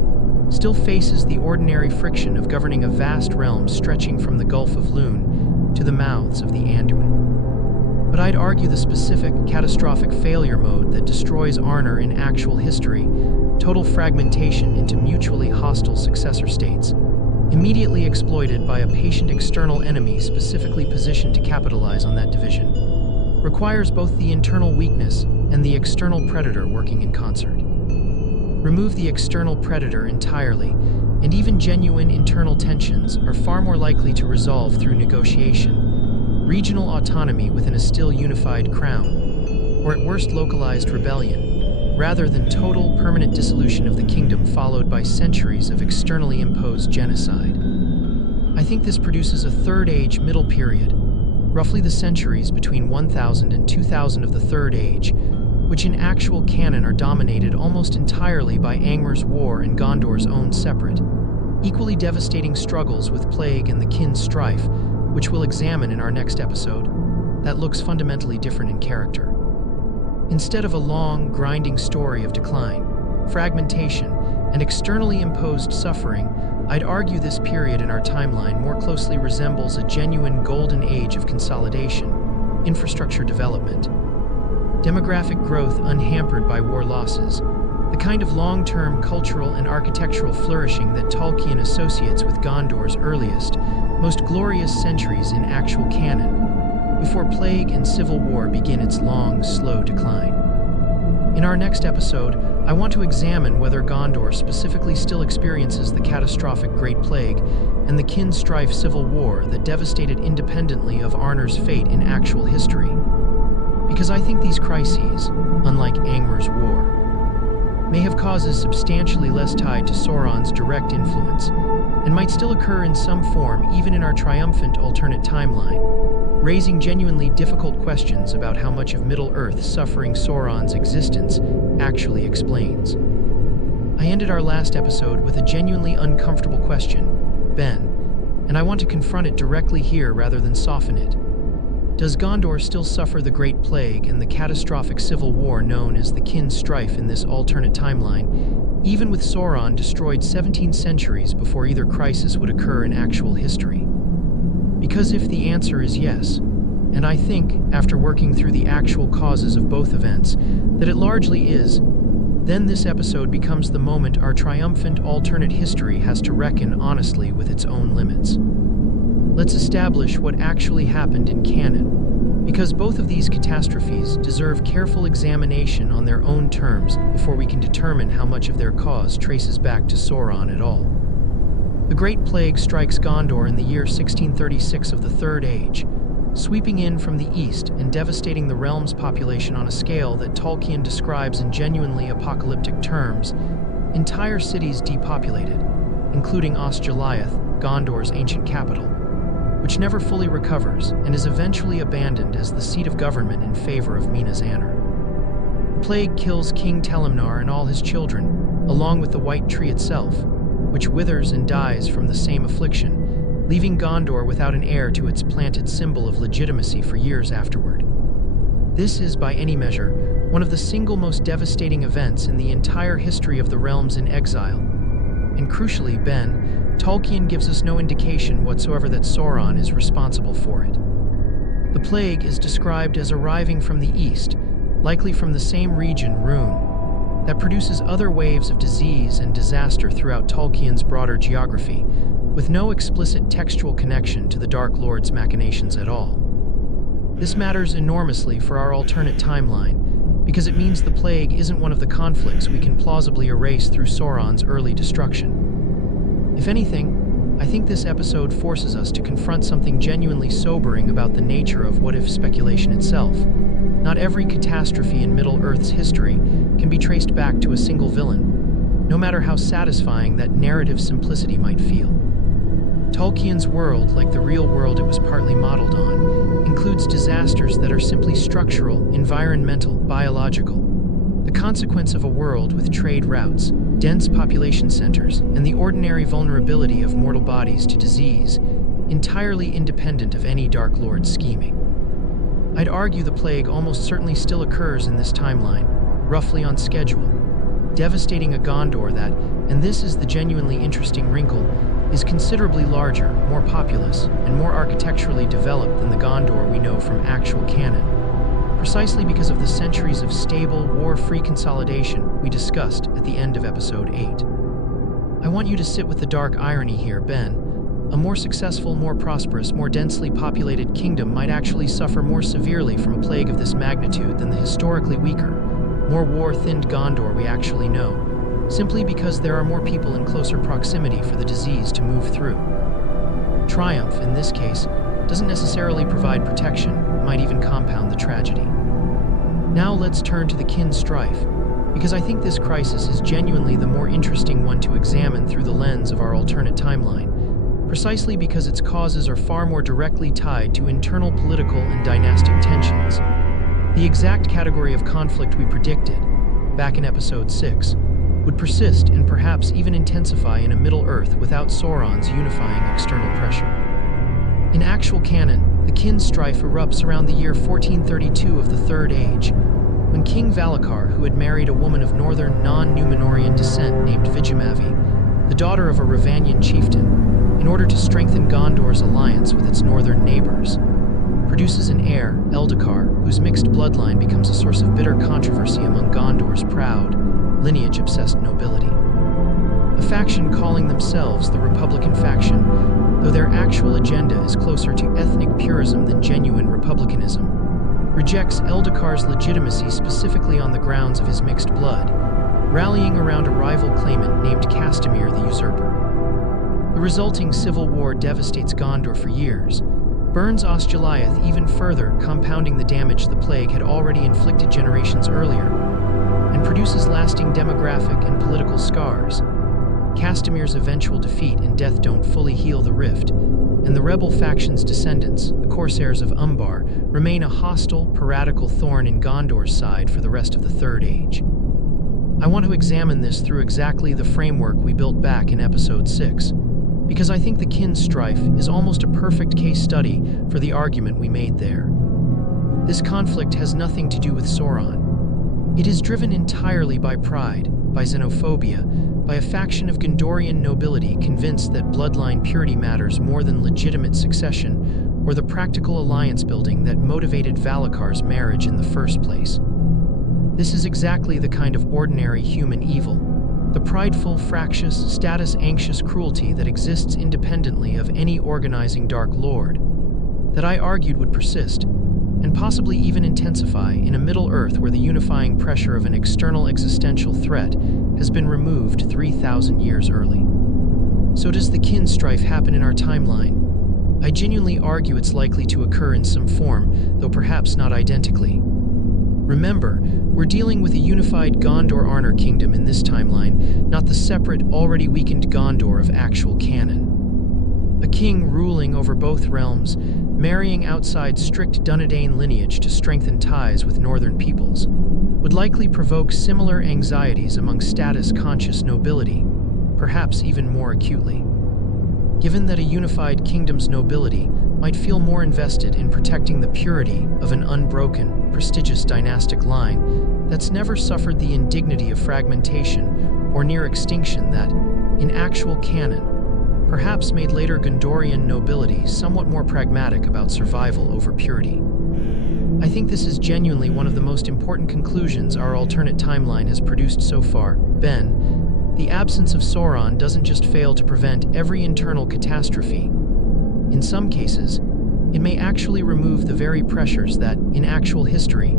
still faces the ordinary friction of governing a vast realm stretching from the Gulf of Lune to the mouths of the Anduin. But I'd argue the specific, catastrophic failure mode that destroys Arnor in actual history, total fragmentation into mutually hostile successor states, immediately exploited by a patient external enemy specifically positioned to capitalize on that division, requires both the internal weakness and the external predator working in concert. Remove the external predator entirely, and even genuine internal tensions are far more likely to resolve through negotiation, regional autonomy within a still unified crown, or at worst localized rebellion, rather than total, permanent dissolution of the kingdom followed by centuries of externally imposed genocide. I think this produces a Third Age middle period, roughly the centuries between 1000 and 2000 of the Third Age, which in actual canon are dominated almost entirely by Angmar's war and Gondor's own separate, equally devastating struggles with plague and the kin strife, which we'll examine in our next episode, that looks fundamentally different in character. Instead of a long, grinding story of decline, fragmentation, and externally imposed suffering, I'd argue this period in our timeline more closely resembles a genuine golden age of consolidation, infrastructure development, demographic growth unhampered by war losses, the kind of long-term cultural and architectural flourishing that Tolkien associates with Gondor's earliest, most glorious centuries in actual canon, before plague and civil war begin its long, slow decline. In our next episode, I want to examine whether Gondor specifically still experiences the catastrophic Great Plague and the kin strife civil war that devastated independently of Arnor's fate in actual history. Because I think these crises, unlike Angmar's war, may have causes substantially less tied to Sauron's direct influence, and might still occur in some form even in our triumphant alternate timeline, raising genuinely difficult questions about how much of Middle-earth suffering Sauron's existence actually explains. I ended our last episode with a genuinely uncomfortable question. Ben, and I want to confront it directly here rather than soften it. Does Gondor still suffer the Great Plague and the catastrophic civil war known as the Kin Strife in this alternate timeline, even with Sauron destroyed 17 centuries before either crisis would occur in actual history? Because if the answer is yes, and I think, after working through the actual causes of both events, that it largely is, then this episode becomes the moment our triumphant alternate history has to reckon honestly with its own limits. Let's establish what actually happened in canon, because both of these catastrophes deserve careful examination on their own terms before we can determine how much of their cause traces back to Sauron at all. The Great Plague strikes Gondor in the year 1636 of the Third Age, sweeping in from the east and devastating the realm's population on a scale that Tolkien describes in genuinely apocalyptic terms. Entire cities depopulated, including Osgiliath, Gondor's ancient capital, which never fully recovers and is eventually abandoned as the seat of government in favor of Minas Anor. The plague kills King Telemnar and all his children, along with the White Tree itself, which withers and dies from the same affliction, leaving Gondor without an heir to its planted symbol of legitimacy for years afterward. This is, by any measure, one of the single most devastating events in the entire history of the realms in exile. And crucially, Ben, Tolkien gives us no indication whatsoever that Sauron is responsible for it. The plague is described as arriving from the east, likely from the same region, Rhûn, that produces other waves of disease and disaster throughout Tolkien's broader geography, with no explicit textual connection to the Dark Lord's machinations at all. This matters enormously for our alternate timeline, because it means the plague isn't one of the conflicts we can plausibly erase through Sauron's early destruction. If anything, I think this episode forces us to confront something genuinely sobering about the nature of what-if speculation itself. Not every catastrophe in Middle-earth's history can be traced back to a single villain, no matter how satisfying that narrative simplicity might feel. Tolkien's world, like the real world it was partly modeled on, includes disasters that are simply structural, environmental, biological. The consequence of a world with trade routes, dense population centers, and the ordinary vulnerability of mortal bodies to disease, entirely independent of any Dark Lord scheming. I'd argue the plague almost certainly still occurs in this timeline, roughly on schedule, devastating a Gondor that, and this is the genuinely interesting wrinkle, is considerably larger, more populous, and more architecturally developed than the Gondor we know from actual canon, precisely because of the centuries of stable, war-free consolidation we discussed at the end of Episode 8. I want you to sit with the dark irony here, Ben. A more successful, more prosperous, more densely populated kingdom might actually suffer more severely from a plague of this magnitude than the historically weaker, more war-thinned Gondor we actually know, simply because there are more people in closer proximity for the disease to move through. Triumph, in this case, doesn't necessarily provide protection, it might even compound the tragedy. Now let's turn to the Kin Strife, because I think this crisis is genuinely the more interesting one to examine through the lens of our alternate timeline, precisely because its causes are far more directly tied to internal political and dynastic tensions. The exact category of conflict we predicted, back in Episode 6, would persist and perhaps even intensify in a Middle-earth without Sauron's unifying external pressure. In actual canon, the Kin Strife erupts around the year 1432 of the Third Age, when King Valakar, who had married a woman of northern non-Númenorian descent named Vigimavi, the daughter of a Rivanian chieftain, in order to strengthen Gondor's alliance with its northern neighbors, produces an heir, Eldacar, whose mixed bloodline becomes a source of bitter controversy among Gondor's proud, lineage-obsessed nobility. A faction calling themselves the Republican faction, though their actual agenda is closer to ethnic purism than genuine republicanism, rejects Eldacar's legitimacy specifically on the grounds of his mixed blood, rallying around a rival claimant named Castamir the Usurper. The resulting civil war devastates Gondor for years, burns Osgiliath even further, compounding the damage the plague had already inflicted generations earlier, and produces lasting demographic and political scars. Castamir's eventual defeat and death don't fully heal the rift, and the rebel faction's descendants, the Corsairs of Umbar, remain a hostile, piratical thorn in Gondor's side for the rest of the Third Age. I want to examine this through exactly the framework we built back in Episode 6, because I think the kin strife is almost a perfect case study for the argument we made there. This conflict has nothing to do with Sauron. It is driven entirely by pride, by xenophobia, by a faction of Gondorian nobility convinced that bloodline purity matters more than legitimate succession or the practical alliance building that motivated Valakar's marriage in the first place. This is exactly the kind of ordinary human evil, the prideful, fractious, status-anxious cruelty that exists independently of any organizing Dark Lord, that I argued would persist, and possibly even intensify in a Middle-earth where the unifying pressure of an external existential threat has been removed 3,000 years early. So does the kin strife happen in our timeline? I genuinely argue it's likely to occur in some form, though perhaps not identically. Remember, we're dealing with a unified Gondor-Arnor kingdom in this timeline, not the separate, already weakened Gondor of actual canon. A king ruling over both realms, marrying outside strict Dúnedain lineage to strengthen ties with northern peoples, would likely provoke similar anxieties among status-conscious nobility, perhaps even more acutely. Given that a unified kingdom's nobility might feel more invested in protecting the purity of an unbroken, prestigious dynastic line that's never suffered the indignity of fragmentation or near extinction that, in actual canon, perhaps made later Gondorian nobility somewhat more pragmatic about survival over purity. I think this is genuinely one of the most important conclusions our alternate timeline has produced so far. Ben, the absence of Sauron doesn't just fail to prevent every internal catastrophe. In some cases, it may actually remove the very pressures that, in actual history,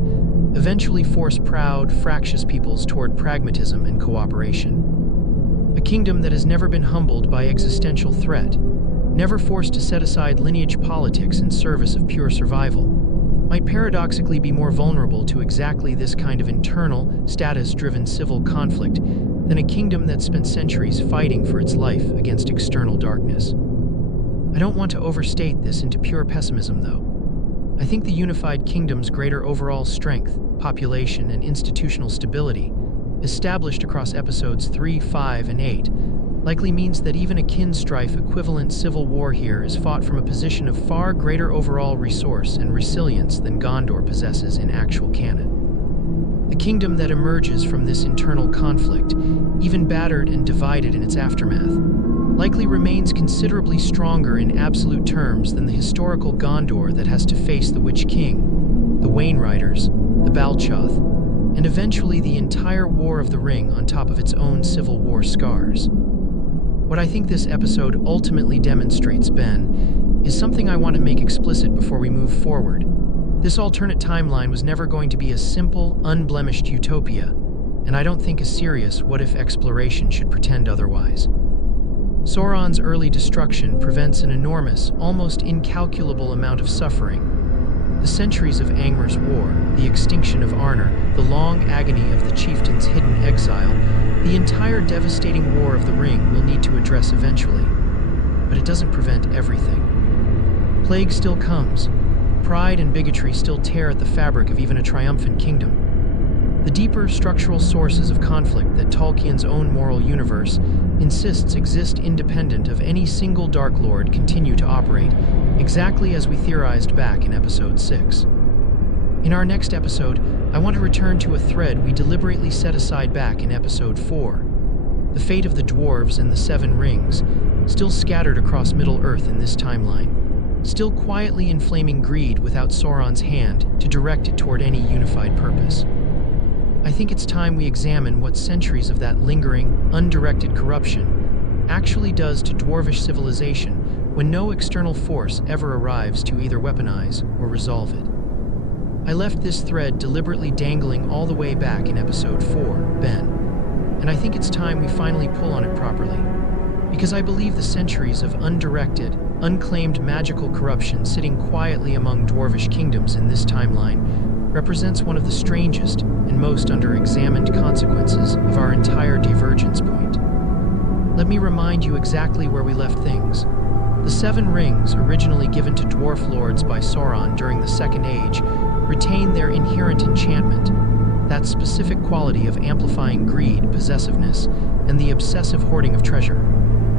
eventually force proud, fractious peoples toward pragmatism and cooperation. A kingdom that has never been humbled by existential threat, never forced to set aside lineage politics in service of pure survival, might paradoxically be more vulnerable to exactly this kind of internal, status-driven civil conflict than a kingdom that spent centuries fighting for its life against external darkness. I don't want to overstate this into pure pessimism, though. I think the unified kingdom's greater overall strength, population, and institutional stability, established across episodes 3, 5, and 8, likely means that even a kin strife equivalent civil war here is fought from a position of far greater overall resource and resilience than Gondor possesses in actual canon. The kingdom that emerges from this internal conflict, even battered and divided in its aftermath, likely remains considerably stronger in absolute terms than the historical Gondor that has to face the Witch-King, the Wainriders, the Balchoth, and eventually the entire War of the Ring on top of its own Civil War scars. What I think this episode ultimately demonstrates, Ben, is something I want to make explicit before we move forward. This alternate timeline was never going to be a simple, unblemished utopia, and I don't think a serious what-if exploration should pretend otherwise. Sauron's early destruction prevents an enormous, almost incalculable amount of suffering. The centuries of Angmar's war, the extinction of Arnor, the long agony of the chieftain's hidden exile, the entire devastating War of the Ring will need to address eventually. But it doesn't prevent everything. Plague still comes. Pride and bigotry still tear at the fabric of even a triumphant kingdom. The deeper structural sources of conflict that Tolkien's own moral universe insists exist independent of any single Dark Lord continue to operate, exactly as we theorized back in Episode 6. In our next episode, I want to return to a thread we deliberately set aside back in Episode 4. The fate of the dwarves and the Seven Rings, still scattered across Middle-earth in this timeline, still quietly inflaming greed without Sauron's hand to direct it toward any unified purpose. I think it's time we examine what centuries of that lingering, undirected corruption actually does to dwarvish civilization when no external force ever arrives to either weaponize or resolve it. I left this thread deliberately dangling all the way back in Episode 4, Ben, and I think it's time we finally pull on it properly, because I believe the centuries of undirected, unclaimed magical corruption sitting quietly among dwarvish kingdoms in this timeline represents one of the strangest and most under-examined consequences of our entire divergence point. Let me remind you exactly where we left things. The Seven Rings, originally given to dwarf lords by Sauron during the Second Age, retain their inherent enchantment, that specific quality of amplifying greed, possessiveness, and the obsessive hoarding of treasure.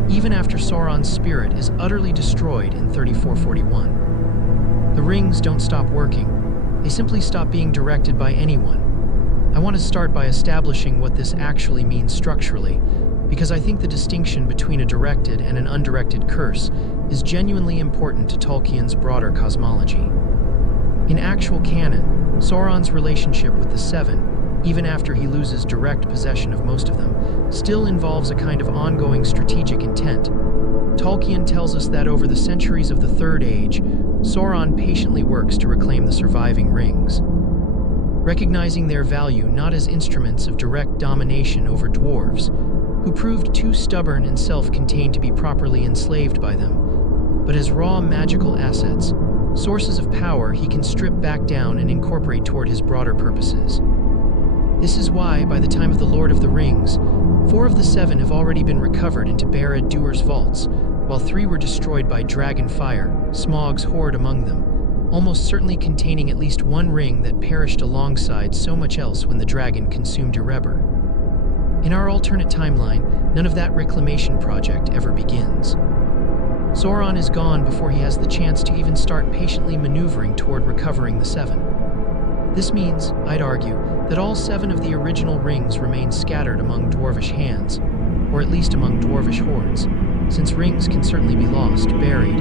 even after Sauron's spirit is utterly destroyed in 3441. The rings don't stop working, they simply stop being directed by anyone. I want to start by establishing what this actually means structurally, because I think the distinction between a directed and an undirected curse is genuinely important to Tolkien's broader cosmology. In actual canon, Sauron's relationship with the Seven, even after he loses direct possession of most of them, still involves a kind of ongoing strategic intent. Tolkien tells us that over the centuries of the Third Age, Sauron patiently works to reclaim the surviving rings. Recognizing their value not as instruments of direct domination over dwarves, who proved too stubborn and self-contained to be properly enslaved by them, but as raw magical assets, sources of power he can strip back down and incorporate toward his broader purposes. This is why, by the time of the Lord of the Rings, 4 of the 7 have already been recovered into Barad-dûr's vaults, while 3 were destroyed by dragon fire, Smaug's horde among them, almost certainly containing at least one ring that perished alongside so much else when the dragon consumed Erebor. In our alternate timeline, none of that reclamation project ever begins. Sauron is gone before he has the chance to even start patiently maneuvering toward recovering the 7. This means, I'd argue, that all 7 of the original rings remain scattered among dwarvish hands, or at least among dwarvish hordes, since rings can certainly be lost, buried,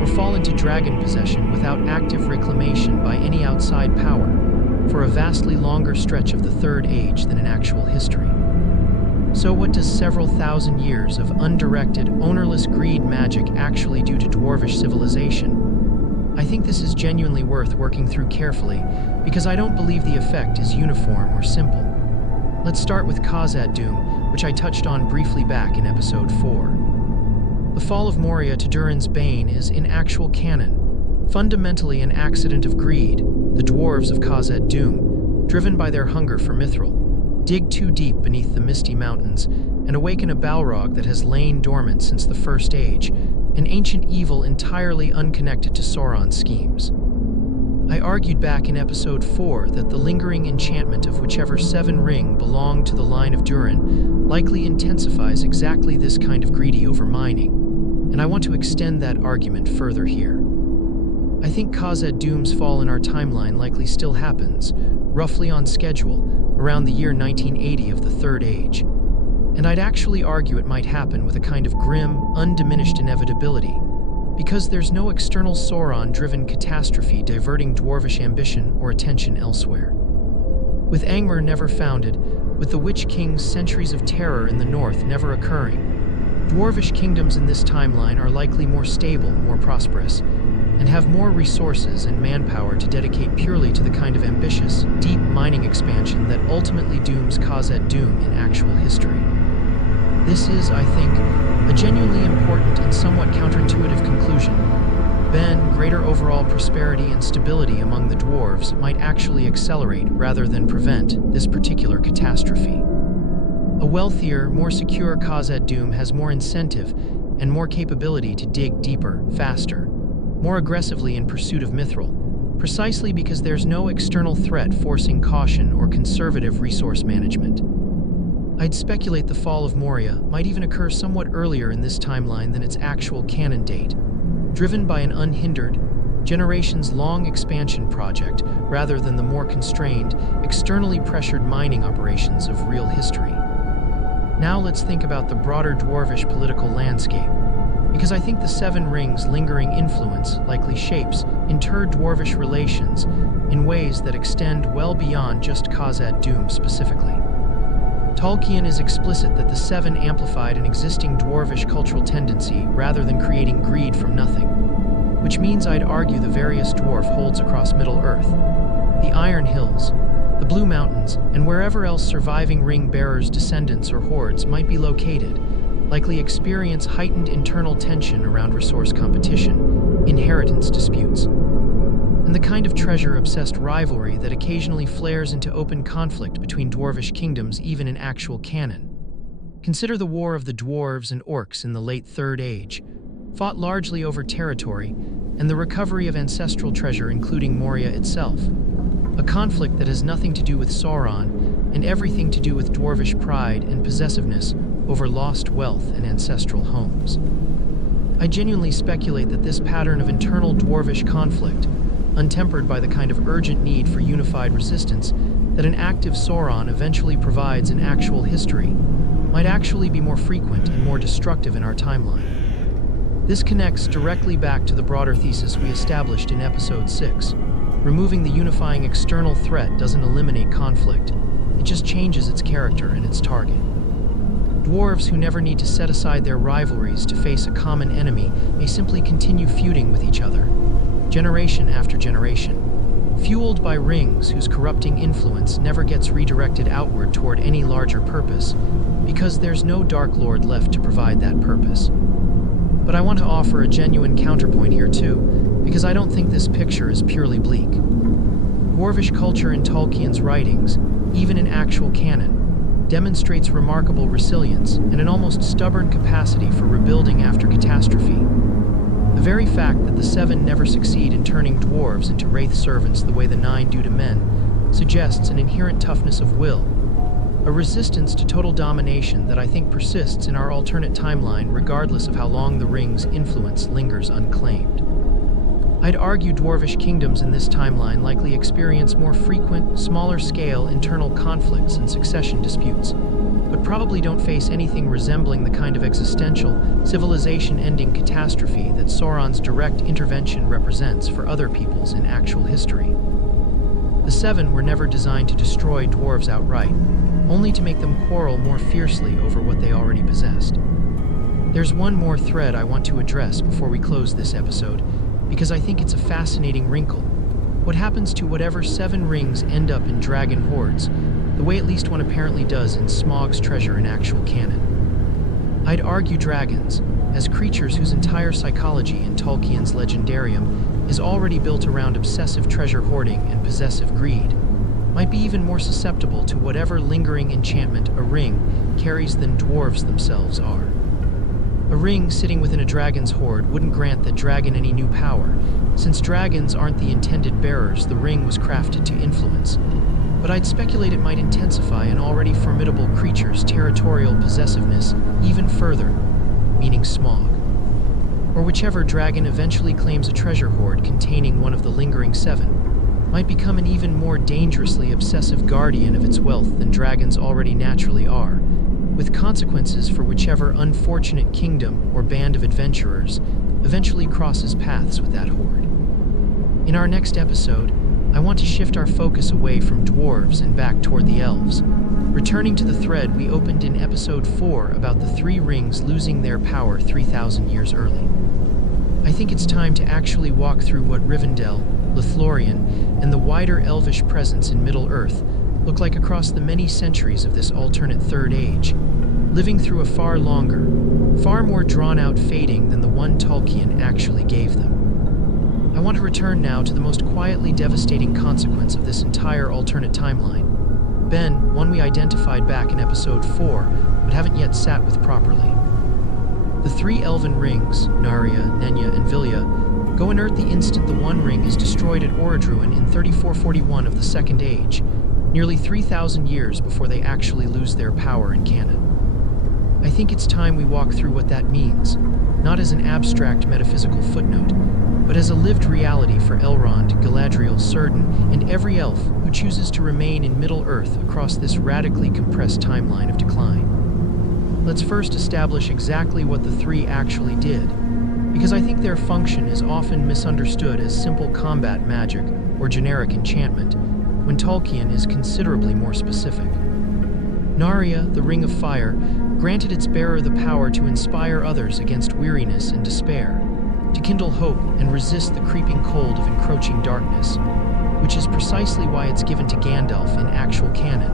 or fall into dragon possession without active reclamation by any outside power, for a vastly longer stretch of the Third Age than in actual history. So what does several thousand years of undirected, ownerless greed magic actually do to dwarvish civilization? I think this is genuinely worth working through carefully, because I don't believe the effect is uniform or simple. Let's start with Khazad-dûm, which I touched on briefly back in episode 4. The fall of Moria to Durin's Bane is, in actual canon, fundamentally an accident of greed. The dwarves of Khazad-dûm, driven by their hunger for mithril, dig too deep beneath the misty mountains and awaken a Balrog that has lain dormant since the First Age, an ancient evil entirely unconnected to Sauron's schemes. I argued back in episode 4 that the lingering enchantment of whichever 7 ring belonged to the line of Durin likely intensifies exactly this kind of greedy over mining, and I want to extend that argument further here. I think Khazad-dûm's fall in our timeline likely still happens, roughly on schedule, around the year 1980 of the Third Age. And I'd actually argue it might happen with a kind of grim, undiminished inevitability, because there's no external Sauron-driven catastrophe diverting dwarvish ambition or attention elsewhere. With Angmar never founded, with the Witch-King's centuries of terror in the north never occurring, dwarvish kingdoms in this timeline are likely more stable, more prosperous, and have more resources and manpower to dedicate purely to the kind of ambitious, deep mining expansion that ultimately dooms Khazad-dûm in actual history. This is, I think, a genuinely important and somewhat counterintuitive conclusion. Then, greater overall prosperity and stability among the dwarves might actually accelerate rather than prevent this particular catastrophe. A wealthier, more secure Khazad-dûm has more incentive and more capability to dig deeper, faster, more aggressively in pursuit of mithril, precisely because there's no external threat forcing caution or conservative resource management. I'd speculate the fall of Moria might even occur somewhat earlier in this timeline than its actual canon date, driven by an unhindered, generations-long expansion project rather than the more constrained, externally pressured mining operations of real history. Now let's think about the broader dwarvish political landscape, because I think the 7 rings' lingering influence likely shapes inter-dwarvish relations in ways that extend well beyond just Khazad-dûm specifically. Tolkien is explicit that the 7 amplified an existing dwarvish cultural tendency rather than creating greed from nothing, which means I'd argue the various dwarf holds across Middle-earth, the Iron Hills, the Blue Mountains, and wherever else surviving ring-bearers' descendants or hordes might be located, likely experience heightened internal tension around resource competition, inheritance disputes, and the kind of treasure-obsessed rivalry that occasionally flares into open conflict between dwarvish kingdoms even in actual canon. Consider the War of the Dwarves and Orcs in the late Third Age, fought largely over territory, and the recovery of ancestral treasure including Moria itself, a conflict that has nothing to do with Sauron and everything to do with dwarvish pride and possessiveness over lost wealth and ancestral homes. I genuinely speculate that this pattern of internal dwarvish conflict, untempered by the kind of urgent need for unified resistance that an active Sauron eventually provides in actual history, might actually be more frequent and more destructive in our timeline. This connects directly back to the broader thesis we established in Episode 6. Removing the unifying external threat doesn't eliminate conflict, it just changes its character and its target. Dwarves who never need to set aside their rivalries to face a common enemy may simply continue feuding with each other, generation after generation, fueled by rings whose corrupting influence never gets redirected outward toward any larger purpose, because there's no Dark Lord left to provide that purpose. But I want to offer a genuine counterpoint here too, because I don't think this picture is purely bleak. Dwarvish culture in Tolkien's writings, even in actual canon, demonstrates remarkable resilience and an almost stubborn capacity for rebuilding after catastrophe. The very fact that the Seven never succeed in turning dwarves into wraith servants the way the Nine do to men suggests an inherent toughness of will, a resistance to total domination that I think persists in our alternate timeline regardless of how long the ring's influence lingers unclaimed. I'd argue dwarvish kingdoms in this timeline likely experience more frequent, smaller-scale internal conflicts and succession disputes, but probably don't face anything resembling the kind of existential, civilization-ending catastrophe that Sauron's direct intervention represents for other peoples in actual history. The Seven were never designed to destroy dwarves outright, only to make them quarrel more fiercely over what they already possessed. There's one more thread I want to address before we close this episode, because I think it's a fascinating wrinkle. What happens to whatever Seven rings end up in dragon hordes, the way at least one apparently does in Smaug's treasure in actual canon? I'd argue dragons, as creatures whose entire psychology in Tolkien's legendarium is already built around obsessive treasure hoarding and possessive greed, might be even more susceptible to whatever lingering enchantment a ring carries than dwarves themselves are. A ring sitting within a dragon's hoard wouldn't grant that dragon any new power, since dragons aren't the intended bearers the ring was crafted to influence. But I'd speculate it might intensify an already formidable creature's territorial possessiveness even further, meaning Smaug. Or whichever dragon eventually claims a treasure hoard containing one of the lingering Seven might become an even more dangerously obsessive guardian of its wealth than dragons already naturally are, with consequences for whichever unfortunate kingdom or band of adventurers eventually crosses paths with that horde. In our next episode, I want to shift our focus away from dwarves and back toward the elves, returning to the thread we opened in Episode 4 about the three rings losing their power 3,000 years early. I think it's time to actually walk through what Rivendell, Lothlórien, and the wider elvish presence in Middle-earth look like across the many centuries of this alternate Third Age, living through a far longer, far more drawn-out fading than the one Tolkien actually gave them. I want to return now to the most quietly devastating consequence of this entire alternate timeline. Ben, one we identified back in Episode 4, but haven't yet sat with properly. The three elven rings, Narya, Nenya, and Vilya, go inert the instant the One Ring is destroyed at Orodruin in 3441 of the Second Age, nearly 3,000 years before they actually lose their power in canon. I think it's time we walk through what that means, not as an abstract metaphysical footnote, but as a lived reality for Elrond, Galadriel, Círdan, and every elf who chooses to remain in Middle-earth across this radically compressed timeline of decline. Let's first establish exactly what the three actually did, because I think their function is often misunderstood as simple combat magic or generic enchantment, when Tolkien is considerably more specific. Narya, the Ring of Fire, granted its bearer the power to inspire others against weariness and despair, to kindle hope and resist the creeping cold of encroaching darkness, which is precisely why it's given to Gandalf in actual canon,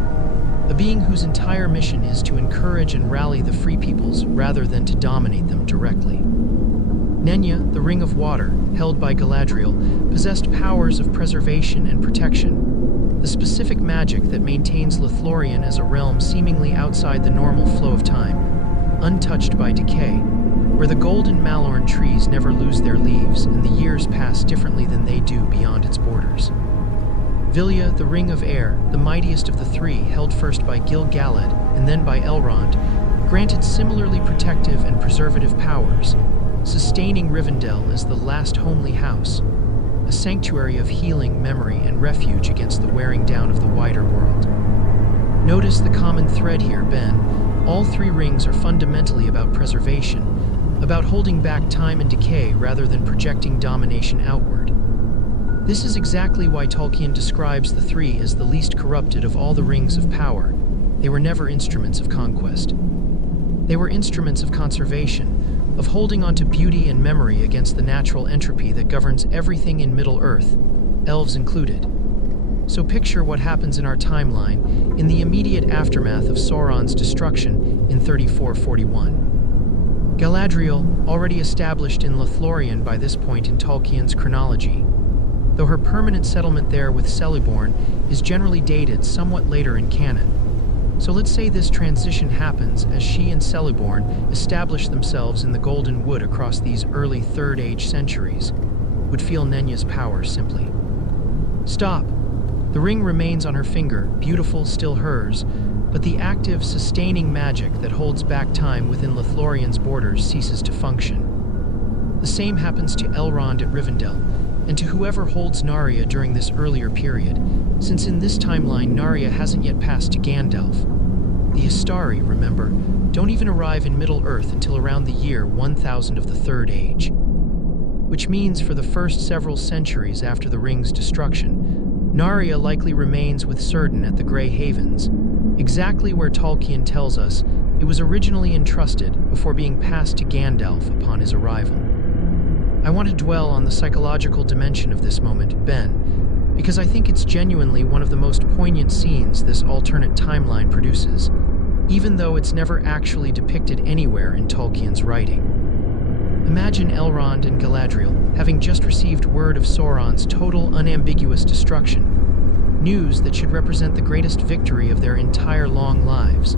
a being whose entire mission is to encourage and rally the Free Peoples rather than to dominate them directly. Nenya, the Ring of Water, held by Galadriel, possessed powers of preservation and protection, the specific magic that maintains Lothlórien as a realm seemingly outside the normal flow of time, untouched by decay, where the golden Malorn trees never lose their leaves and the years pass differently than they do beyond its borders. Vilya, the Ring of Air, the mightiest of the three, held first by Gil-galad and then by Elrond, granted similarly protective and preservative powers, sustaining Rivendell as the last homely house, a sanctuary of healing, memory, and refuge against the wearing down of the wider world. Notice the common thread here, Ben. All three rings are fundamentally about preservation, about holding back time and decay rather than projecting domination outward. This is exactly why Tolkien describes the three as the least corrupted of all the rings of power. They were never instruments of conquest. They were instruments of conservation, of holding on to beauty and memory against the natural entropy that governs everything in Middle-earth, elves included. So picture what happens in our timeline in the immediate aftermath of Sauron's destruction in 3441. Galadriel, already established in Lothlórien by this point in Tolkien's chronology, though her permanent settlement there with Celeborn is generally dated somewhat later in canon. So let's say this transition happens as she and Celeborn establish themselves in the Golden Wood across these early Third Age centuries. Would feel Nenya's power simply. Stop. The ring remains on her finger, beautiful, still hers, but the active, sustaining magic that holds back time within Lothlórien's borders ceases to function. The same happens to Elrond at Rivendell, and to whoever holds Narya during this earlier period, since in this timeline Narya hasn't yet passed to Gandalf. The Istari, remember, don't even arrive in Middle-earth until around the year 1000 of the Third Age. Which means for the first several centuries after the ring's destruction, Narya likely remains with Círdan at the Grey Havens, exactly where Tolkien tells us it was originally entrusted before being passed to Gandalf upon his arrival. I want to dwell on the psychological dimension of this moment, Ben, because I think it's genuinely one of the most poignant scenes this alternate timeline produces, even though it's never actually depicted anywhere in Tolkien's writing. Imagine Elrond and Galadriel having just received word of Sauron's total, unambiguous destruction, news that should represent the greatest victory of their entire long lives,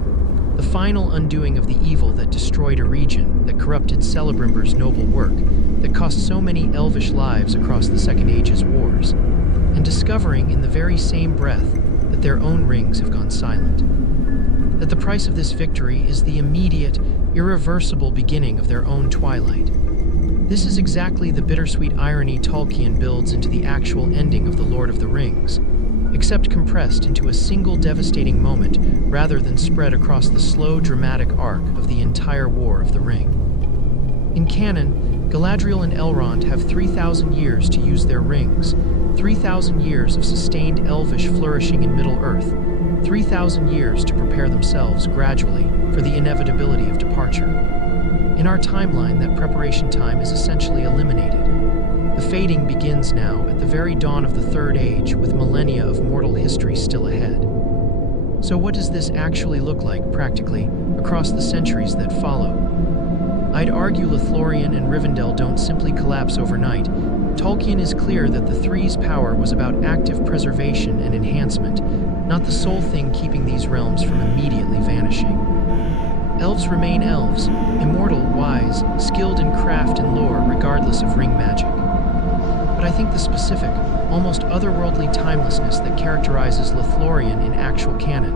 the final undoing of the evil that destroyed a region, that corrupted Celebrimbor's noble work, that cost so many elvish lives across the Second Age's wars, and discovering in the very same breath that their own rings have gone silent. That the price of this victory is the immediate, irreversible beginning of their own twilight. This is exactly the bittersweet irony Tolkien builds into the actual ending of The Lord of the Rings, except compressed into a single devastating moment rather than spread across the slow, dramatic arc of the entire War of the Ring. In canon, Galadriel and Elrond have 3,000 years to use their rings, 3,000 years of sustained elvish flourishing in Middle-earth, 3,000 years to prepare themselves gradually for the inevitability of departure. In our timeline, that preparation time is essentially eliminated. The fading begins now at the very dawn of the Third Age, with millennia of mortal history still ahead. So what does this actually look like, practically, across the centuries that follow? I'd argue Lothlórien and Rivendell don't simply collapse overnight. Tolkien is clear that the Three's power was about active preservation and enhancement, not the sole thing keeping these realms from immediately vanishing. Elves remain elves, immortal, wise, skilled in craft and lore regardless of ring magic. But I think the specific, almost otherworldly timelessness that characterizes Lothlórien in actual canon,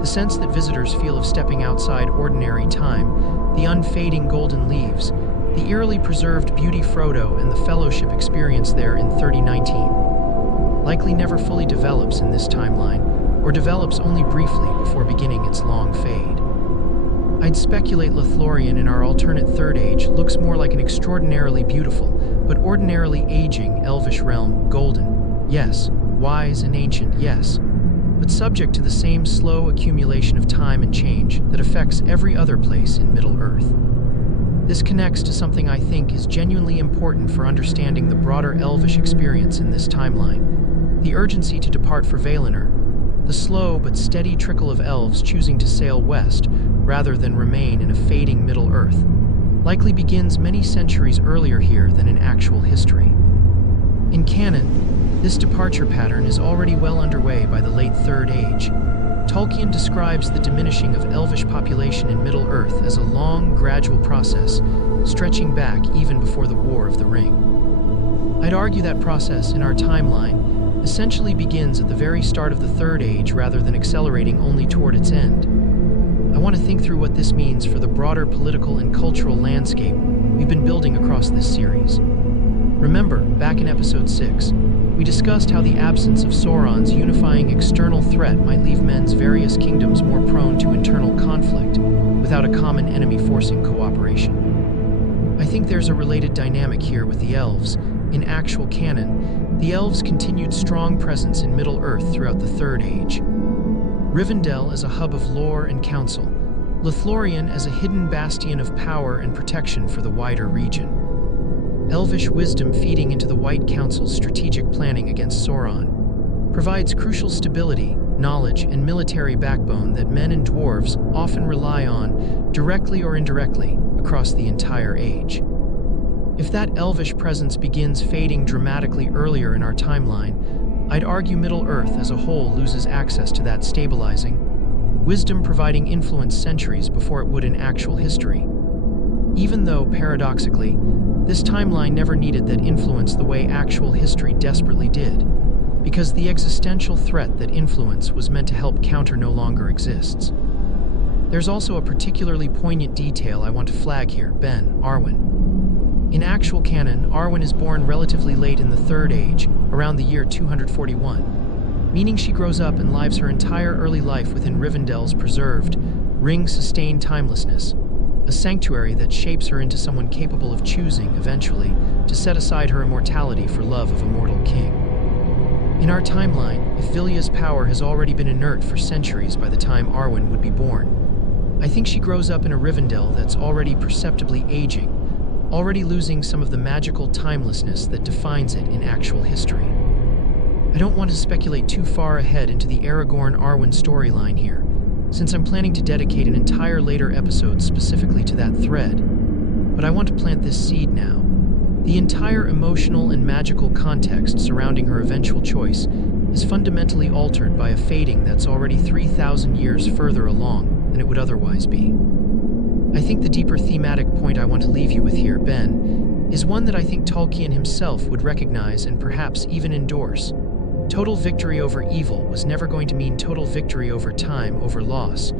the sense that visitors feel of stepping outside ordinary time, the unfading golden leaves, the eerily preserved beauty Frodo and the fellowship experience there in 3019, likely never fully develops in this timeline, or develops only briefly before beginning its long fade. I'd speculate Lothlórien in our alternate Third Age looks more like an extraordinarily beautiful, but ordinarily aging elvish realm, golden, yes, wise and ancient, yes, but subject to the same slow accumulation of time and change that affects every other place in Middle-earth. This connects to something I think is genuinely important for understanding the broader elvish experience in this timeline: the urgency to depart for Valinor, the slow but steady trickle of elves choosing to sail west rather than remain in a fading Middle-earth, likely begins many centuries earlier here than in actual history. In canon, this departure pattern is already well underway by the late Third Age. Tolkien describes the diminishing of elvish population in Middle-earth as a long, gradual process, stretching back even before the War of the Ring. I'd argue that process in our timeline essentially begins at the very start of the Third Age rather than accelerating only toward its end. I want to think through what this means for the broader political and cultural landscape we've been building across this series. Remember, back in episode 6, we discussed how the absence of Sauron's unifying external threat might leave men's various kingdoms more prone to internal conflict, without a common enemy forcing cooperation. I think there's a related dynamic here with the elves. In actual canon, the elves' continued strong presence in Middle-earth throughout the Third Age. Rivendell as a hub of lore and counsel, Lothlórien as a hidden bastion of power and protection for the wider region. Elvish wisdom feeding into the White Council's strategic planning against Sauron provides crucial stability, knowledge, and military backbone that men and dwarves often rely on, directly or indirectly, across the entire age. If that elvish presence begins fading dramatically earlier in our timeline, I'd argue Middle-earth as a whole loses access to that stabilizing wisdom, providing influence centuries before it would in actual history. Even though, paradoxically, this timeline never needed that influence the way actual history desperately did, because the existential threat that influence was meant to help counter no longer exists. There's also a particularly poignant detail I want to flag here: Arwen. In actual canon, Arwen is born relatively late in the Third Age, around the year 241, meaning she grows up and lives her entire early life within Rivendell's preserved, ring-sustained timelessness, a sanctuary that shapes her into someone capable of choosing, eventually, to set aside her immortality for love of a mortal king. In our timeline, if Vilya's power has already been inert for centuries by the time Arwen would be born, I think she grows up in a Rivendell that's already perceptibly aging, already losing some of the magical timelessness that defines it in actual history. I don't want to speculate too far ahead into the Aragorn-Arwen storyline here, since I'm planning to dedicate an entire later episode specifically to that thread, but I want to plant this seed now. The entire emotional and magical context surrounding her eventual choice is fundamentally altered by a fading that's already 3,000 years further along than it would otherwise be. I think the deeper thematic point I want to leave you with here, Ben, is one that I think Tolkien himself would recognize and perhaps even endorse. Total victory over evil was never going to mean total victory over time, over loss,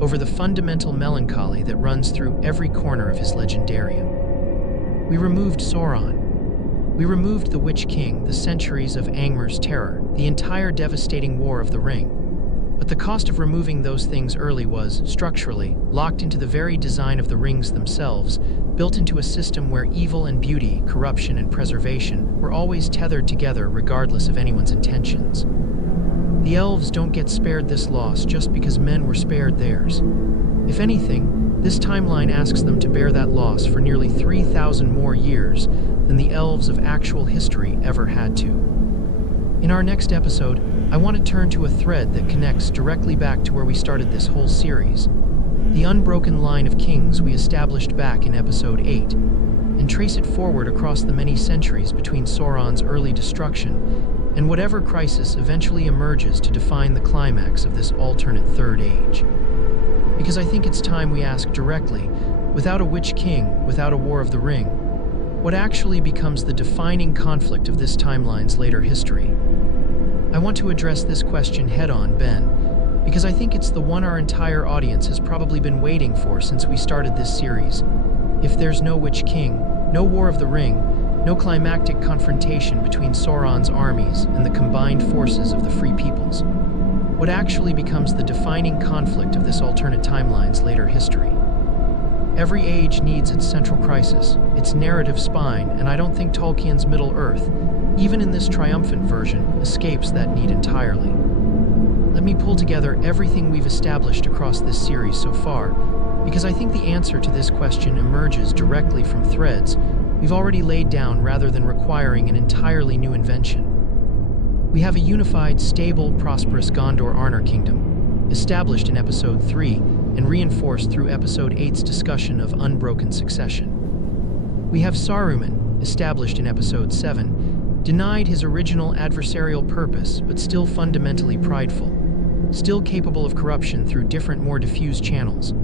over the fundamental melancholy that runs through every corner of his legendarium. We removed Sauron. We removed the Witch-King, the centuries of Angmar's terror, the entire devastating War of the Ring. But the cost of removing those things early was, structurally, locked into the very design of the rings themselves, built into a system where evil and beauty, corruption and preservation were always tethered together regardless of anyone's intentions. The elves don't get spared this loss just because men were spared theirs. If anything, this timeline asks them to bear that loss for nearly 3,000 more years than the elves of actual history ever had to. In our next episode, I want to turn to a thread that connects directly back to where we started this whole series, the unbroken line of kings we established back in episode 8, and trace it forward across the many centuries between Sauron's early destruction and whatever crisis eventually emerges to define the climax of this alternate Third Age. Because I think it's time we ask directly, without a Witch-King, without a War of the Ring, what actually becomes the defining conflict of this timeline's later history? I want to address this question head-on, Ben, because I think it's the one our entire audience has probably been waiting for since we started this series. If there's no Witch-King, no War of the Ring, no climactic confrontation between Sauron's armies and the combined forces of the Free Peoples, what actually becomes the defining conflict of this alternate timeline's later history? Every age needs its central crisis, its narrative spine, and I don't think Tolkien's Middle-earth, even in this triumphant version, escapes that need entirely. Let me pull together everything we've established across this series so far, because I think the answer to this question emerges directly from threads we've already laid down rather than requiring an entirely new invention. We have a unified, stable, prosperous Gondor-Arnor kingdom, established in Episode 3 and reinforced through Episode 8's discussion of unbroken succession. We have Saruman, established in Episode 7, denied his original adversarial purpose but still fundamentally prideful, still capable of corruption through different, more diffuse channels,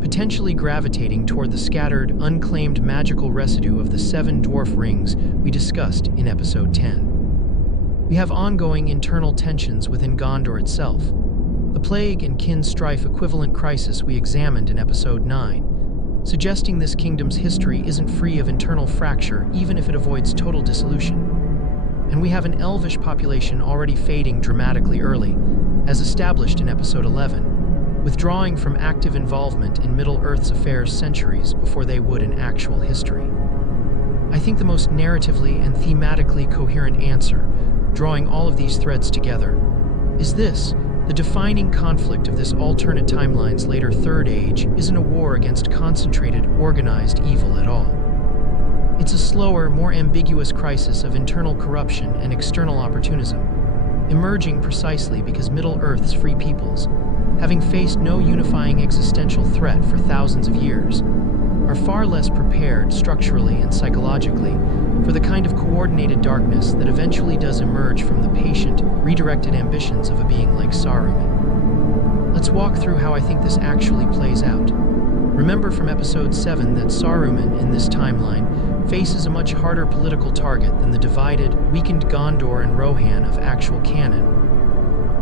potentially gravitating toward the scattered, unclaimed magical residue of the 7 dwarf rings we discussed in Episode 10. We have ongoing internal tensions within Gondor itself. the plague and kin strife equivalent crisis we examined in Episode 9, suggesting this kingdom's history isn't free of internal fracture even if it avoids total dissolution. And we have an elvish population already fading dramatically early, as established in Episode 11, withdrawing from active involvement in Middle-earth's affairs centuries before they would in actual history. I think the most narratively and thematically coherent answer, drawing all of these threads together, is this: the defining conflict of this alternate timeline's later Third Age isn't a war against concentrated, organized evil at all. It's a slower, more ambiguous crisis of internal corruption and external opportunism, emerging precisely because Middle-earth's free peoples, having faced no unifying existential threat for thousands of years, are far less prepared structurally and psychologically for the kind of coordinated darkness that eventually does emerge from the patient, redirected ambitions of a being like Saruman. Let's walk through how I think this actually plays out. Remember from Episode 7 that Saruman, in this timeline, faces a much harder political target than the divided, weakened Gondor and Rohan of actual canon.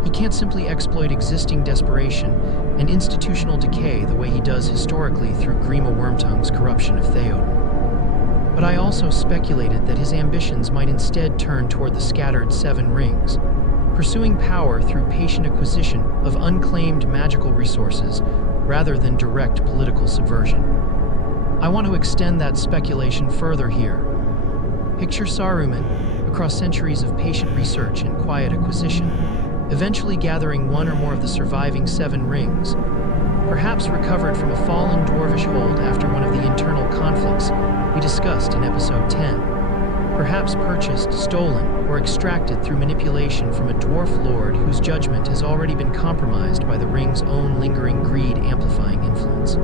He can't simply exploit existing desperation and institutional decay the way he does historically through Grima Wormtongue's corruption of Theoden. But I also speculated that his ambitions might instead turn toward the scattered Seven Rings, pursuing power through patient acquisition of unclaimed magical resources rather than direct political subversion. I want to extend that speculation further here. Picture Saruman, across centuries of patient research and quiet acquisition, eventually gathering one or more of the surviving Seven Rings, perhaps recovered from a fallen dwarvish hold after one of the internal conflicts we discussed in Episode 10, perhaps purchased, stolen, or extracted through manipulation from a dwarf lord whose judgment has already been compromised by the ring's own lingering greed-amplifying influence.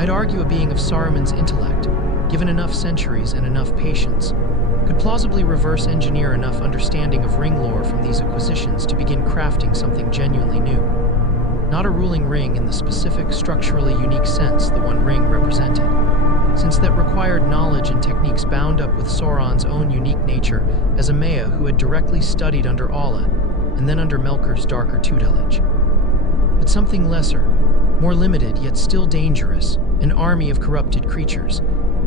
I'd argue a being of Saruman's intellect, given enough centuries and enough patience, could plausibly reverse engineer enough understanding of ring lore from these acquisitions to begin crafting something genuinely new. Not a ruling ring in the specific, structurally unique sense the One Ring represented, since that required knowledge and techniques bound up with Sauron's own unique nature as a Maya who had directly studied under Alla, and then under Melkor's darker tutelage. But something lesser, more limited yet still dangerous, an army of corrupted creatures,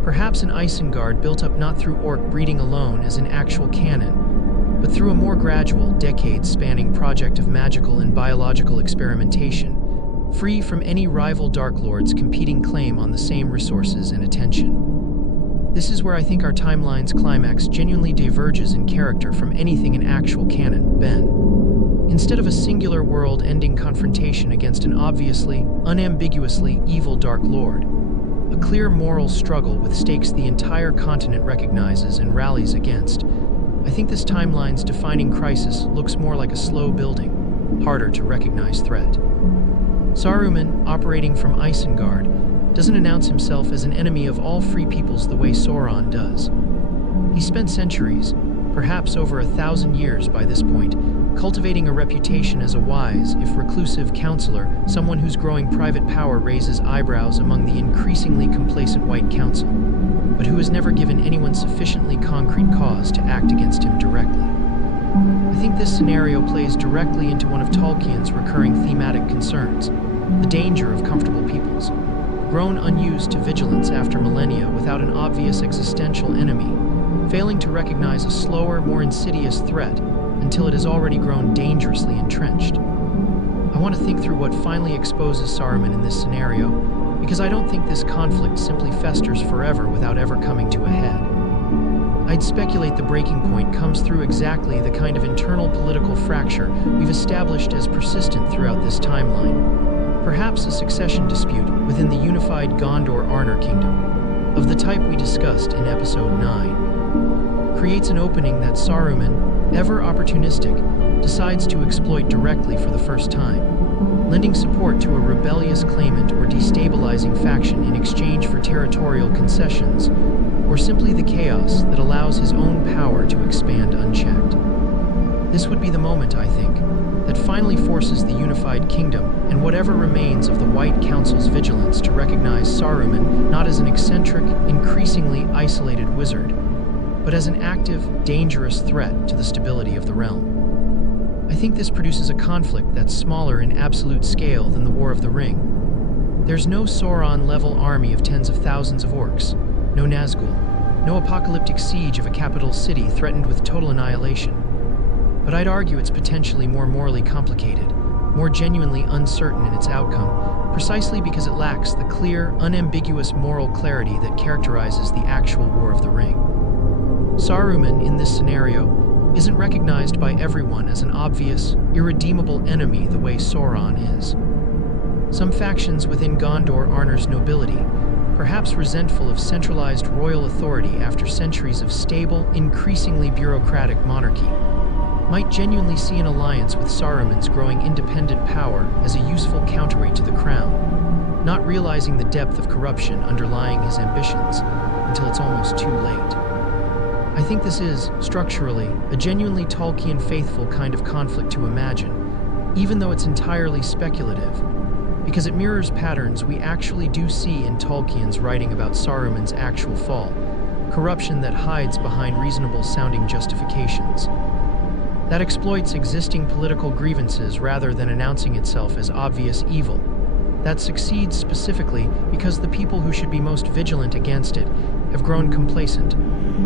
perhaps an Isengard built up not through orc breeding alone as in actual canon, but through a more gradual, decades-spanning project of magical and biological experimentation, free from any rival Dark Lord's competing claim on the same resources and attention. This is where I think our timeline's climax genuinely diverges in character from anything in actual canon, Ben. Instead of a singular world-ending confrontation against an obviously, unambiguously evil Dark Lord, a clear moral struggle with stakes the entire continent recognizes and rallies against, I think this timeline's defining crisis looks more like a slow building, harder to recognize threat. Saruman, operating from Isengard, doesn't announce himself as an enemy of all free peoples the way Sauron does. He spent centuries, perhaps over 1,000 years by this point, cultivating a reputation as a wise, if reclusive, counselor, someone whose growing private power raises eyebrows among the increasingly complacent White Council, but who has never given anyone sufficiently concrete cause to act against him directly. I think this scenario plays directly into one of Tolkien's recurring thematic concerns, the danger of comfortable peoples, grown unused to vigilance after millennia without an obvious existential enemy, failing to recognize a slower, more insidious threat until it has already grown dangerously entrenched. I want to think through what finally exposes Saruman in this scenario, because I don't think this conflict simply festers forever without ever coming to a head. I'd speculate the breaking point comes through exactly the kind of internal political fracture we've established as persistent throughout this timeline. Perhaps a succession dispute within the unified Gondor-Arnor kingdom, of the type we discussed in Episode 9, creates an opening that Saruman, ever opportunistic, decides to exploit directly for the first time, lending support to a rebellious claimant or destabilizing faction in exchange for territorial concessions, or simply the chaos that allows his own power to expand unchecked. This would be the moment, I think, that finally forces the unified kingdom and whatever remains of the White Council's vigilance to recognize Saruman not as an eccentric, increasingly isolated wizard, but as an active, dangerous threat to the stability of the realm. I think this produces a conflict that's smaller in absolute scale than the War of the Ring. There's no Sauron-level army of tens of thousands of orcs, no Nazgûl, no apocalyptic siege of a capital city threatened with total annihilation. But I'd argue it's potentially more morally complicated, more genuinely uncertain in its outcome, precisely because it lacks the clear, unambiguous moral clarity that characterizes the actual War of the Ring. Saruman, in this scenario, isn't recognized by everyone as an obvious, irredeemable enemy the way Sauron is. Some factions within Gondor Arnor's nobility, perhaps resentful of centralized royal authority after centuries of stable, increasingly bureaucratic monarchy, might genuinely see an alliance with Saruman's growing independent power as a useful counterweight to the crown, not realizing the depth of corruption underlying his ambitions until it's almost too late. I think this is, structurally, a genuinely Tolkien-faithful kind of conflict to imagine, even though it's entirely speculative, because it mirrors patterns we actually do see in Tolkien's writing about Saruman's actual fall, corruption that hides behind reasonable-sounding justifications, that exploits existing political grievances rather than announcing itself as obvious evil, that succeeds specifically because the people who should be most vigilant against it have grown complacent,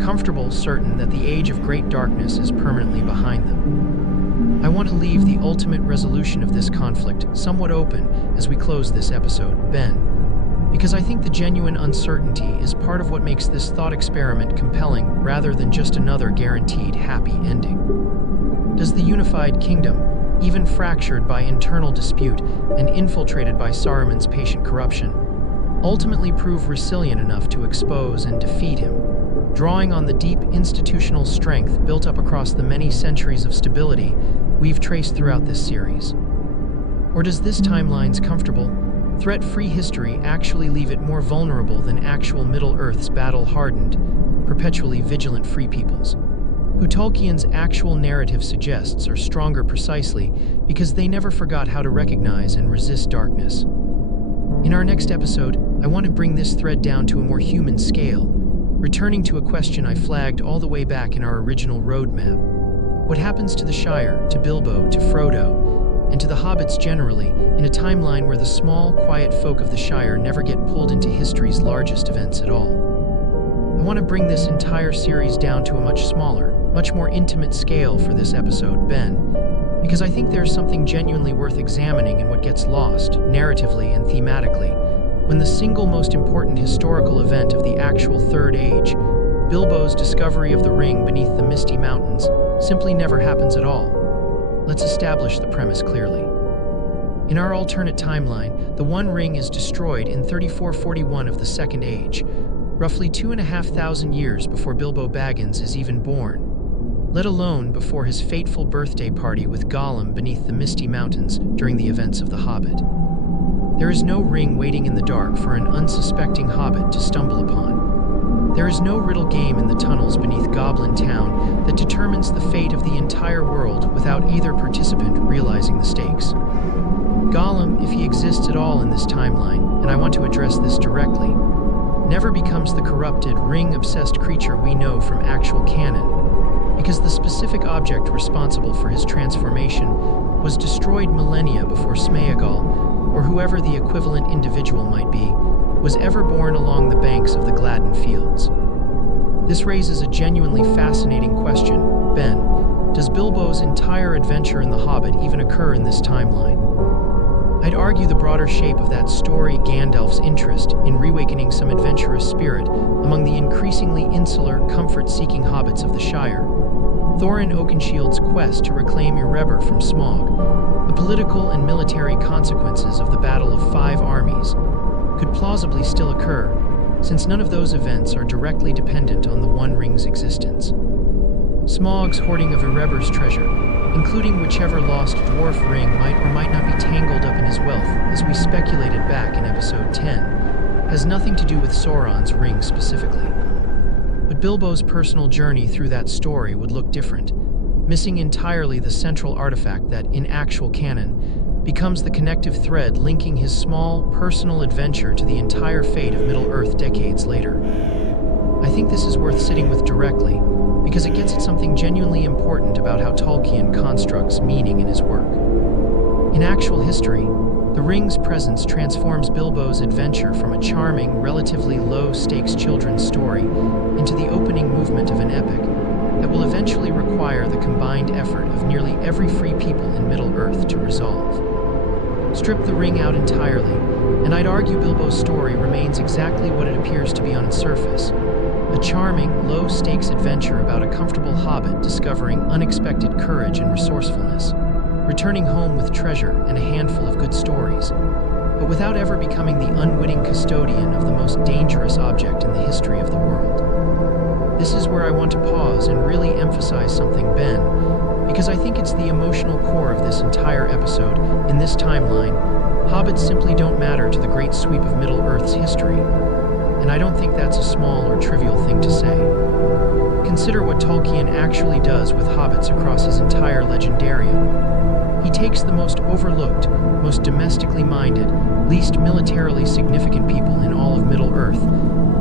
comfortable, certain that the age of great darkness is permanently behind them. I want to leave the ultimate resolution of this conflict somewhat open as we close this episode, Ben, because I think the genuine uncertainty is part of what makes this thought experiment compelling rather than just another guaranteed happy ending. Does the unified kingdom, even fractured by internal dispute and infiltrated by Saruman's patient corruption, ultimately prove resilient enough to expose and defeat him, drawing on the deep institutional strength built up across the many centuries of stability we've traced throughout this series? Or does this timeline's comfortable, threat-free history actually leave it more vulnerable than actual Middle-earth's battle-hardened, perpetually vigilant free peoples, who Tolkien's actual narrative suggests are stronger precisely because they never forgot how to recognize and resist darkness? In our next episode, I want to bring this thread down to a more human scale, returning to a question I flagged all the way back in our original roadmap. What happens to the Shire, to Bilbo, to Frodo, and to the hobbits generally, in a timeline where the small, quiet folk of the Shire never get pulled into history's largest events at all? I want to bring this entire series down to a much smaller, much more intimate scale for this episode, Ben, because I think there's something genuinely worth examining in what gets lost, narratively and thematically, when the single most important historical event of the actual Third Age, Bilbo's discovery of the ring beneath the Misty Mountains, simply never happens at all. Let's establish the premise clearly. In our alternate timeline, the One Ring is destroyed in 3441 of the Second Age, roughly 2,500 years before Bilbo Baggins is even born, let alone before his fateful birthday party with Gollum beneath the Misty Mountains during the events of The Hobbit. There is no ring waiting in the dark for an unsuspecting hobbit to stumble upon. There is no riddle game in the tunnels beneath Goblin Town that determines the fate of the entire world without either participant realizing the stakes. Gollum, if he exists at all in this timeline, and I want to address this directly, never becomes the corrupted, ring-obsessed creature we know from actual canon, because the specific object responsible for his transformation was destroyed millennia before Smeagol, or whoever the equivalent individual might be, was ever born along the banks of the Gladden Fields. This raises a genuinely fascinating question, Ben. Does Bilbo's entire adventure in The Hobbit even occur in this timeline? I'd argue the broader shape of that story Gandalf's interest in reawakening some adventurous spirit among the increasingly insular, comfort-seeking hobbits of the Shire, Thorin Oakenshield's quest to reclaim Erebor from Smaug, the political and military consequences of the Battle of Five Armies, could plausibly still occur, since none of those events are directly dependent on the One Ring's existence. Smaug's hoarding of Erebor's treasure, including whichever lost dwarf ring might or might not be tangled up in his wealth, as we speculated back in episode 10, has nothing to do with Sauron's ring specifically. But Bilbo's personal journey through that story would look different, missing entirely the central artifact that, in actual canon, becomes the connective thread linking his small, personal adventure to the entire fate of Middle-earth decades later. I think this is worth sitting with directly, because it gets at something genuinely important about how Tolkien constructs meaning in his work. In actual history, the Ring's presence transforms Bilbo's adventure from a charming, relatively low-stakes children's story into the opening movement of an epic that will eventually require the combined effort of nearly every free people in Middle-earth to resolve. Strip the Ring out entirely, and I'd argue Bilbo's story remains exactly what it appears to be on its surface: a charming, low-stakes adventure about a comfortable hobbit discovering unexpected courage and resourcefulness, returning home with treasure and a handful of good stories, but without ever becoming the unwitting custodian of the most dangerous object in the history of the world. This is where I want to pause and really emphasize something, Ben, because I think it's the emotional core of this entire episode. In this timeline, hobbits simply don't matter to the great sweep of Middle-earth's history, and I don't think that's a small or trivial thing to say. Consider what Tolkien actually does with hobbits across his entire legendarium. He takes the most overlooked, most domestically minded, least militarily significant people in all of Middle-earth,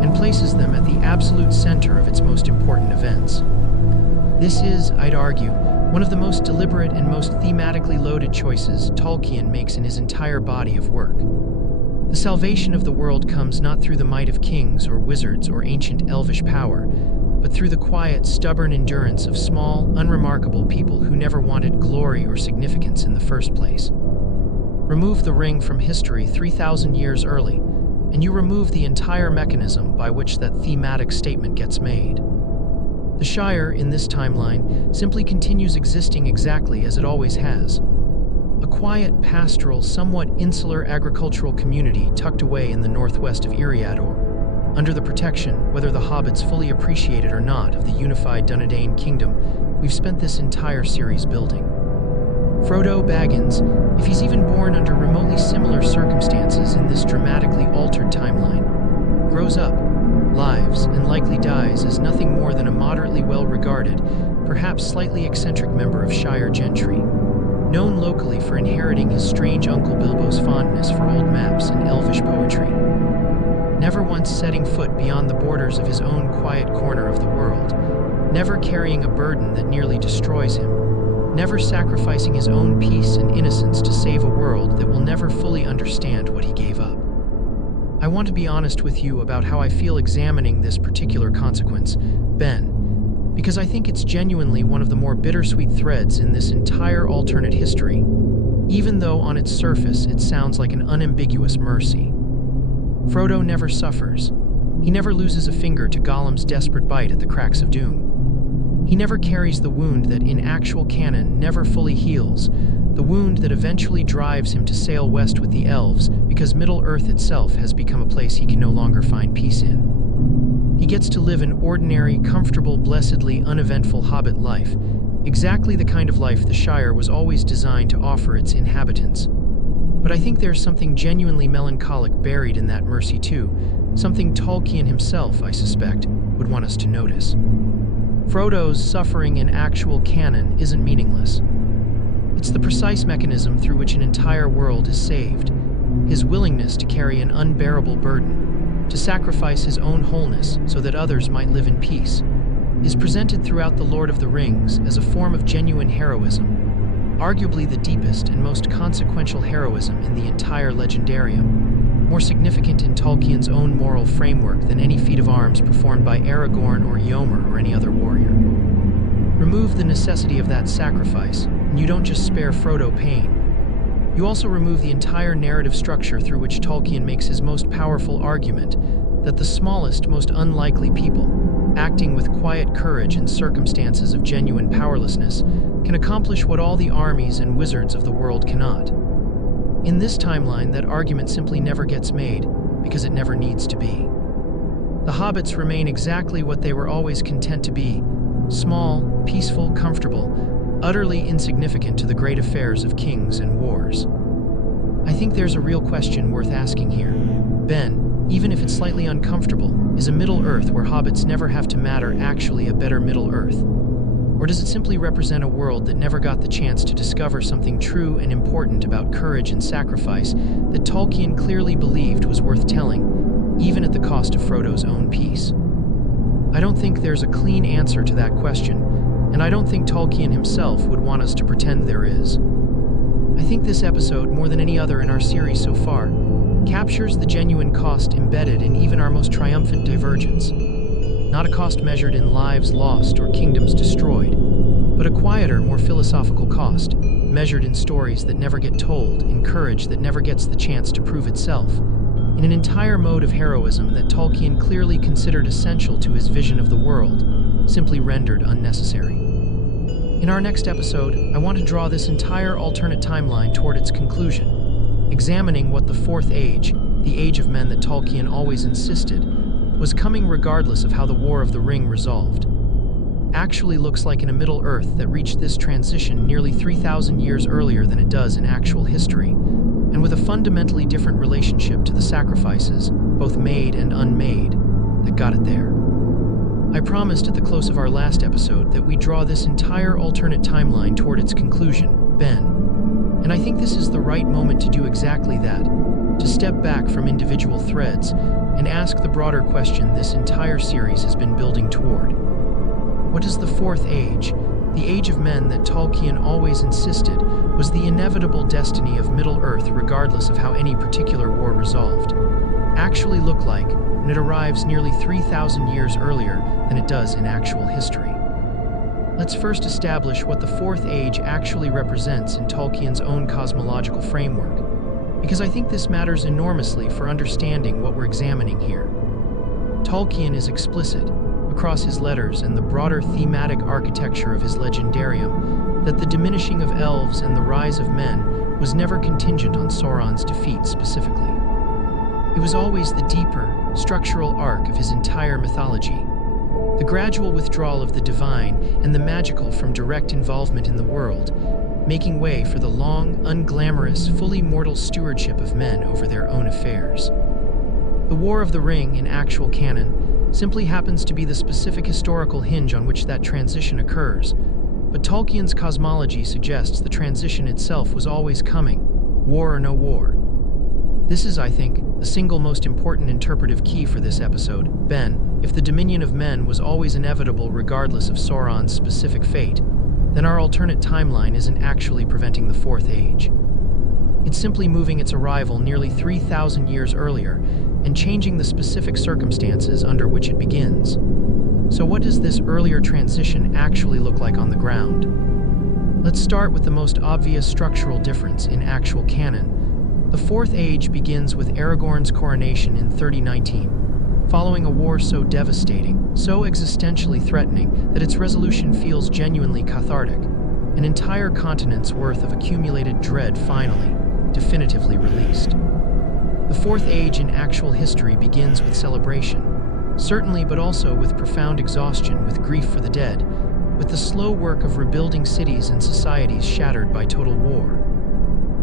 and places them at the absolute center of its most important events. This is, I'd argue, one of the most deliberate and most thematically loaded choices Tolkien makes in his entire body of work. The salvation of the world comes not through the might of kings or wizards or ancient elvish power, but through the quiet, stubborn endurance of small, unremarkable people who never wanted glory or significance in the first place. Remove the Ring from history 3,000 years early, and you remove the entire mechanism by which that thematic statement gets made. The Shire, in this timeline, simply continues existing exactly as it always has. A quiet, pastoral, somewhat insular agricultural community tucked away in the northwest of Eriador, under the protection, whether the hobbits fully appreciate it or not, of the unified Dúnedain kingdom we've spent this entire series building. Frodo Baggins, if he's even born under remotely similar circumstances in this dramatically altered timeline, grows up, lives, and likely dies as nothing more than a moderately well-regarded, perhaps slightly eccentric member of Shire gentry, known locally for inheriting his strange Uncle Bilbo's fondness for old maps and elvish poetry. Never once setting foot beyond the borders of his own quiet corner of the world, never carrying a burden that nearly destroys him, never sacrificing his own peace and innocence to save a world that will never fully understand what he gave up. I want to be honest with you about how I feel examining this particular consequence, Ben, because I think it's genuinely one of the more bittersweet threads in this entire alternate history, even though on its surface it sounds like an unambiguous mercy. Frodo never suffers. He never loses a finger to Gollum's desperate bite at the cracks of doom. He never carries the wound that, in actual canon, never fully heals, the wound that eventually drives him to sail west with the elves because Middle-earth itself has become a place he can no longer find peace in. He gets to live an ordinary, comfortable, blessedly uneventful hobbit life, exactly the kind of life the Shire was always designed to offer its inhabitants. But I think there's something genuinely melancholic buried in that mercy too, something Tolkien himself, I suspect, would want us to notice. Frodo's suffering in actual canon isn't meaningless. It's the precise mechanism through which an entire world is saved, his willingness to carry an unbearable burden, to sacrifice his own wholeness so that others might live in peace, is presented throughout The Lord of the Rings as a form of genuine heroism, arguably the deepest and most consequential heroism in the entire legendarium, more significant in Tolkien's own moral framework than any feat of arms performed by Aragorn or Eomer or any other warrior. Remove the necessity of that sacrifice, and you don't just spare Frodo pain. You also remove the entire narrative structure through which Tolkien makes his most powerful argument that the smallest, most unlikely people, acting with quiet courage in circumstances of genuine powerlessness, can accomplish what all the armies and wizards of the world cannot. In this timeline, that argument simply never gets made, because it never needs to be. The hobbits remain exactly what they were always content to be: small, peaceful, comfortable, utterly insignificant to the great affairs of kings and wars. I think there's a real question worth asking here. Ben, even if it's slightly uncomfortable, is a Middle-earth where hobbits never have to matter actually a better Middle-earth? Or does it simply represent a world that never got the chance to discover something true and important about courage and sacrifice that Tolkien clearly believed was worth telling, even at the cost of Frodo's own peace? I don't think there's a clean answer to that question, and I don't think Tolkien himself would want us to pretend there is. I think this episode, more than any other in our series so far, captures the genuine cost embedded in even our most triumphant divergence. Not a cost measured in lives lost or kingdoms destroyed, but a quieter, more philosophical cost, measured in stories that never get told, in courage that never gets the chance to prove itself, in an entire mode of heroism that Tolkien clearly considered essential to his vision of the world, simply rendered unnecessary. In our next episode, I want to draw this entire alternate timeline toward its conclusion, examining what the Fourth Age, the Age of Men that Tolkien always insisted, was coming regardless of how the War of the Ring resolved. Actually looks like in a Middle-earth that reached this transition nearly 3,000 years earlier than it does in actual history, and with a fundamentally different relationship to the sacrifices, both made and unmade, that got it there. I promised at the close of our last episode that we draw this entire alternate timeline toward its conclusion, Ben. And I think this is the right moment to do exactly that, to step back from individual threads and ask the broader question this entire series has been building toward. What is the Fourth Age, the Age of Men that Tolkien always insisted was the inevitable destiny of Middle-earth regardless of how any particular war resolved, actually look like when it arrives nearly 3,000 years earlier than it does in actual history? Let's first establish what the Fourth Age actually represents in Tolkien's own cosmological framework, because I think this matters enormously for understanding what we're examining here. Tolkien is explicit, across his letters and the broader thematic architecture of his legendarium, that the diminishing of elves and the rise of men was never contingent on Sauron's defeat specifically. It was always the deeper, structural arc of his entire mythology, the gradual withdrawal of the divine and the magical from direct involvement in the world, making way for the long, unglamorous, fully mortal stewardship of men over their own affairs. The War of the Ring, in actual canon, simply happens to be the specific historical hinge on which that transition occurs, but Tolkien's cosmology suggests the transition itself was always coming, war or no war. This is, I think, the single most important interpretive key for this episode. Ben, if the dominion of men was always inevitable regardless of Sauron's specific fate, then our alternate timeline isn't actually preventing the Fourth Age. It's simply moving its arrival nearly 3,000 years earlier and changing the specific circumstances under which it begins. So what does this earlier transition actually look like on the ground? Let's start with the most obvious structural difference in actual canon. The Fourth Age begins with Aragorn's coronation in 3019, following a war so devastating, so existentially threatening, that its resolution feels genuinely cathartic. An entire continent's worth of accumulated dread finally, definitively released. The Fourth Age in actual history begins with celebration, certainly, but also with profound exhaustion, with grief for the dead, with the slow work of rebuilding cities and societies shattered by total war.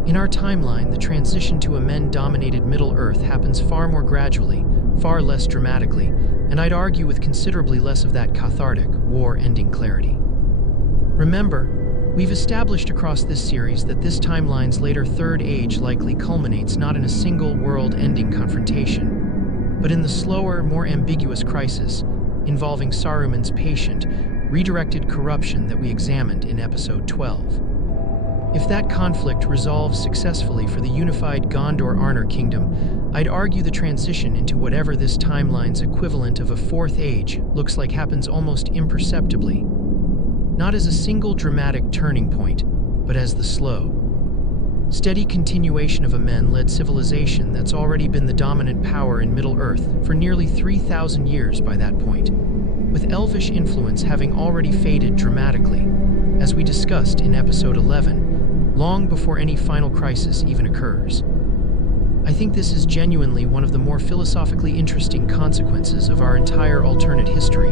In our timeline, the transition to a men-dominated Middle-earth happens far more gradually, far less dramatically, and I'd argue with considerably less of that cathartic, war-ending clarity. Remember, we've established across this series that this timeline's later Third Age likely culminates not in a single world-ending confrontation, but in the slower, more ambiguous crisis involving Saruman's patient, redirected corruption that we examined in Episode 12. If that conflict resolves successfully for the unified Gondor-Arnor kingdom, I'd argue the transition into whatever this timeline's equivalent of a Fourth Age looks like happens almost imperceptibly, not as a single dramatic turning point, but as the slow, steady continuation of a men-led civilization that's already been the dominant power in Middle-earth for nearly 3,000 years by that point, with elvish influence having already faded dramatically, as we discussed in Episode 11, long before any final crisis even occurs. I think this is genuinely one of the more philosophically interesting consequences of our entire alternate history.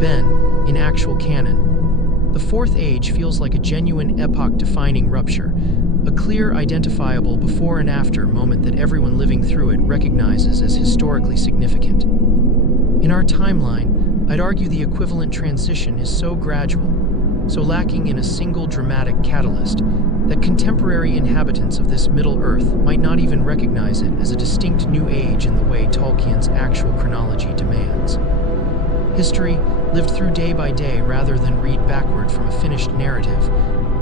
Ben, in actual canon, the Fourth Age feels like a genuine epoch-defining rupture, a clear, identifiable before and after moment that everyone living through it recognizes as historically significant. In our timeline, I'd argue the equivalent transition is so gradual, so lacking in a single dramatic catalyst, that contemporary inhabitants of this Middle-earth might not even recognize it as a distinct new age in the way Tolkien's actual chronology demands. History, lived through day by day rather than read backward from a finished narrative,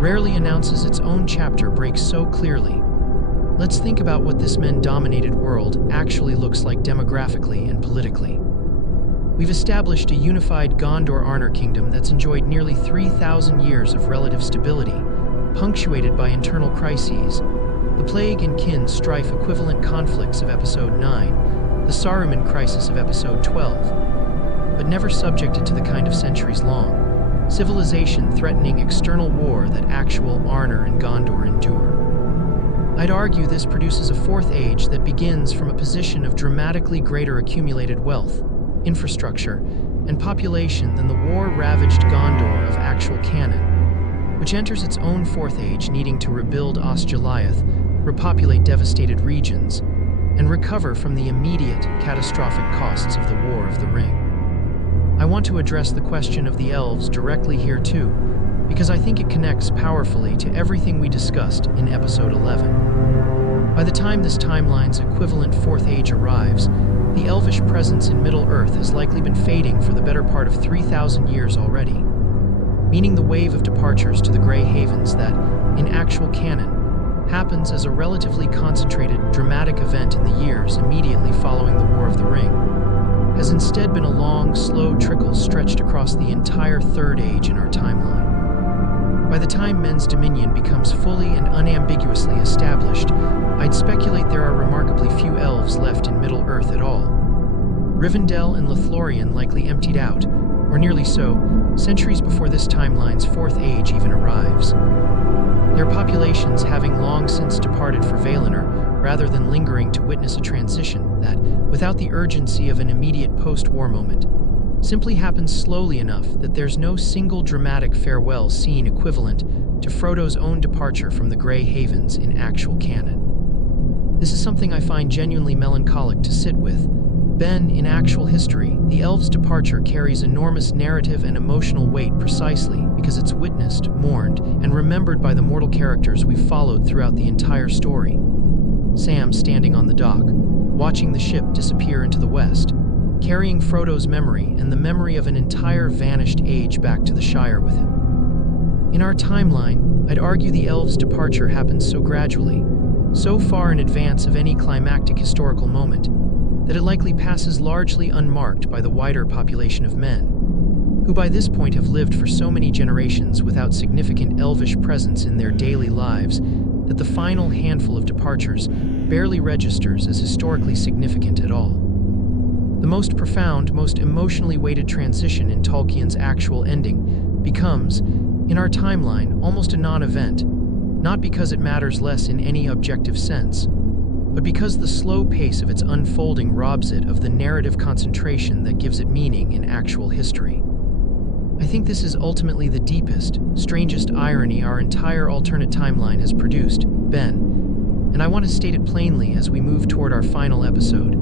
rarely announces its own chapter break so clearly. Let's think about what this men-dominated world actually looks like demographically and politically. We've established a unified Gondor-Arnor kingdom that's enjoyed nearly 3,000 years of relative stability, punctuated by internal crises. The plague and kin strife equivalent conflicts of Episode 9, the Saruman crisis of Episode 12, but never subjected to the kind of centuries-long, civilization-threatening external war that actual Arnor and Gondor endure. I'd argue this produces a fourth age that begins from a position of dramatically greater accumulated wealth, infrastructure, and population than the war-ravaged Gondor of actual canon, which enters its own fourth age needing to rebuild Osgiliath, repopulate devastated regions, and recover from the immediate, catastrophic costs of the War of the Ring. I want to address the question of the elves directly here too, because I think it connects powerfully to everything we discussed in Episode 11. By the time this timeline's equivalent fourth age arrives, the elvish presence in Middle-earth has likely been fading for the better part of 3,000 years already, meaning the wave of departures to the Grey Havens that, in actual canon, happens as a relatively concentrated, dramatic event in the years immediately following the War of the Ring, has instead been a long, slow trickle stretched across the entire Third Age in our timeline. By the time men's dominion becomes fully and unambiguously established, I'd speculate there are remarkably few elves left in Middle-earth at all. Rivendell and Lothlórien likely emptied out, or nearly so, centuries before this timeline's fourth age even arrives. Their populations having long since departed for Valinor, rather than lingering to witness a transition that, without the urgency of an immediate post-war moment, simply happens slowly enough that there's no single dramatic farewell scene equivalent to Frodo's own departure from the Grey Havens in actual canon. This is something I find genuinely melancholic to sit with. Ben, in actual history, the elves' departure carries enormous narrative and emotional weight precisely because it's witnessed, mourned, and remembered by the mortal characters we've followed throughout the entire story. Sam standing on the dock, watching the ship disappear into the west, carrying Frodo's memory and the memory of an entire vanished age back to the Shire with him. In our timeline, I'd argue the elves' departure happens so gradually, so far in advance of any climactic historical moment, that it likely passes largely unmarked by the wider population of men, who by this point have lived for so many generations without significant elvish presence in their daily lives that the final handful of departures barely registers as historically significant at all. The most profound, most emotionally weighted transition in Tolkien's actual ending becomes, in our timeline, almost a non-event, not because it matters less in any objective sense, but because the slow pace of its unfolding robs it of the narrative concentration that gives it meaning in actual history. I think this is ultimately the deepest, strangest irony our entire alternate timeline has produced, Ben, and I want to state it plainly as we move toward our final episode.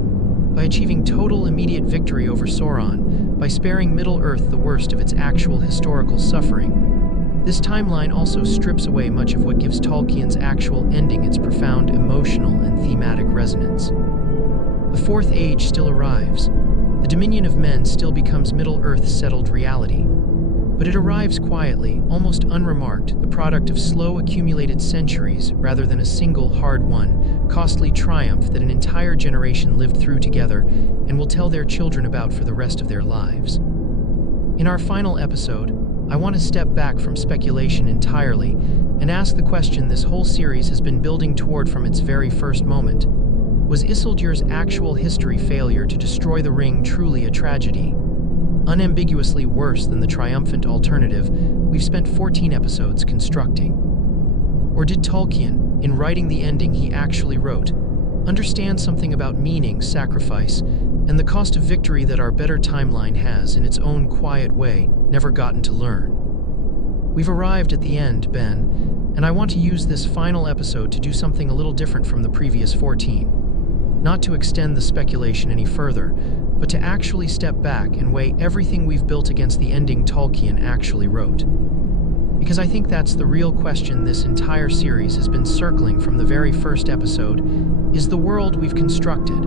By achieving total immediate victory over Sauron, by sparing Middle-earth the worst of its actual historical suffering, this timeline also strips away much of what gives Tolkien's actual ending its profound emotional and thematic resonance. The Fourth Age still arrives. The dominion of men still becomes Middle-earth's settled reality. But it arrives quietly, almost unremarked, the product of slow accumulated centuries rather than a single hard-won, costly triumph that an entire generation lived through together and will tell their children about for the rest of their lives. In our final episode, I want to step back from speculation entirely and ask the question this whole series has been building toward from its very first moment. Was Isildur's actual history failure to destroy the ring truly a tragedy? Unambiguously worse than the triumphant alternative we've spent 14 episodes constructing? Or did Tolkien, in writing the ending he actually wrote, understand something about meaning, sacrifice, and the cost of victory that our better timeline has, in its own quiet way, never gotten to learn? We've arrived at the end, Ben, and I want to use this final episode to do something a little different from the previous 14. Not to extend the speculation any further, but to actually step back and weigh everything we've built against the ending Tolkien actually wrote. Because I think that's the real question this entire series has been circling from the very first episode: is the world we've constructed,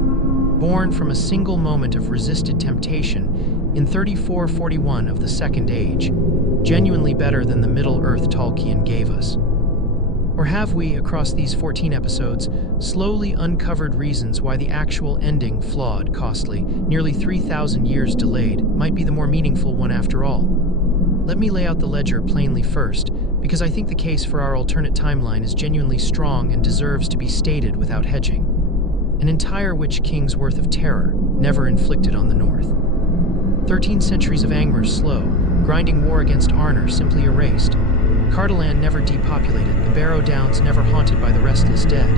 born from a single moment of resisted temptation, in 3441 of the Second Age, genuinely better than the Middle-earth Tolkien gave us? Or have we, across these 14 episodes, slowly uncovered reasons why the actual ending, flawed, costly, nearly 3,000 years delayed, might be the more meaningful one after all? Let me lay out the ledger plainly first, because I think the case for our alternate timeline is genuinely strong and deserves to be stated without hedging. An entire Witch-King's worth of terror, never inflicted on the North. 13 centuries of Angmar's slow, grinding war against Arnor simply erased. Cardolan never depopulated, the Barrow Downs never haunted by the restless dead.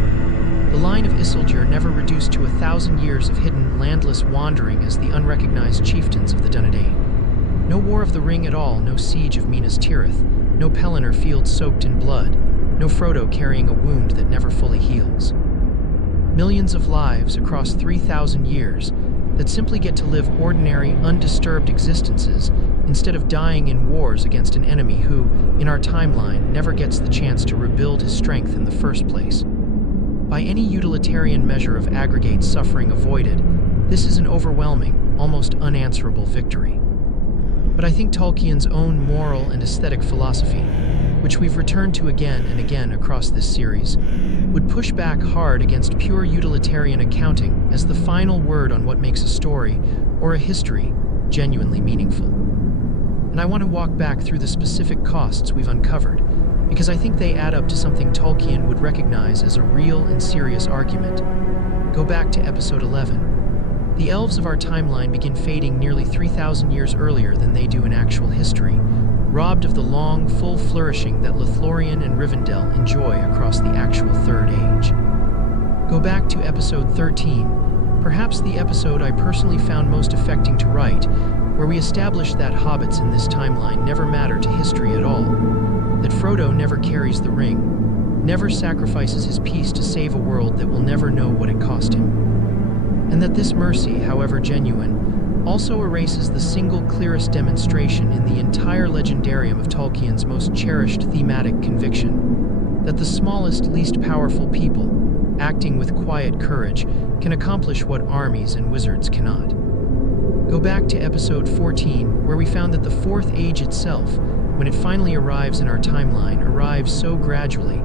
The line of Isildur never reduced to 1,000 years of hidden, landless wandering as the unrecognized chieftains of the Dúnedain. No War of the Ring at all, no siege of Minas Tirith, no Pelennor field soaked in blood, no Frodo carrying a wound that never fully heals. Millions of lives across 3,000 years that simply get to live ordinary, undisturbed existences instead of dying in wars against an enemy who, in our timeline, never gets the chance to rebuild his strength in the first place. By any utilitarian measure of aggregate suffering avoided, this is an overwhelming, almost unanswerable victory. But I think Tolkien's own moral and aesthetic philosophy, which we've returned to again and again across this series, would push back hard against pure utilitarian accounting as the final word on what makes a story, or a history, genuinely meaningful. And I want to walk back through the specific costs we've uncovered, because I think they add up to something Tolkien would recognize as a real and serious argument. Go back to episode 11. The elves of our timeline begin fading nearly 3,000 years earlier than they do in actual history, robbed of the long, full flourishing that Lothlórien and Rivendell enjoy across the actual Third Age. Go back to episode 13, perhaps the episode I personally found most affecting to write, where we establish that hobbits in this timeline never matter to history at all, that Frodo never carries the ring, never sacrifices his peace to save a world that will never know what it cost him. And that this mercy, however genuine, also erases the single clearest demonstration in the entire legendarium of Tolkien's most cherished thematic conviction, that the smallest, least powerful people, acting with quiet courage, can accomplish what armies and wizards cannot. Go back to episode 14, where we found that the Fourth Age itself, when it finally arrives in our timeline, arrives so gradually,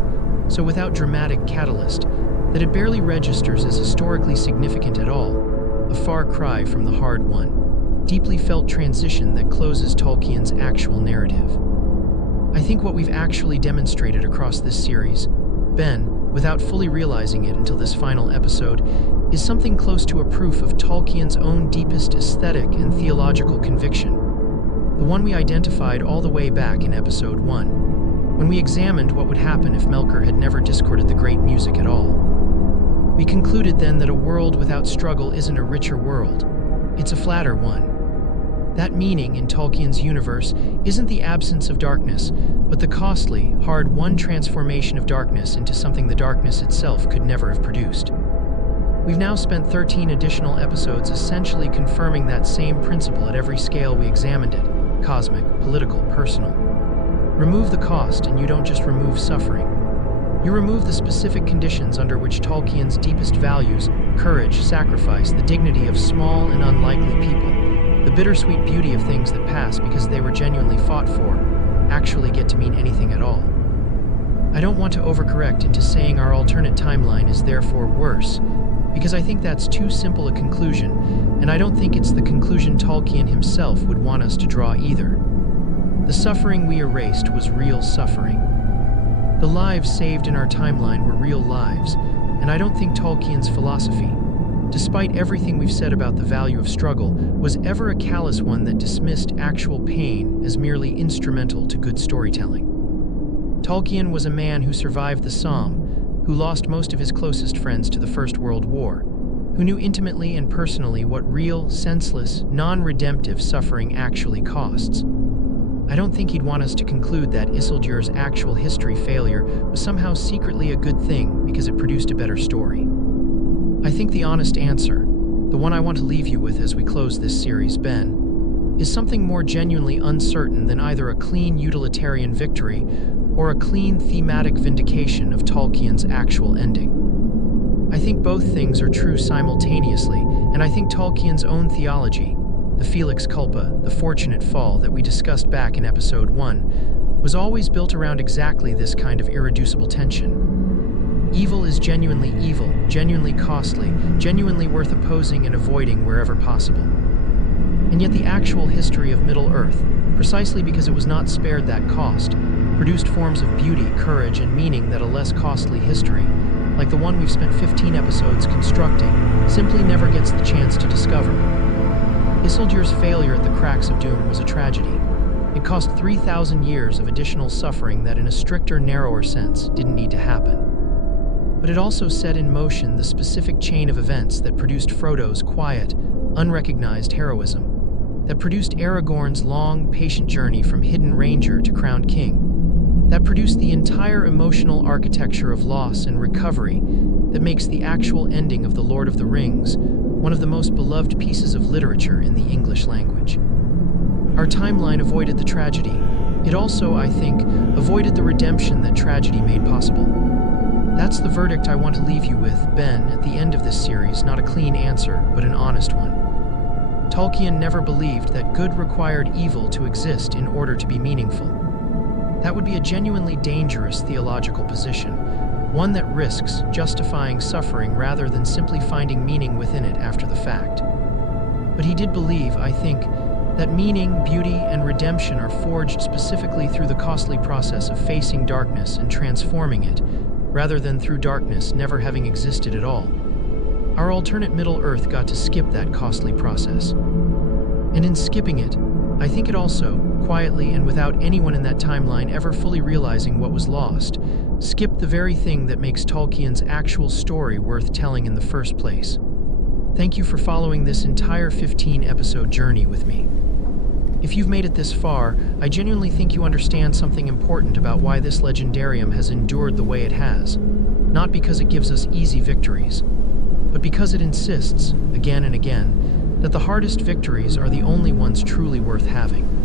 so without dramatic catalyst, that it barely registers as historically significant at all, a far cry from the hard-won, deeply felt transition that closes Tolkien's actual narrative. I think what we've actually demonstrated across this series, Ben, without fully realizing it until this final episode, is something close to a proof of Tolkien's own deepest aesthetic and theological conviction, the one we identified all the way back in episode 1, when we examined what would happen if Melkor had never discorded the great music at all. We concluded then that a world without struggle isn't a richer world, it's a flatter one. That meaning in Tolkien's universe isn't the absence of darkness, but the costly, hard-won transformation of darkness into something the darkness itself could never have produced. We've now spent 13 additional episodes essentially confirming that same principle at every scale we examined it, cosmic, political, personal. Remove the cost and you don't just remove suffering. You remove the specific conditions under which Tolkien's deepest values, courage, sacrifice, the dignity of small and unlikely people, the bittersweet beauty of things that pass because they were genuinely fought for, actually get to mean anything at all. I don't want to overcorrect into saying our alternate timeline is therefore worse, because I think that's too simple a conclusion, and I don't think it's the conclusion Tolkien himself would want us to draw either. The suffering we erased was real suffering. The lives saved in our timeline were real lives, and I don't think Tolkien's philosophy, despite everything we've said about the value of struggle, was ever a callous one that dismissed actual pain as merely instrumental to good storytelling. Tolkien was a man who survived the Somme, who lost most of his closest friends to the First World War, who knew intimately and personally what real, senseless, non-redemptive suffering actually costs. I don't think he'd want us to conclude that Isildur's actual history failure was somehow secretly a good thing because it produced a better story. I think the honest answer, the one I want to leave you with as we close this series, Ben, is something more genuinely uncertain than either a clean utilitarian victory or a clean thematic vindication of Tolkien's actual ending. I think both things are true simultaneously, and I think Tolkien's own theology, the Felix Culpa, the fortunate fall that we discussed back in episode 1, was always built around exactly this kind of irreducible tension. Evil is genuinely evil, genuinely costly, genuinely worth opposing and avoiding wherever possible. And yet the actual history of Middle-earth, precisely because it was not spared that cost, produced forms of beauty, courage, and meaning that a less costly history, like the one we've spent 15 episodes constructing, simply never gets the chance to discover. Isildur's failure at the cracks of doom was a tragedy. It cost 3,000 years of additional suffering that in a stricter, narrower sense didn't need to happen. But it also set in motion the specific chain of events that produced Frodo's quiet, unrecognized heroism, that produced Aragorn's long, patient journey from hidden ranger to crowned king, that produced the entire emotional architecture of loss and recovery that makes the actual ending of The Lord of the Rings one of the most beloved pieces of literature in the English language. Our timeline avoided the tragedy. It also, I think, avoided the redemption that tragedy made possible. That's the verdict I want to leave you with, Ben, at the end of this series, not a clean answer, but an honest one. Tolkien never believed that good required evil to exist in order to be meaningful. That would be a genuinely dangerous theological position, one that risks justifying suffering rather than simply finding meaning within it after the fact. But he did believe, I think, that meaning, beauty, and redemption are forged specifically through the costly process of facing darkness and transforming it, rather than through darkness never having existed at all. Our alternate Middle-earth got to skip that costly process. And in skipping it, I think it also, quietly and without anyone in that timeline ever fully realizing what was lost, skipped the very thing that makes Tolkien's actual story worth telling in the first place. Thank you for following this entire 15-episode journey with me. If you've made it this far, I genuinely think you understand something important about why this legendarium has endured the way it has. Not because it gives us easy victories, but because it insists, again and again, that the hardest victories are the only ones truly worth having.